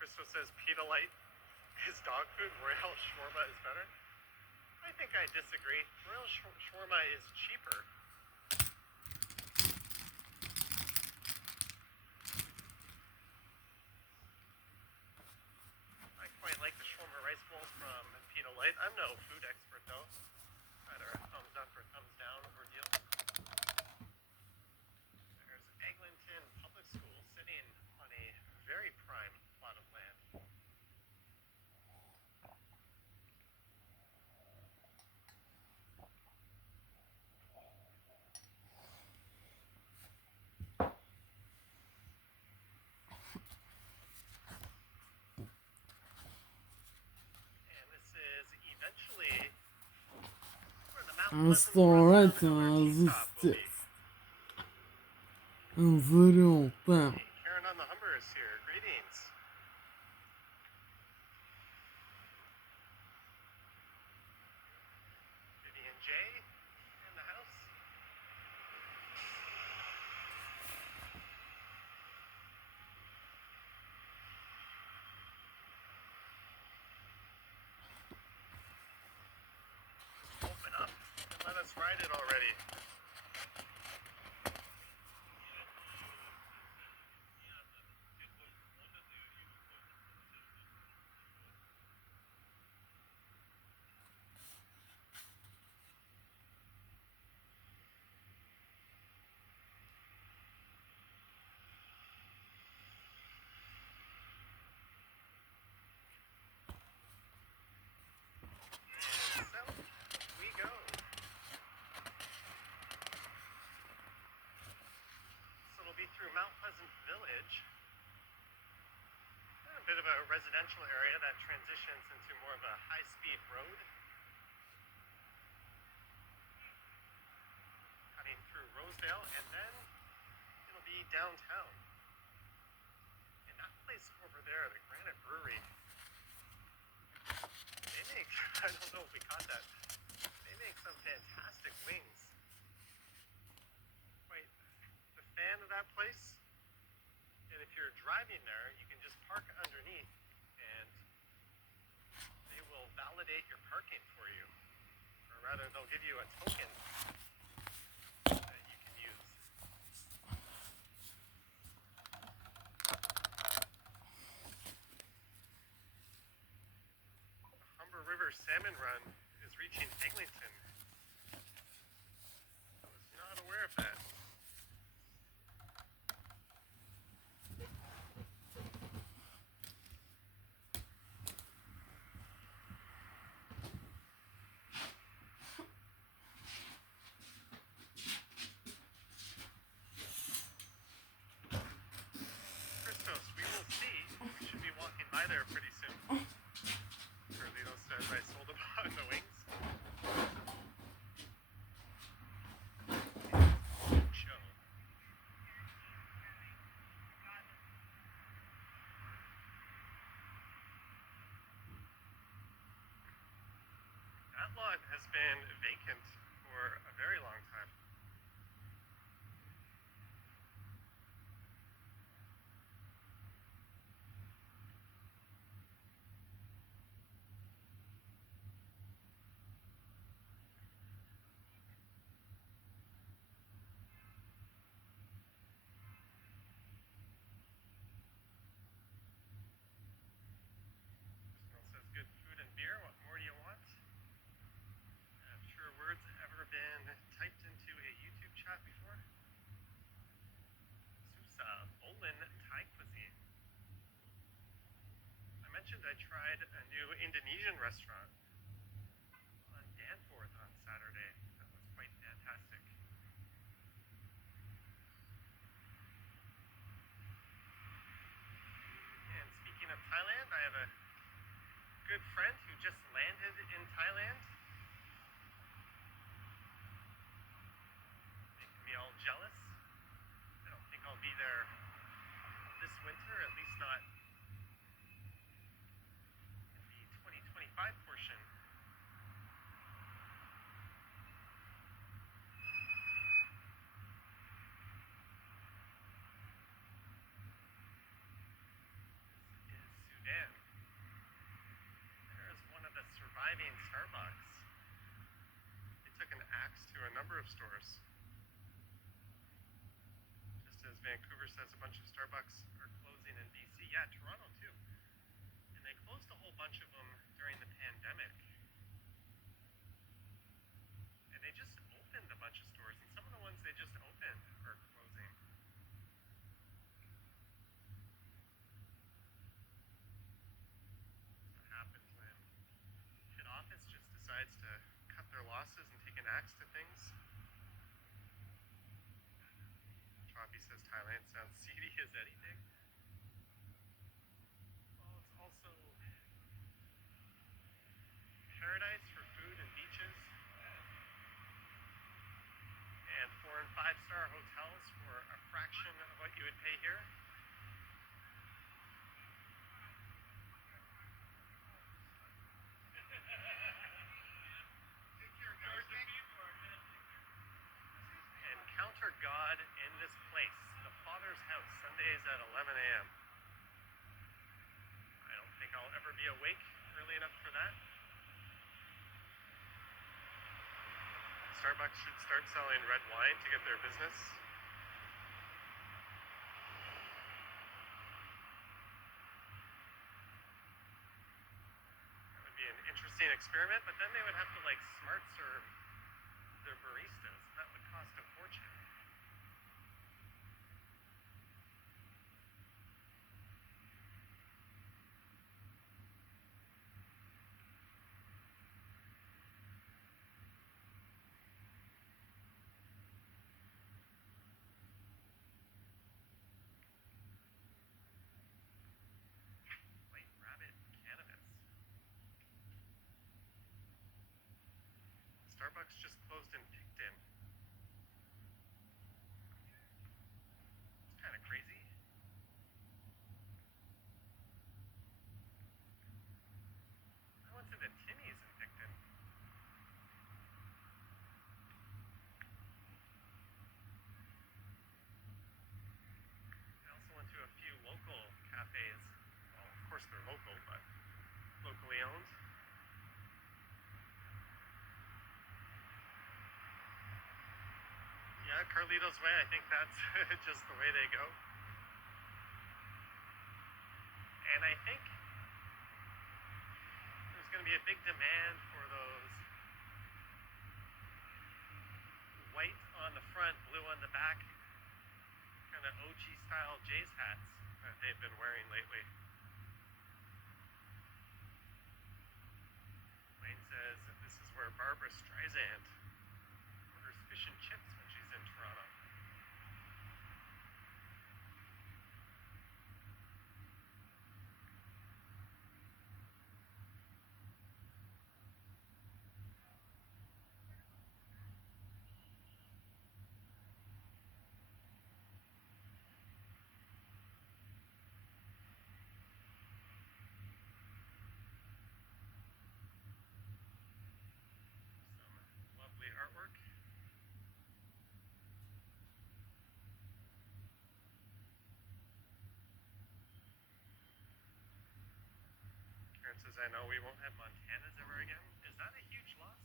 Crystal says Pita Light is dog food. Royal shawarma is better. I think I disagree. Royal shawarma is cheaper. Старательно здесь. Зрел там. Hey, Karen on the Humber is here. Greetings. Vivian J in the house. Open up and let us ride it already. South we go. So it'll be through Mount Pleasant Village. A bit of a residential area that transitions into more of a high-speed road. Cutting through Rosedale, and then it'll be downtown. And that place over there, the Granite Brewery, they make, I don't know if we caught that, they make some fantastic wings. Quite the fan of that place. And if you're driving there, you can just park underneath and they will validate your parking for you. Or rather, they'll give you a token that you can use. The Humber River Salmon Run is reaching Eglinton. I was not aware of that. Christos, we will see. We should be walking by there pretty soon. Carlitos says I sold upon the wings. Show. That lot has been vacant for a very long time. Personal says good food and beer. What more do you want? Have sure words ever been typed into a YouTube chat before? Susa, Olin Thai cuisine. I mentioned I tried a new Indonesian restaurant on Danforth on Saturday. That was quite fantastic. And speaking of Thailand, I have a good friend who just landed in Thailand. Making me all jealous. I don't think I'll be there this winter, at least not in the 2025 portion. This is Sudan. There's one of the surviving Starbucks. They took an axe to a number of stores. Just as Vancouver says a bunch of Starbucks are closing in BC. Yeah, Toronto too. And they closed a whole bunch of them during the pandemic. And they just opened a bunch of stores. And some of the ones they just opened are closing. What happens when head office just decides to cut their losses and take an axe to things? Choppy says Thailand sounds seedy as anything. Well, it's also paradise for food and beaches. God in this place, the Father's house, Sundays at 11 a.m. I don't think I'll ever be awake early enough for that. Starbucks should start selling red wine to get their business. That would be an interesting experiment, but then they would have to like smart serve their baristas, and that would cost a fortune. White rabbit cannabis. Starbucks just closed in Picton. It's kind of crazy. I went to the Timmy's in Picton. I also went to a few local cafes. Well, of course they're local, but locally owned. Yeah, Carlito's Way, I think that's just the way they go. And I think there's going to be a big demand for those white on the front, blue on the back, kind of OG style Jays hats that they've been wearing lately. Wayne says that this is where Barbara Streisand orders fish and chips when she's in Toronto. Some lovely artwork. Karen says, I know we won't have Montanas ever again. Is that a huge loss?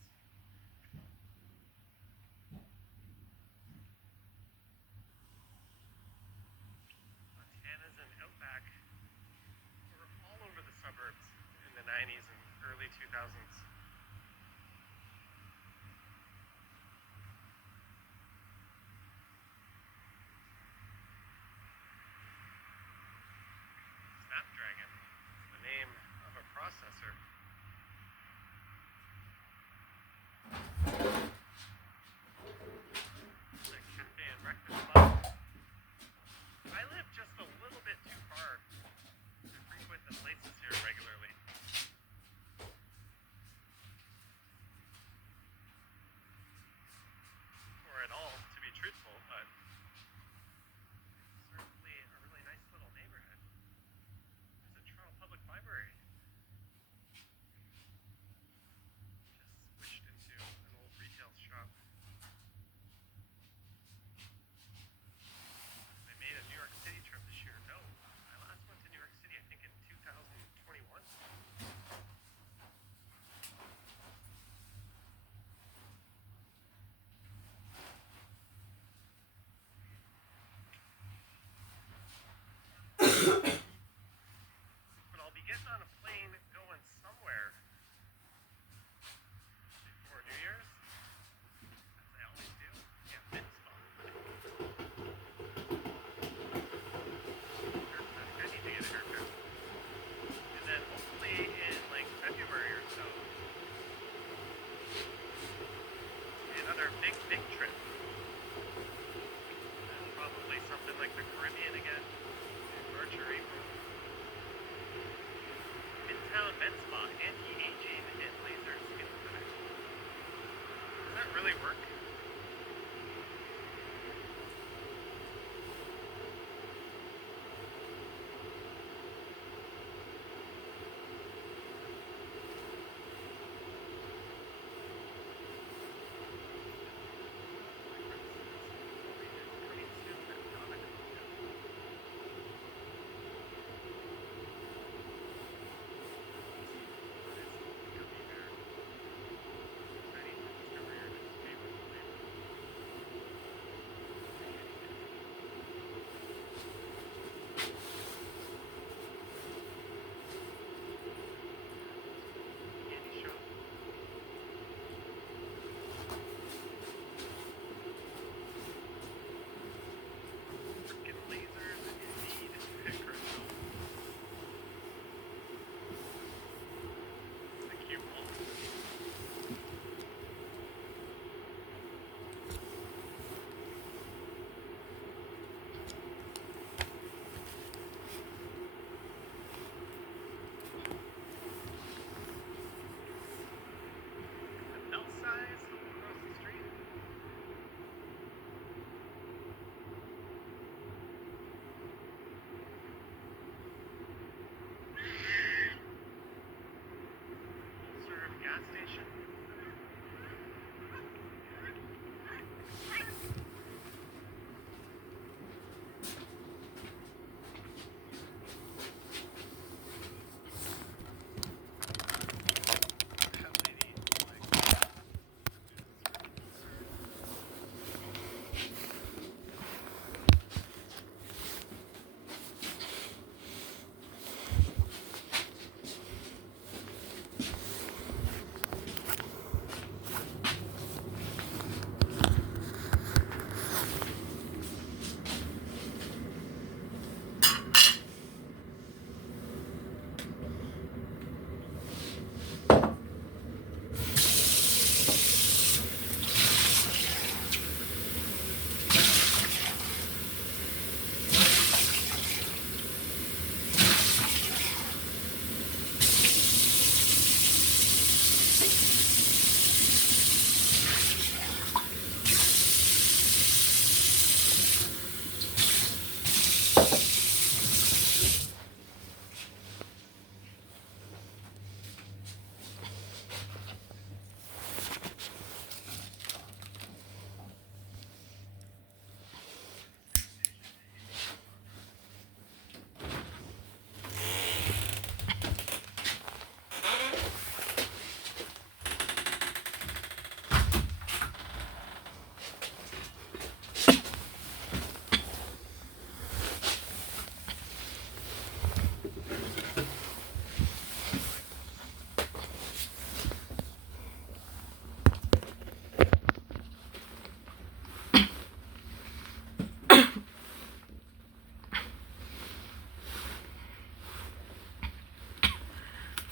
Montanas and Outback were all over the suburbs in the 90s and early 2000s. Snapdragon is the name of a processor.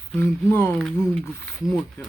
Стыдно зубы смокера.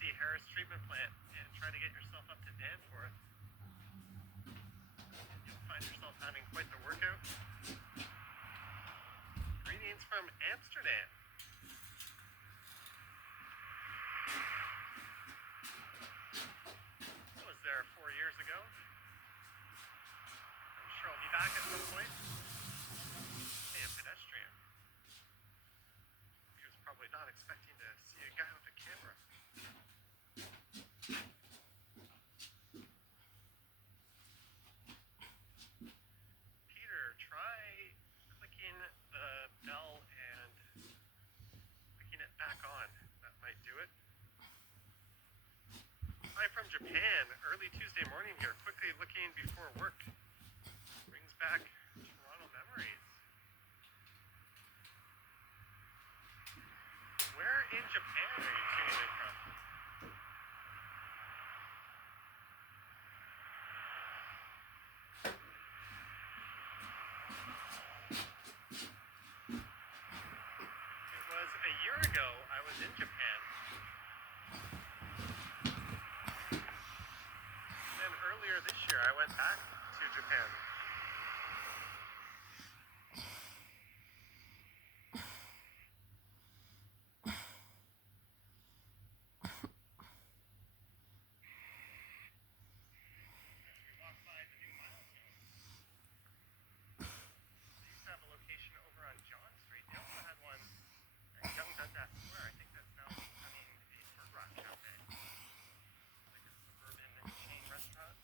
see Harris Treatment Plant and try to get yourself up to Danforth. And you'll find yourself having quite the workout. Greetings from Amsterdam. I was there 4 years ago. I'm sure I'll be back at some point. Hey, a pedestrian. He was probably not expecting to see a guy with a camera. Peter, try clicking the bell and clicking it back on. That might do it. Hi from Japan. Early Tuesday morning here. Quickly looking before work. Brings back Toronto memories. Where in Japan are you tuning in from? It was a year ago I was in Japan. And then earlier this year I went back to Japan. We walked by the new milestone. They used to have a location over on John Street. They also had one at Young Dundas Square. I think that's now becoming a Bird Rock Cafe. Like a suburban chain restaurant.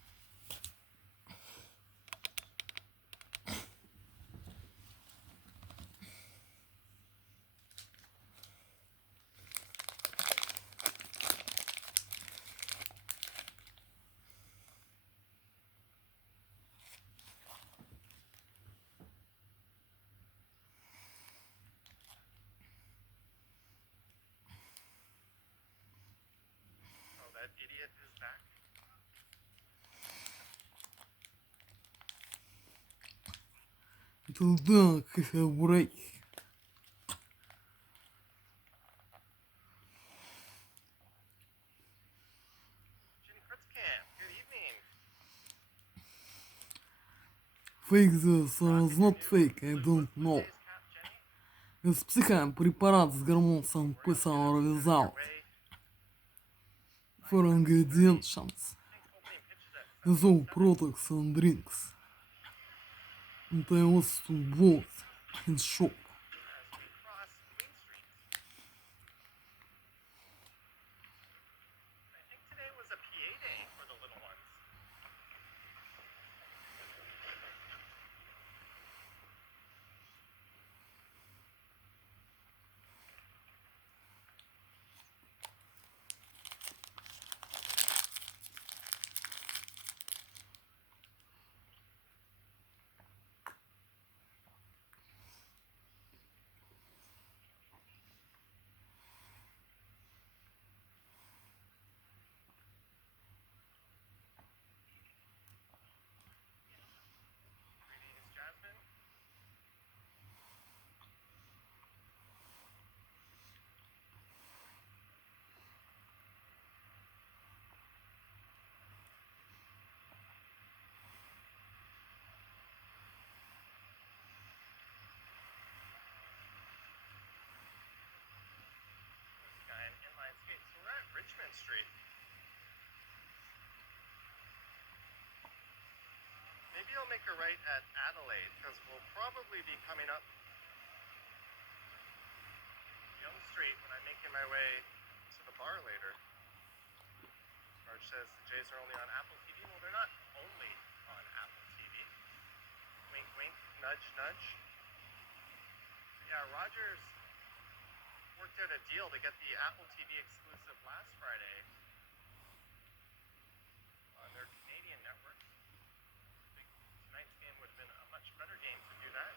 Oh, that idiot is back. Туда, брейк. Jenny Kurtzkamp, good evening. Fake this or is not fake, I don't know. Today's cap, Jenny? It's препарат с гормон самописал result Way. for ingredients, Opening pitches at is all products and drinks. And I was to both in shop. as we cross Main Street. I think today was a PA day for the little ones. Greetings, Jasmine. This guy in inline skates. So we're at Richmond Street. Maybe I'll make a right at Adelaide because we'll probably be coming up Young Street when I'm making my way to the bar later. Marge says the Jays are only on Apple TV. Well, they're not only on Apple TV. Wink, wink, nudge, nudge. Yeah, Rogers worked out a deal to get the Apple TV exclusive last Friday on their Canadian network. I think tonight's game would have been a much better game to do that.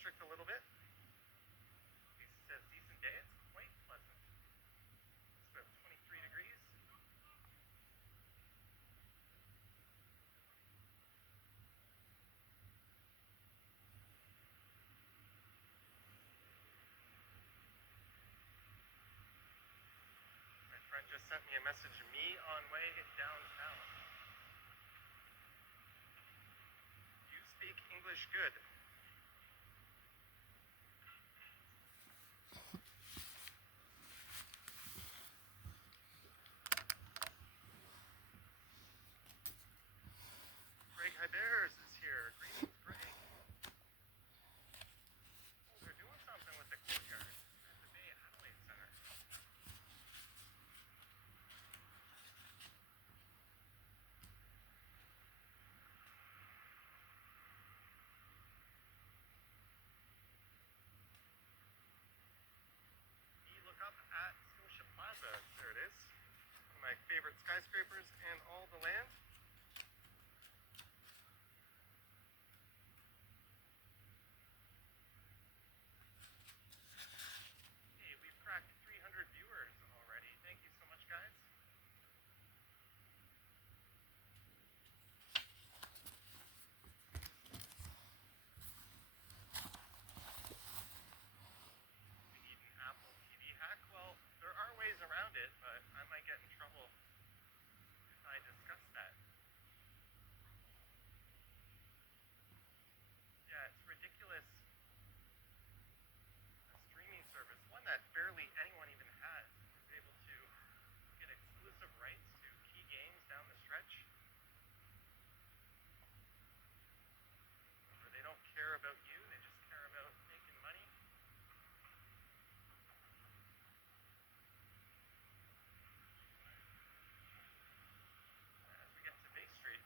district a little bit. He says decent day. It's quite pleasant. It's about 23 degrees. My friend just sent me a message, me on way downtown. You speak English good. Greg Hibers is here. Greetings, Greg. Oh, they're doing something with the courtyard at the Bay Adelaide Center. You look up at Scotia Plaza. There it is. One of my favorite skyscrapers in all the land. Hey, we've cracked 300 viewers already. Thank you so much, guys. We need an Apple TV hack. Well, there are ways around it, but I might get in trouble if I discuss that. Yeah, it's ridiculous. A streaming service, one that barely anyone even has, is able to get exclusive rights to key games down the stretch. Where they don't care about you, they just care about making money. As we get to Bay Street,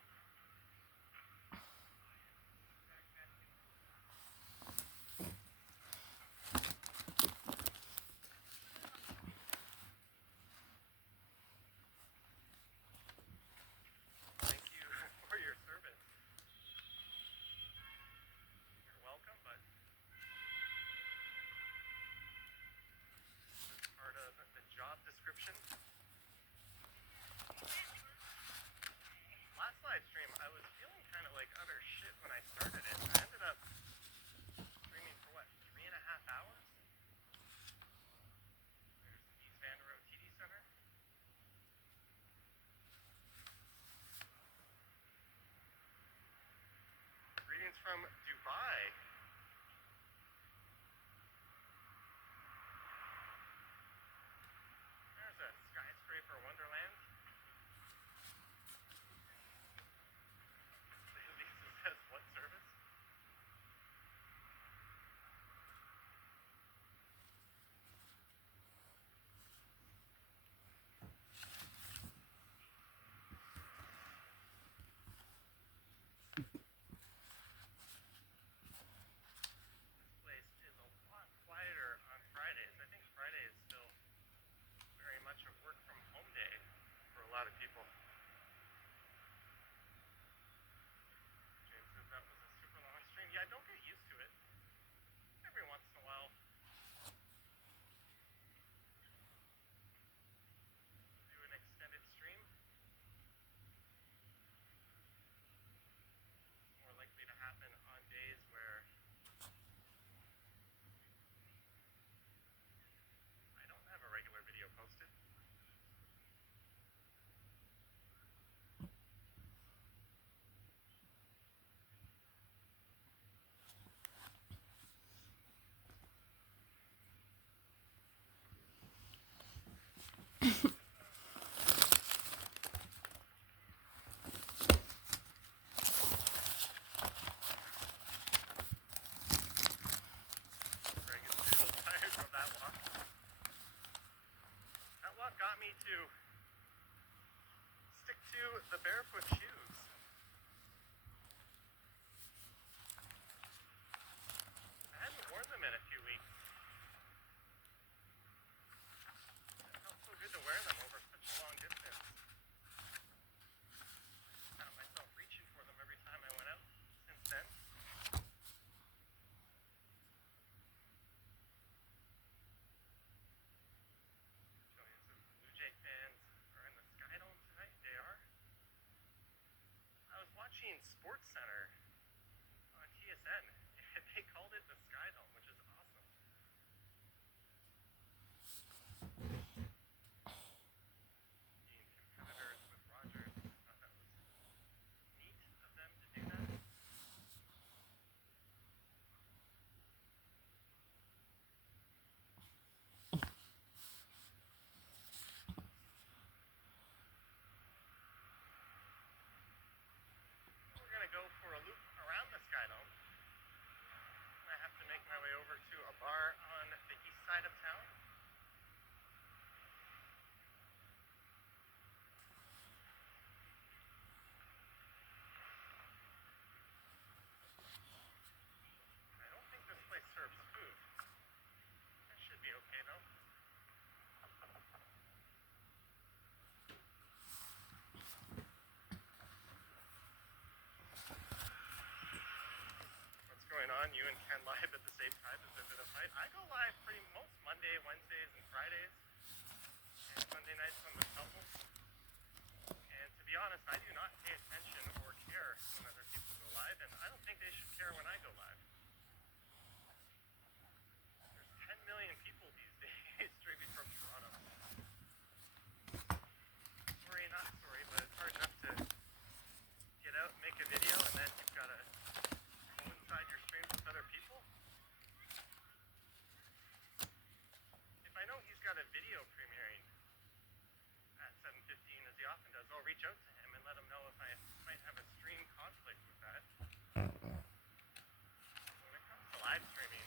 thank you for your service. You're welcome, but this is part of the job description. Last live stream, I was feeling kind of like utter shit when I started it. I ended up streaming for what, 3.5 hours? There's the East Van Road TD Center. Greetings from Dubai. There's a skyscraper wonderland. Lisa says, what service? you and Ken live at the same time as there's been a fight. I go live pretty most Monday, Wednesdays, and Fridays, and Sunday nights on the double. And to be honest, I do not pay attention or care when other people go live, and I don't think they should care when I go live. There's 10 million people these days streaming from Toronto. Sorry, not sorry, but it's hard enough to get out and make a video, and then you've got to coincide your streams with other people. If I know he's got a video premiering at 7:15, as he often does, I'll reach out to him and let him know if I might have a stream conflict with that. When it comes to live streaming,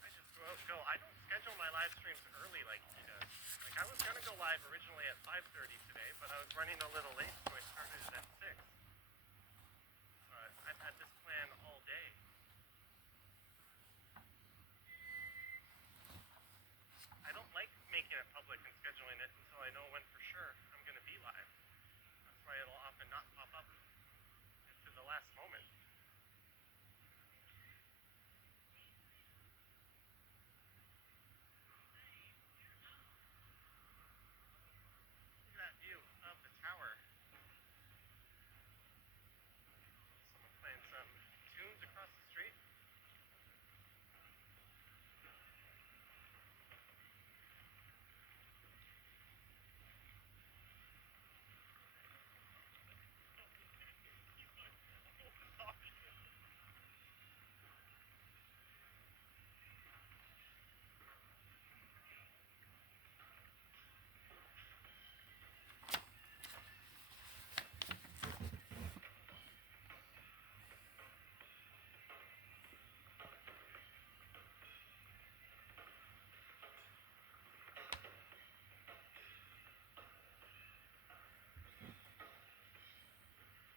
I just go out and go. I don't schedule my live streams early like he does. Like, I was going to go live originally at 5:30 today, but I was running a little late, so I started it at 6. But I've had this plan all day. I don't like making it public and scheduling it until I know when for sure I'm going to be live. That's why it'll often not pop up into the last moment. Look at that view of the tower. Someone playing some tunes across the street.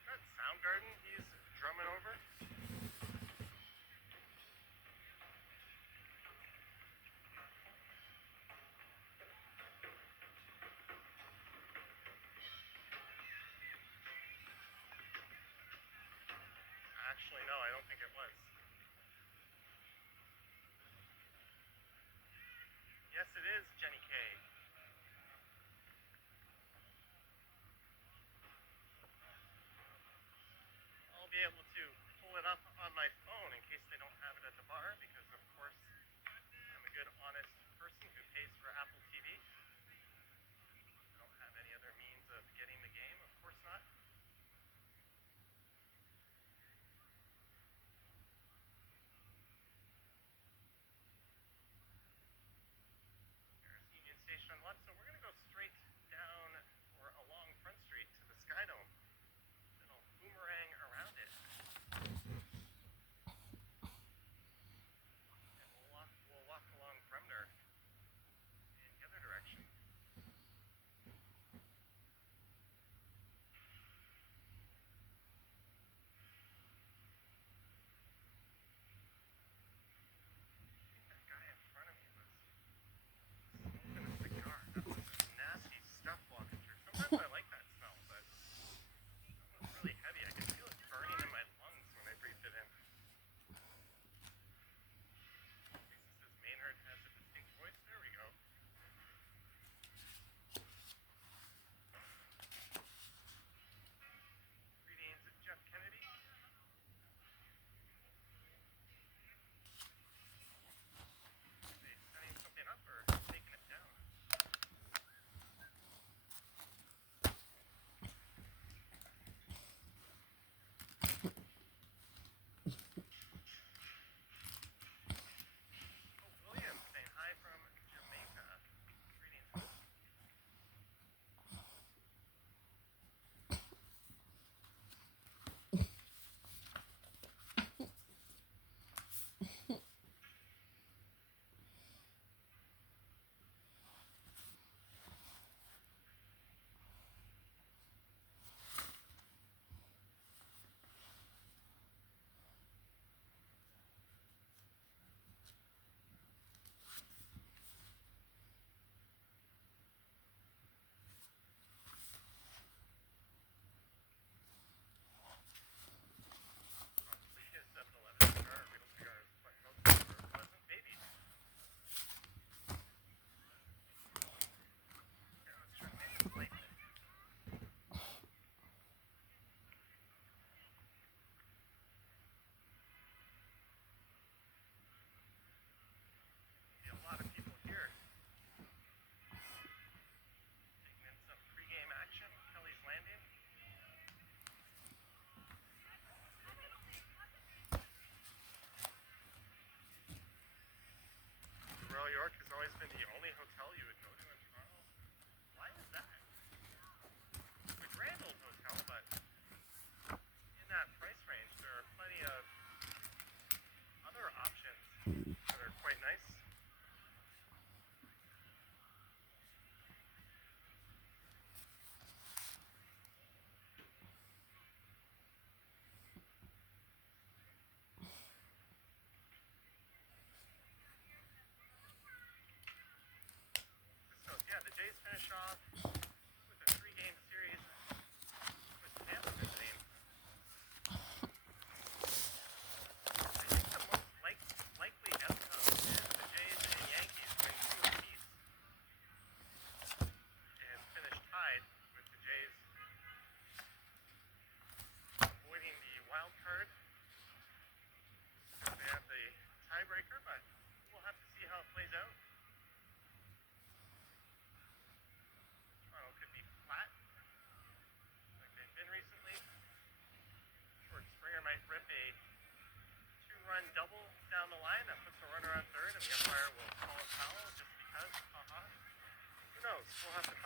That Soundgarden he's drumming over. Actually, no, I don't think it was. Yes, it is, Jenny K. I'll be able to pull it up on my phone in case they don't have it at the bar, because of course I'm a good, honest person who pays for Apple TV. I don't have any other means of getting the game, of course not. Here's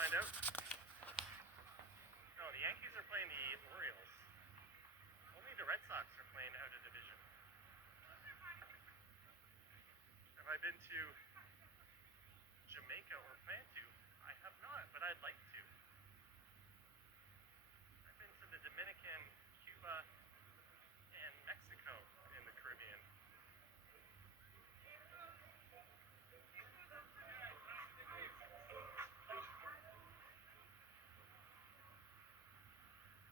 find out? No, the Yankees are playing the Orioles. Only the Red Sox are playing out of division. Have I been to Jamaica or plan to? I have not, but I'd like to. I've been to the Dominican, Cuba, and Mexico in the Caribbean.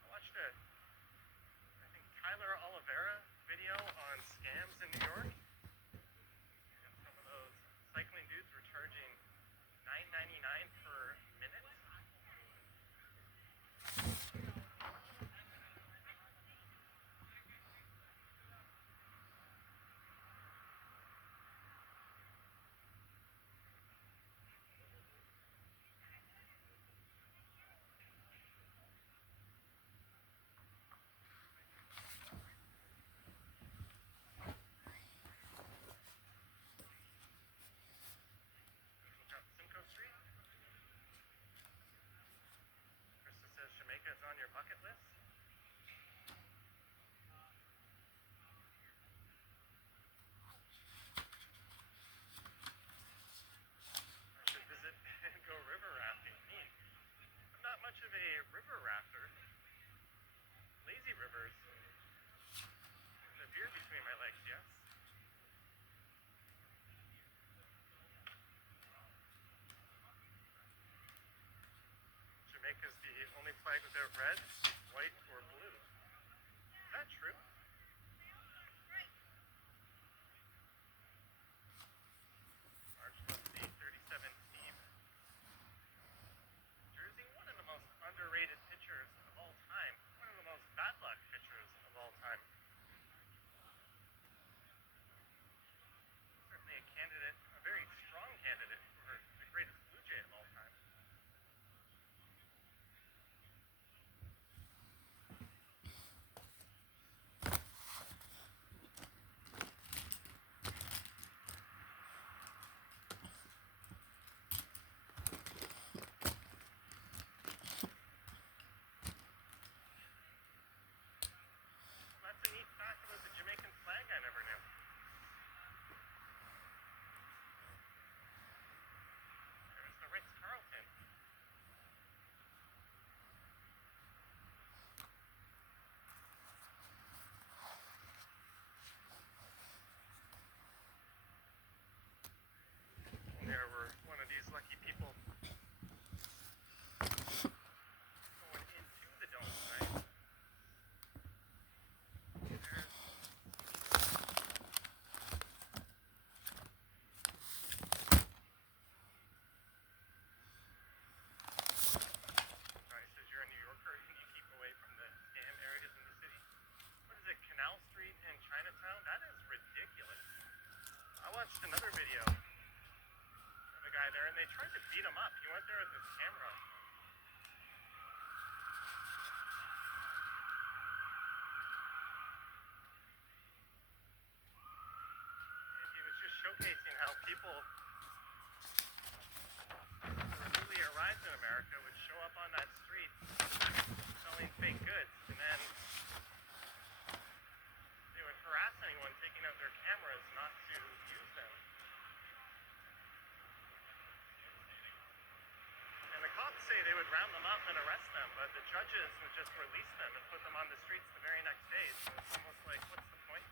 I watched I think Tyler Oliveira video on scams in New York. And some of those cycling dudes were charging $9.99 per minute. Look up Simcoe Street. Krista says Jamaica is on your bucket list. I should visit and go river rafting. Me, I'm not much of a river rafter. Lazy rivers. The beer between my legs, yes. Jamaica's the only flag without red, white, or blue. Is that true? March loves the 37 team. Jersey, one of the most underrated pitchers of all time. One of the most bad luck pitchers of all time. Certainly a candidate, a very strong candidate for the greatest Blue Jay of all time. That's a neat fact about the Jamaican flag I never knew. There's the Ritz-Carlton. There were one of these lucky people going into the dome tonight. There's Sorry, says you're a New Yorker and you keep away from the scam areas in the city. What is it, Canal Street in Chinatown? That is ridiculous. I watched another video of a guy there and they tried to beat him up. He went there with his camera. And he was just showcasing how people who were newly arrived in America would show up on that street selling fake goods, and then they would harass anyone taking out their cameras not to use them. And the cops say they would round them up and arrest them, but the judges would just release them and put them on the streets the very next day. So it's almost like, what's the point?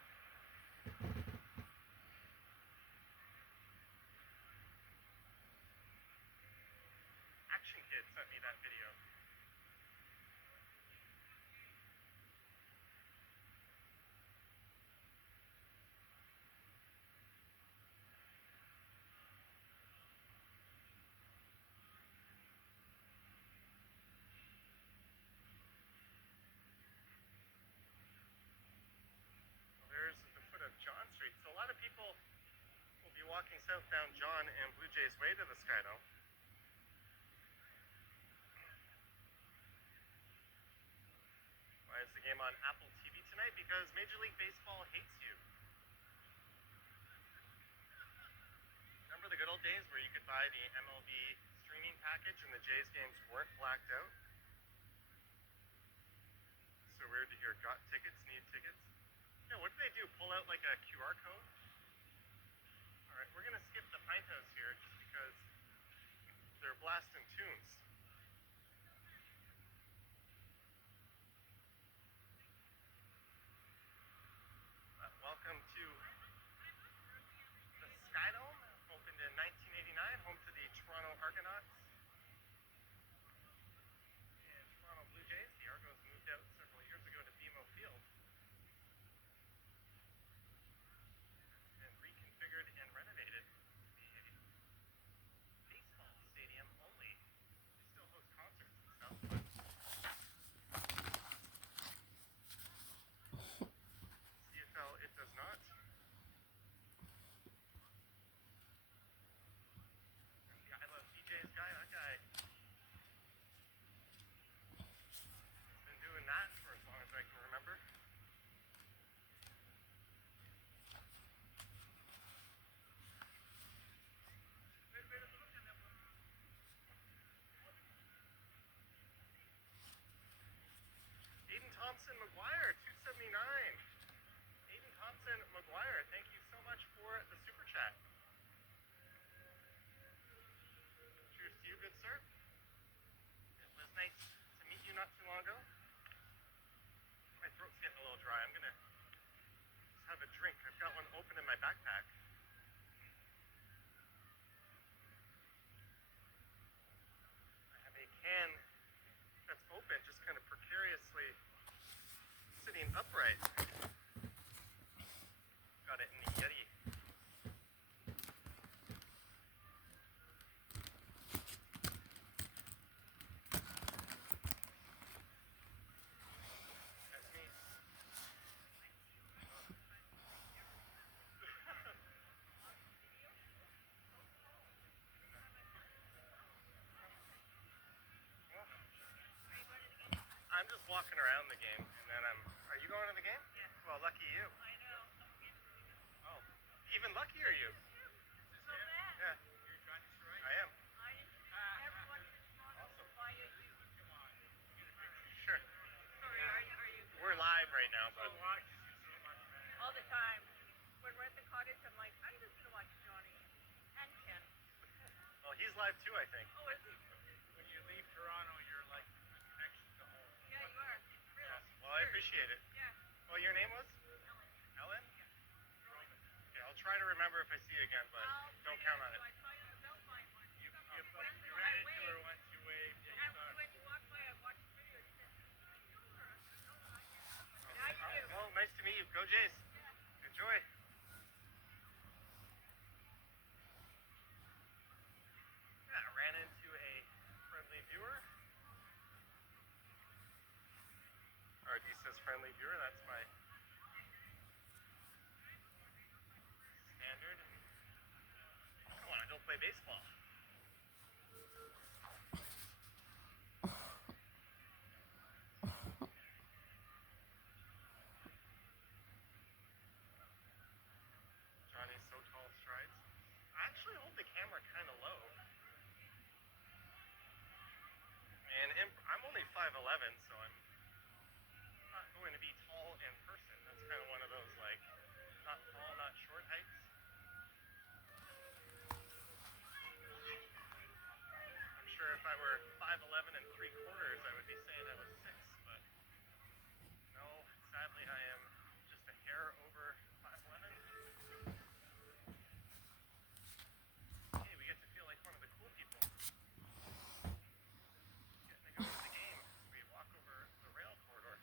Action Kid sent me that video. Well, there's the foot of John Street. So a lot of people will be walking southbound John and Blue Jays Way to the Skydome. Why is the game on Apple TV tonight? Because Major League Baseball hates you. Remember the good old days where you could buy the MLB streaming green package and the Jays games weren't blacked out. So weird to hear. Got tickets, need tickets. Yeah, what do they do? Pull out like a QR code? Alright, we're gonna skip the Pint House here just because they're blasting tunes. Welcome to the Skydome, opened in 1989, home to the Toronto Argonauts and Toronto Blue Jays. The Argos moved out several years ago to BMO Field and reconfigured and renovated to be a baseball stadium only. They still host concerts and stuff, but CFL it does not. And the I Love DJs guy, that guy has been doing that for as long as I can remember. 279. Aiden Thompson McGuire, thank you so much for the super chat. Cheers to you, good sir. It was nice to meet you not too long ago. My throat's getting a little dry. I'm gonna just have a drink. I've got one open in my backpack. I have a can that's open, just kind of precariously sitting upright. Got it in the Yeti. That's me. I'm just walking around the game, and then are you going to the game? Yeah. Well, lucky you. I know. Oh, even luckier you. So bad. Yeah. You're driving us right? I am. Everyone in Toronto Awesome. via you. Come on. Get a picture. Sure. Sorry, are you? We're live right now, So but watch you so much, man. All the time. When we're at the cottage, I'm like, I'm just gonna watch Johnny and Ken. well, he's live too, I think. Oh, is he? When you leave Toronto, you're like a connection to home. Yeah, you are. Really? Well, I appreciate it. Yeah. Well, your name was? Ellen? Okay, I'll try to remember if I see you again, but don't count on it. So I saw you in the Beltline one. You When ran I into her waved, once you waved. Yeah, you and saw when you walked by, I watched the video. You said, "I know her." I said, "No, not yet." Now you All right, do. well, nice to meet you. Go Jays. Enjoy. Yeah, I ran into a friendly viewer. RD says friendly viewer. That's my standard. I want to go play baseball. Johnny's so tall strides. I actually hold the camera kind of low. And I'm only 5'11", so I'm not going to be tall in person. That's kind of one of those, like, not tall, not short heights. I'm sure if I were 5'11" and 3/4, I would be saying I was 6, but no, sadly I am just a hair over 5'11". Hey, we get to feel like one of the cool people. Getting to go to the game as we walk over the rail corridor.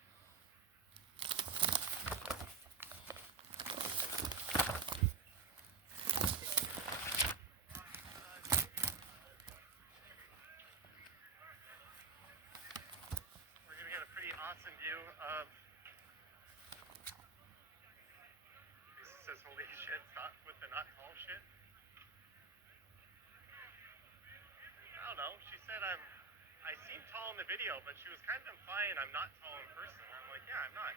We're gonna get a pretty awesome view of. This says holy shit, stop with the not tall shit. I don't know. She said I seem tall in the video, but she was kind of implying I'm not tall in person. I'm like, yeah, I'm not.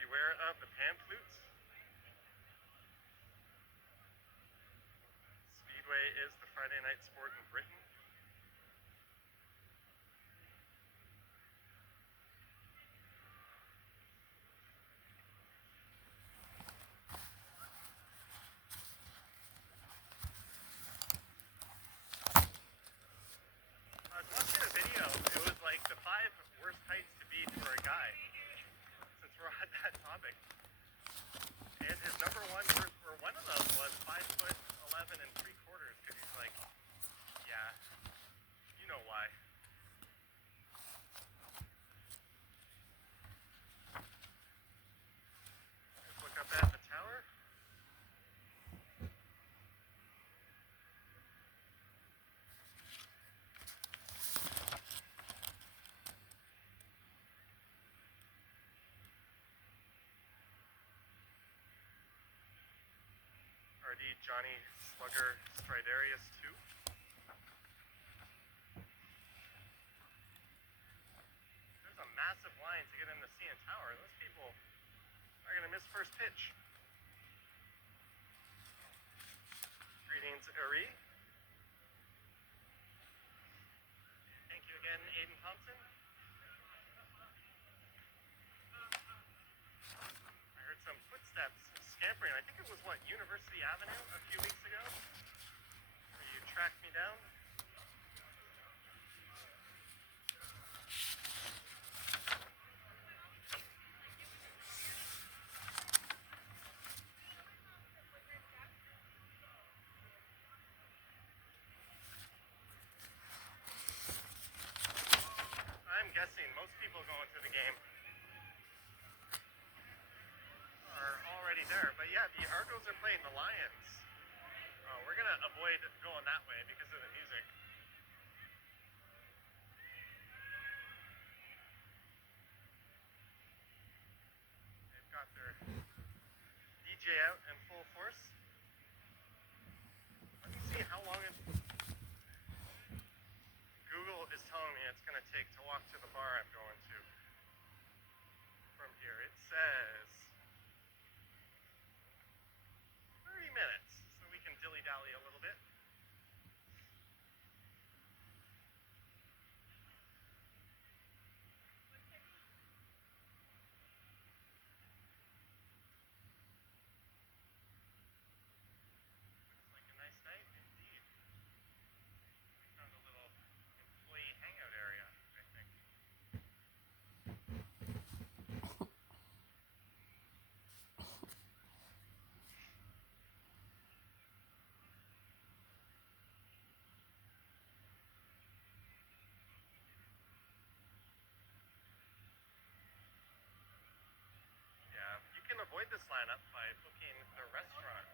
Beware of the pan flutes. way, is the Friday night sport in Britain. I was watching a video. It was like the 5 worst heights to beat for a guy. Since we're on that topic. And his number one, or one of them, was 5'11" and 3/4, because he's like, yeah, you know why. Let's look up at the tower. RD Johnny Slugger Stridarius 2. There's a massive line to get in the CN Tower. Those people are going to miss first pitch. Greetings, Ari. Thank you again, Aiden Thompson. I heard some footsteps scampering. I think it was, what, University Avenue a few weeks ago? Where you tracked me down? I'm guessing most people going to the game are already there. But yeah, the Argos are playing the Lions. We're going to avoid going that way because of the music. They've got their DJ out in full force. Let me see how long Google is telling me it's going to take to walk to the bar I'm going to. From here, it says 30 minutes, so we can dilly-dally a little bit. Looks like a nice night indeed. We found a little employee hangout area, I think. Yeah, you can avoid this lineup by booking the restaurant.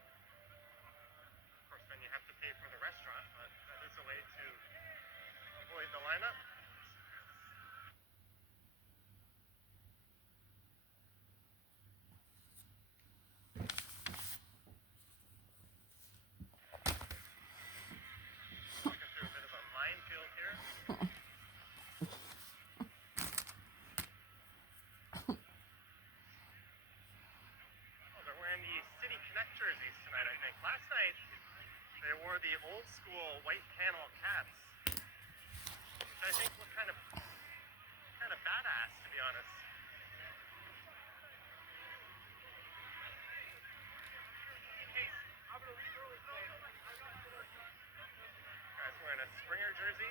Of course, then you have to pay for the restaurant, but that is a way to avoid the lineup. Walking through a bit of a minefield here. Oh, they're wearing the City Connect jerseys tonight, I think. Last night, they wore the old school white panel caps, which I think look kind of badass, to be honest. Guys wearing a Springer jersey.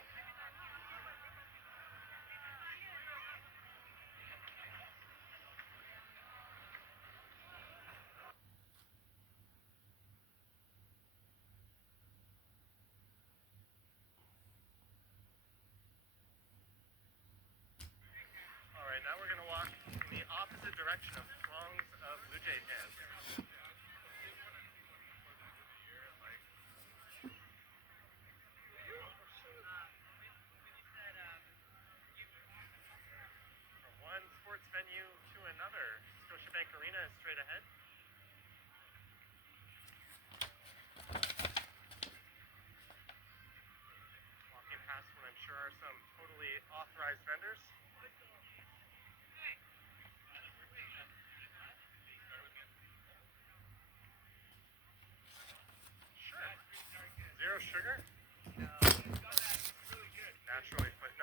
All right, now we're going to walk in the opposite direction of throngs of Blue Jay fans. From one sports venue to another, Scotiabank Arena is straight ahead. Walking past what I'm sure are some totally authorized vendors. Sure. Zero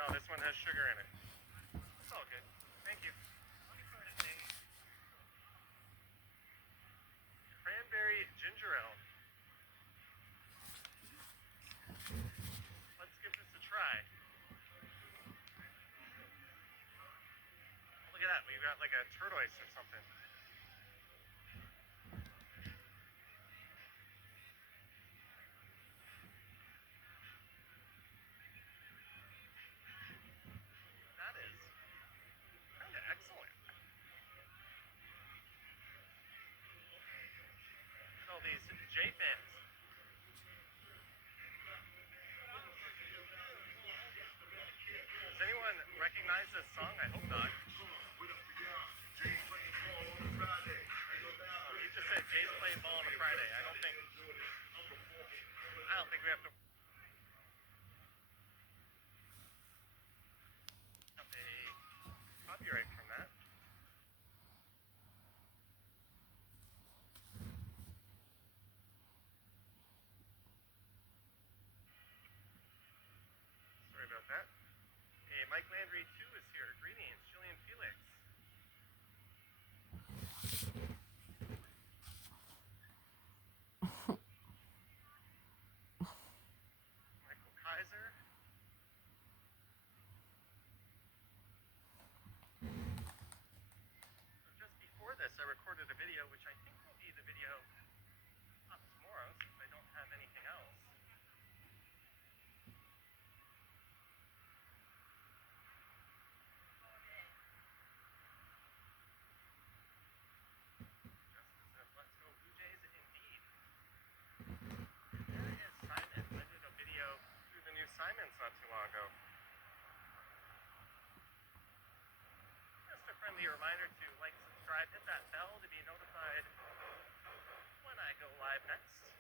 No, this one has sugar in it. It's all good. Thank you. Cranberry ginger ale. Let's give this a try. Look at that, we've got like a tortoise or something. That is kind of excellent. Look at all these J-fins. Does anyone recognize this song? I hope not. He just said Jay's playing ball on a Friday. I don't think we have to have a copyright from that. Sorry about that. Hey, Mike Landry 2 is here. Greetings, Jillian Felix. Michael Kaiser. So just before this, I recorded a video, which I think will be the video up tomorrow, since I don't have anything else. Let's go Blue Jays indeed. There is Simons. I did a video through the new Simons not too long ago. Just a friendly reminder to like, subscribe, hit that bell to be notified when I go live next.